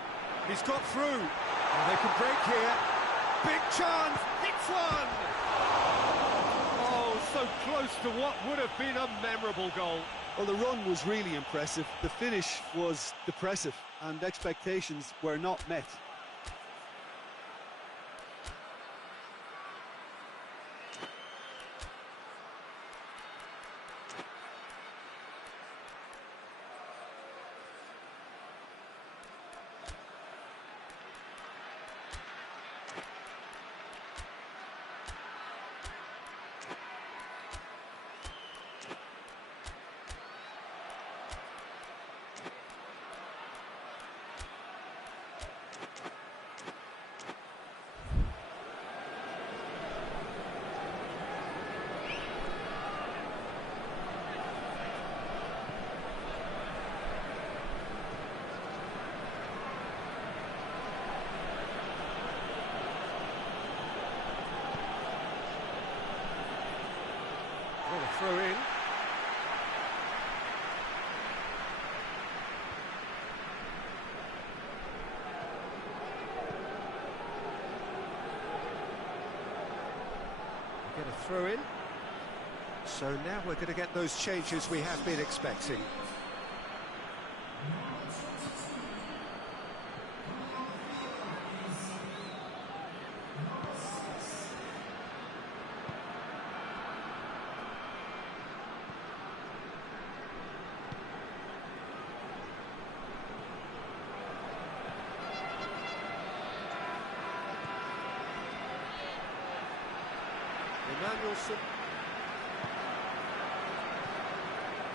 He's got through. And they can break here. Big chance. Hits one. Oh, so close to what would have been a memorable goal. Well, the run was really impressive. The finish was depressive, and expectations were not met. Well, a throw in. Get a throw in. So now we're going to get those changes we have been expecting. Emmanuelson.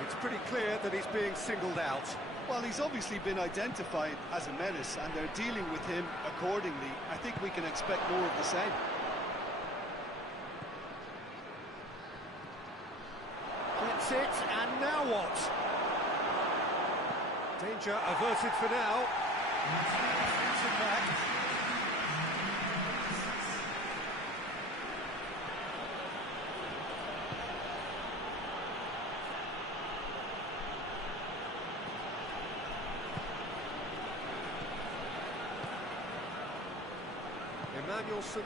It's pretty clear that he's being singled out. Well, he's obviously been identified as a menace, and they're dealing with him accordingly. I think we can expect more of the same. Gets it, and now what? Danger averted for now. Emmanuelson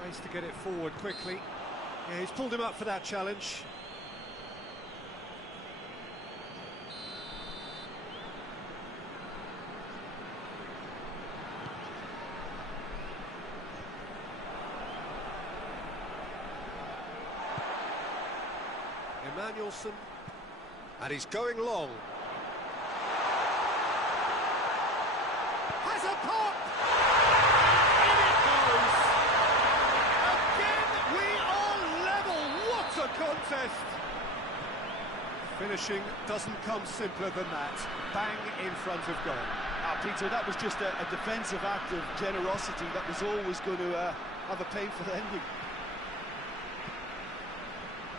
tries to get it forward quickly. Yeah, he's pulled him up for that challenge. Emmanuelson, and he's going long. Has a pop! In it goes! Again, we are level! What a contest! Finishing doesn't come simpler than that. Bang in front of goal. Peter, that was just a defensive act of generosity that was always going to have a painful ending.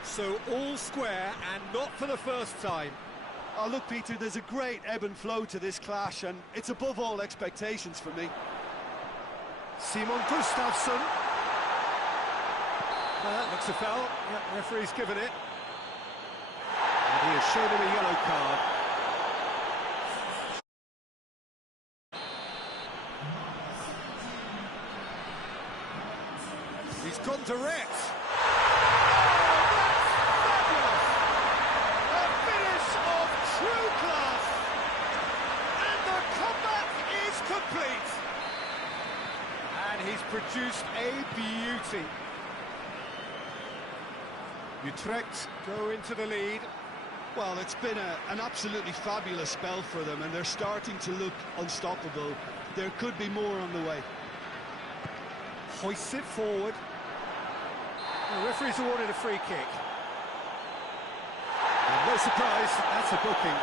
So all square, and not for the first time. Oh, look, Peter, there's a great ebb and flow to this clash, and it's above all expectations for me. Simon Gustafsson. That looks a foul. Yep, referee's given it. And he has shown him a yellow card. He's gone direct. True class, and the comeback is complete. And he's produced a beauty. Utrecht go into the lead. Well, it's been an absolutely fabulous spell for them, and they're starting to look unstoppable. There could be more on the way. Hoists it forward. The referee's awarded a free kick. And no surprise, that's a booking.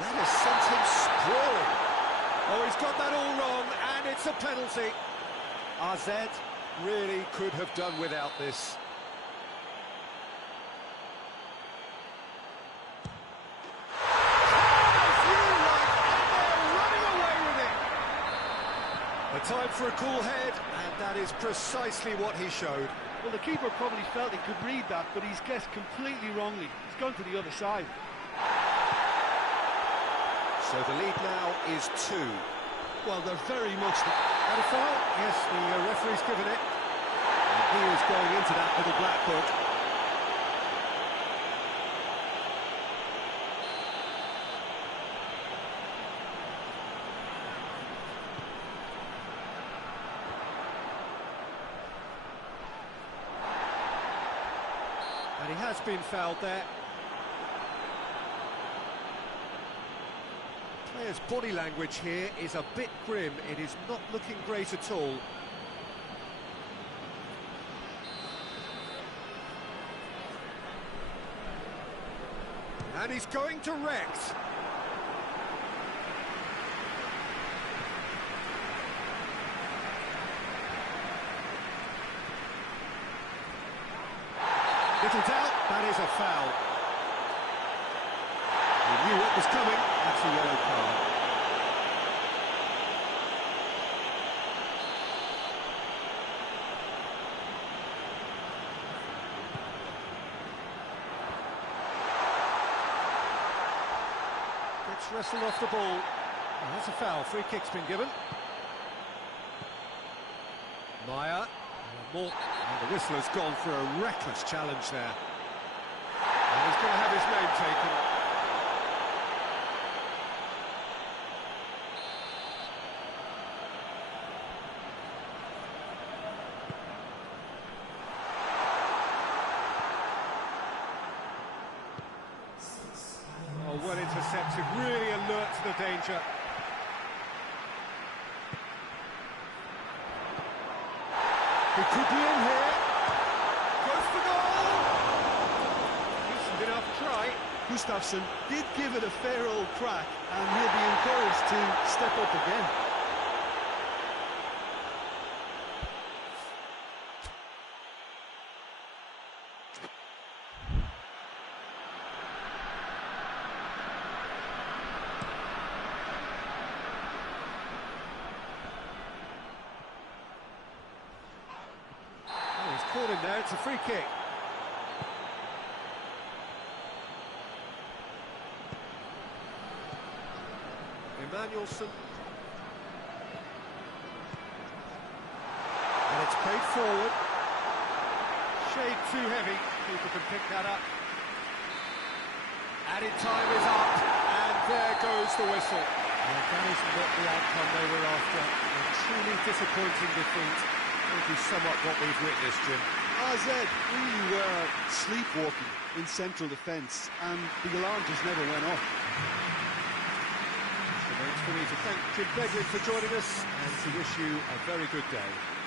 That has sent him sprawling. Oh, he's got that all wrong, and it's a penalty. AZ really could have done without this. A time for a cool head, and that is precisely what he showed. Well, the keeper probably felt he could read that, but he's guessed completely wrongly. He's gone to the other side. So the lead now is 2. Well, they're very much... That a foul? Yes, the referee's given it. And he is going into that with a black book. And he has been fouled there. Players' body language here is a bit grim. It is not looking great at all. And he's going direct. Little doubt, that is a foul. He knew what was coming. That's a yellow card. Gets wrestled off the ball. Oh, that's a foul. Free kick's been given. Meyer. And the whistle has gone for a reckless challenge there. And he's going to have his name taken. Oh, well intercepted, really alert to the danger. He could be in here. Goes for goal. He's Gustafsson did give it a fair old crack, and he'll be encouraged to step up again. Oh, he's caught him there, it's a free kick. Emmanuelson. And it's played forward. Shade too heavy. People can pick that up. Added time is up, and there goes the whistle. Well, that is not the outcome they were after. A truly disappointing defeat. Will be somewhat what we've witnessed, Jim. AZ really were sleepwalking in central defence, and the alarm just never went off. Remains for me to thank Jim Beglin for joining us and to wish you a very good day.